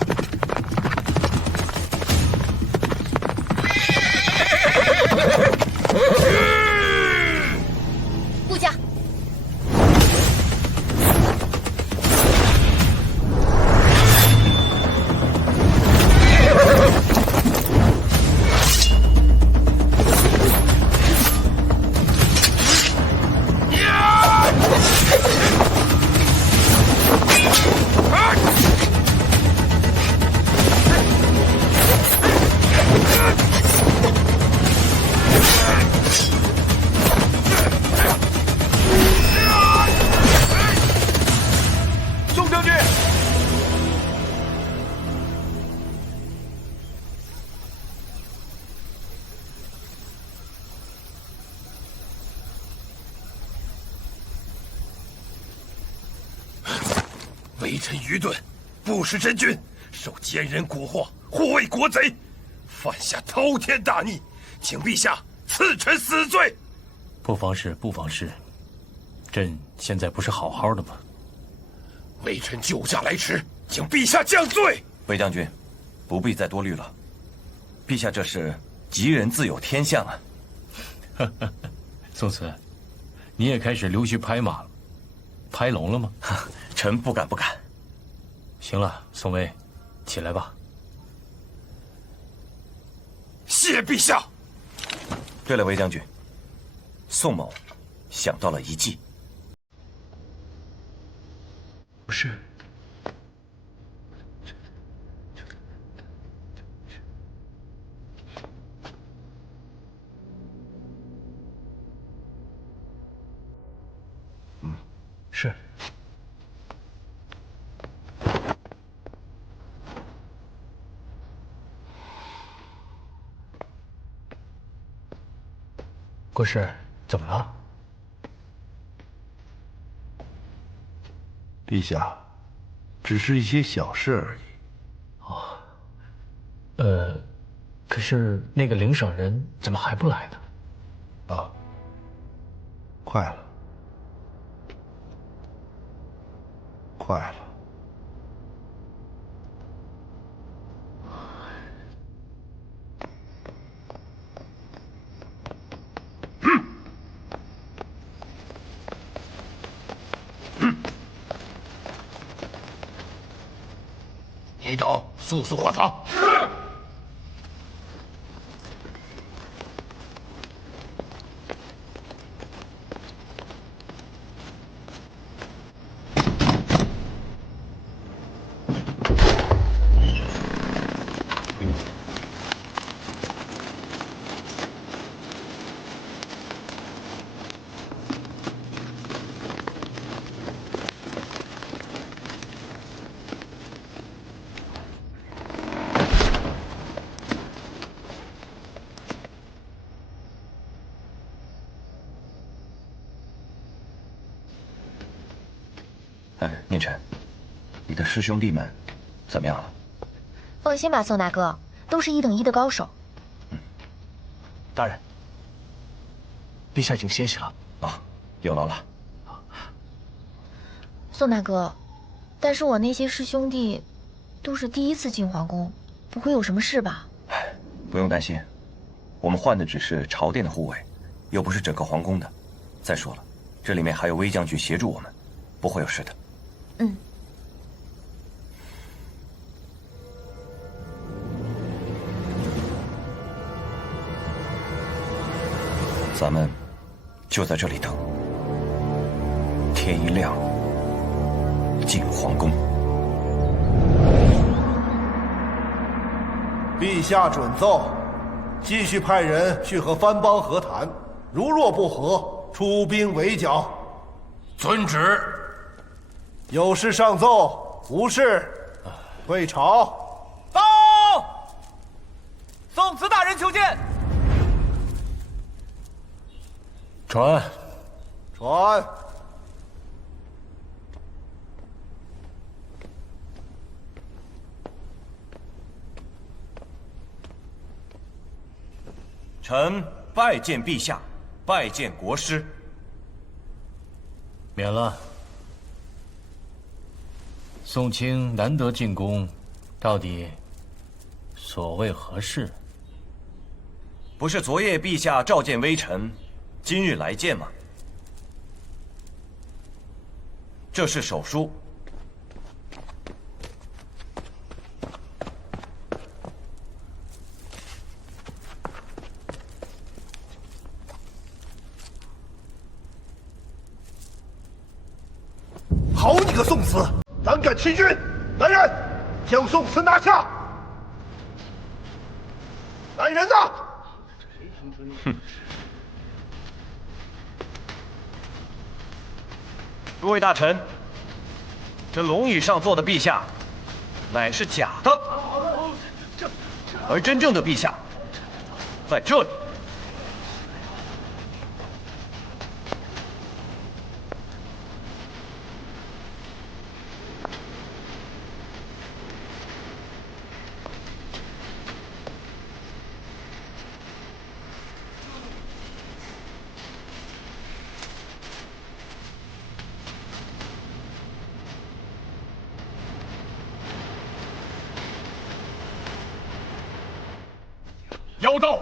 顾家。微臣愚钝，不识真君，受奸人蛊惑，护卫国贼，犯下滔天大逆，请陛下赐臣死罪。不妨事，不妨事。朕现在不是好好的吗？微臣救驾来迟，请陛下降罪。魏将军，不必再多虑了。陛下这是吉人自有天相啊。宋慈，你也开始溜须拍马了，拍拢了吗？臣不敢不敢。行了，宋威，起来吧。谢陛下。对了，韦将军，宋某想到了一计。不是。是。国师，怎么了？陛下，只是一些小事而已。哦，可是那个领赏人怎么还不来呢？啊，快了，快了。你等，速速换防。念晨，你的师兄弟们怎么样了？放心吧，宋大哥，都是1等1的高手。大人，陛下请歇息了。啊，有劳了。宋大哥，但是我那些师兄弟都是第1次进皇宫，不会有什么事吧？不用担心，我们换的只是朝殿的护卫，又不是整个皇宫的。再说了，这里面还有威将军协助我们，不会有事的。嗯。咱们就在这里等，天一亮进皇宫。陛下准奏，继续派人去和藩邦和谈，如若不和，出兵围剿。遵旨。有事上奏，无事退朝。报，宋慈大人求见。传。传。臣拜见陛下，拜见国师。免了。宋清难得进宫，到底所谓何事？不是昨夜陛下召见微臣，今日来见吗？这是手书。好你个宋慈，胆敢欺君！来人，将宋慈拿下！来人呐！哼！诸位大臣，这龙椅上坐的陛下，乃是假的，而真正的陛下在这里。妖道！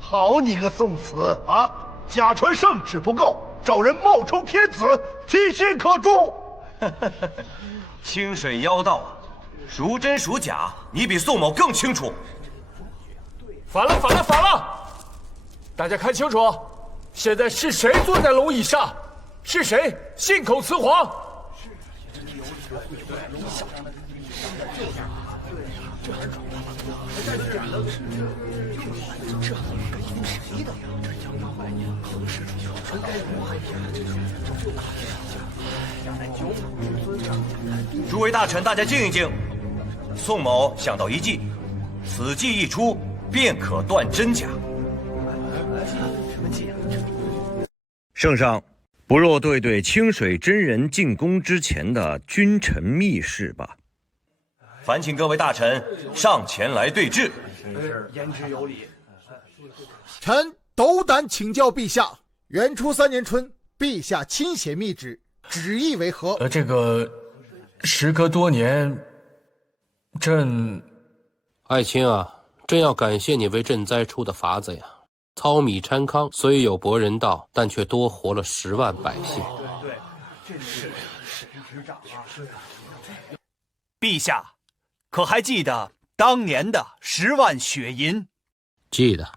好你个宋慈啊！假传圣旨不够，找人冒充天子，其心可诛！清水妖道，孰真孰假，你比宋某更清楚。反了，反了，反了！大家看清楚，现在是谁坐在龙椅上？是谁信口雌黄？诸位大臣，大家静一静。宋某想到一计，此计一出，便可断真假。圣上，不若对对清水真人进宫之前的君臣密事吧。烦请各位大臣上前来对质。言之有理。臣斗胆请教陛下，元初3年春，陛下亲写密旨，旨意为何？这个时隔多年，朕……爱卿啊，朕要感谢你为朕栽出的法子呀。糙米掺糠，虽有博人道，但却多活了10万百姓。对，这是执掌啊。陛下，可还记得当年的10万血银？记得。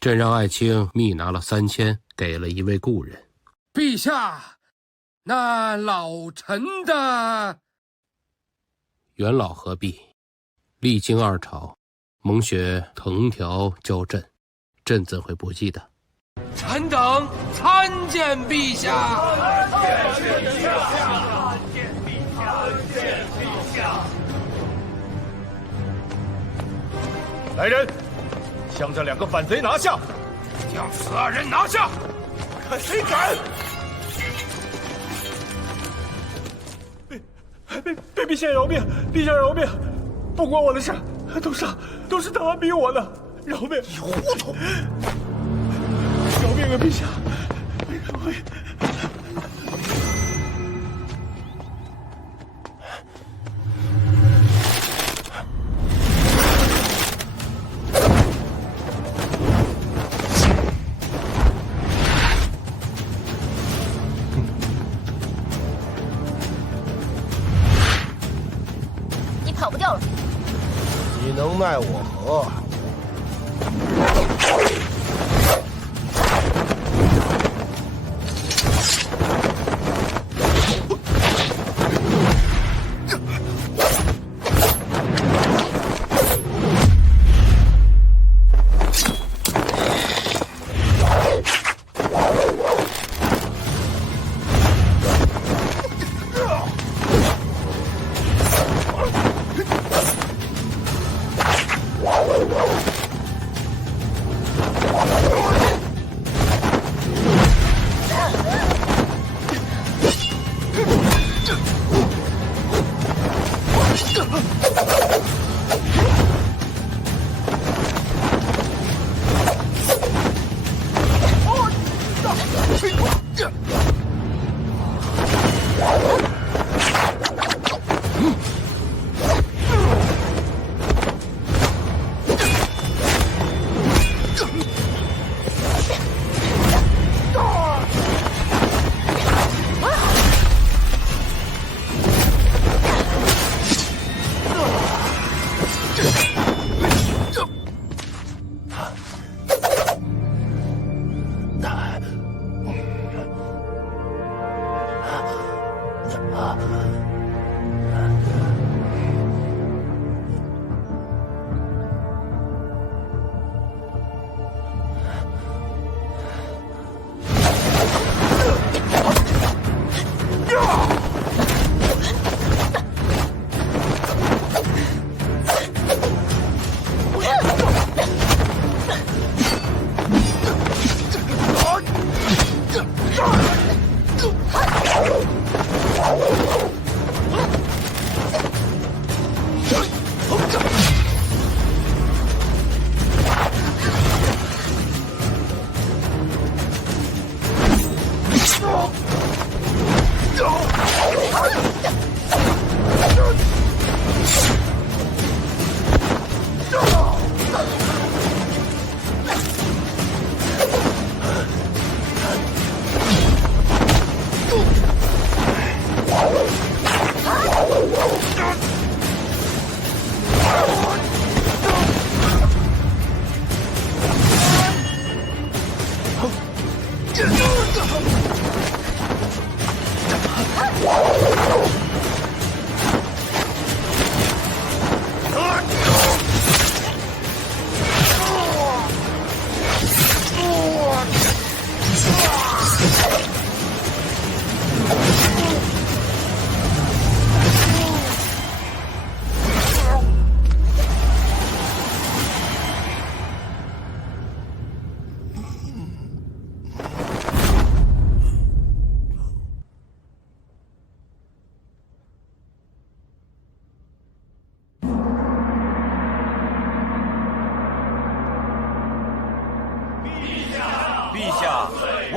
朕让爱卿密拿了3000，给了一位故人。陛下，那老臣的元老何必？历经2朝，蒙雪藤条交朕，朕怎会不记得？臣等参见陛下。来人，将这2个反贼拿下！将此2人拿下！看谁敢！被陛下饶命！陛下饶命！不关我的事，都是他逼我的，饶命！你糊涂！饶命啊，陛下！饶命！你跑不掉了。你能奈我何？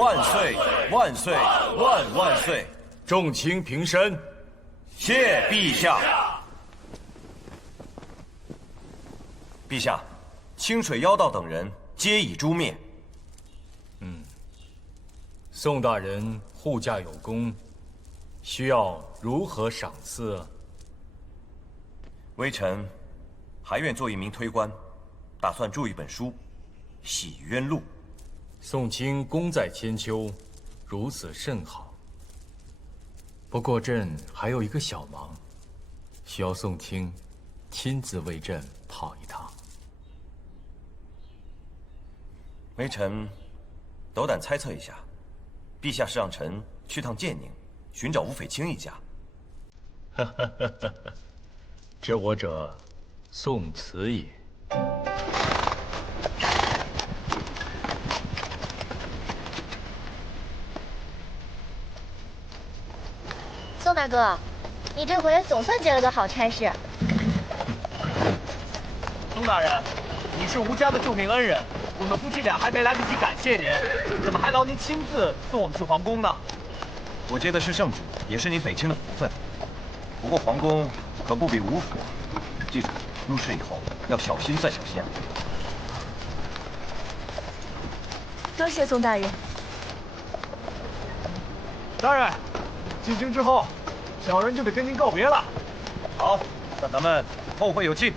万岁！万岁！万岁！众卿平身，谢陛下。陛下，清水妖道等人皆已诛灭。宋大人护驾有功，需要如何赏赐？微臣还愿做一名推官，打算著一本书《洗冤录》。宋卿功在千秋，如此甚好。不过朕还有一个小忙，需要宋卿亲自为朕跑一趟。微臣斗胆猜测一下，陛下是让臣去趟建宁，寻找吴匪清一家。知我者，宋慈也。宋大哥，你这回总算接了个好差事。宋大人，你是吴家的救命恩人，我们夫妻俩还没来得及感谢您，怎么还劳您亲自送我们去皇宫呢？我接的是圣旨，也是你匪清的福分。不过皇宫可不比吴府，记住，入室以后要小心再小心。多谢宋大人。大人，进京之后，小人就得跟您告别了。好，那咱们后会有期。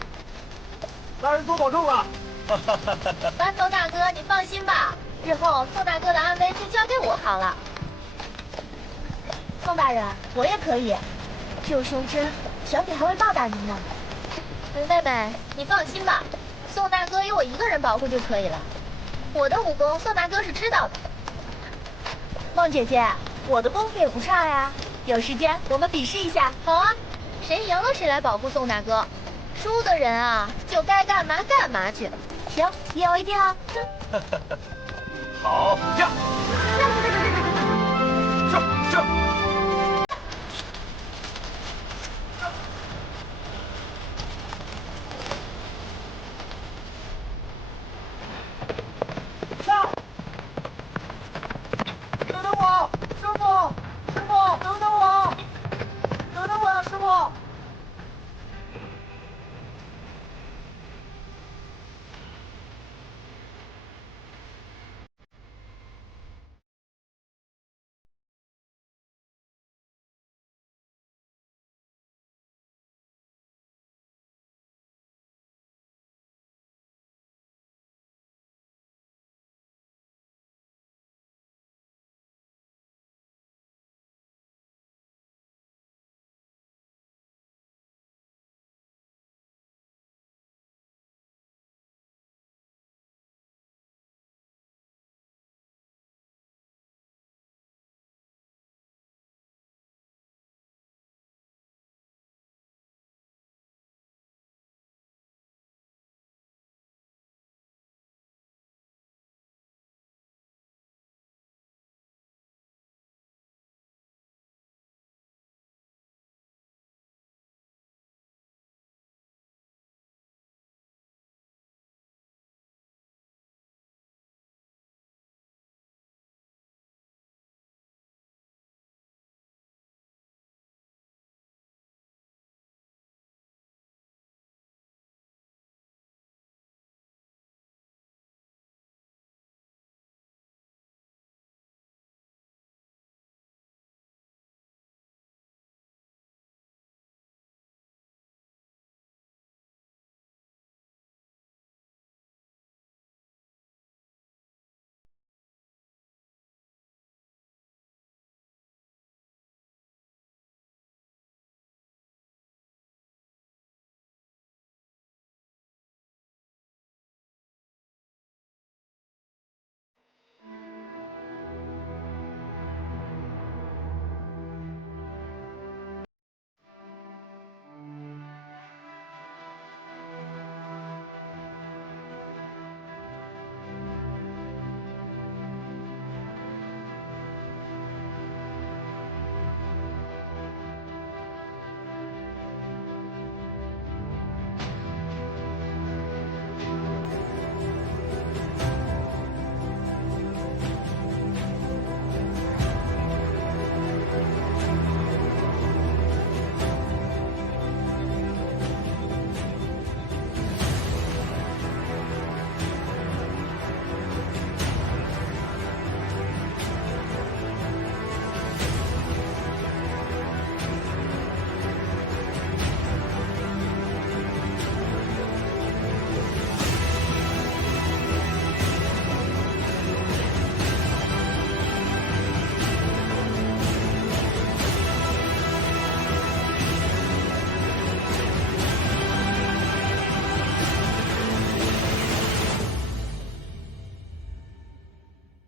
大人多保重啊！那宋大哥，你放心吧，日后宋大哥的安危就交给我好了。宋大人，我也可以。救胸针，小姐还会报答您呢。妹妹，你放心吧，宋大哥有我一个人保护就可以了。我的武功，宋大哥是知道的。梦姐姐，我的功夫也不差呀，有时间我们比试一下。好啊，谁赢了谁来保护宋大哥，输的人啊就该干嘛干嘛去。行，一言为定啊。好，呀。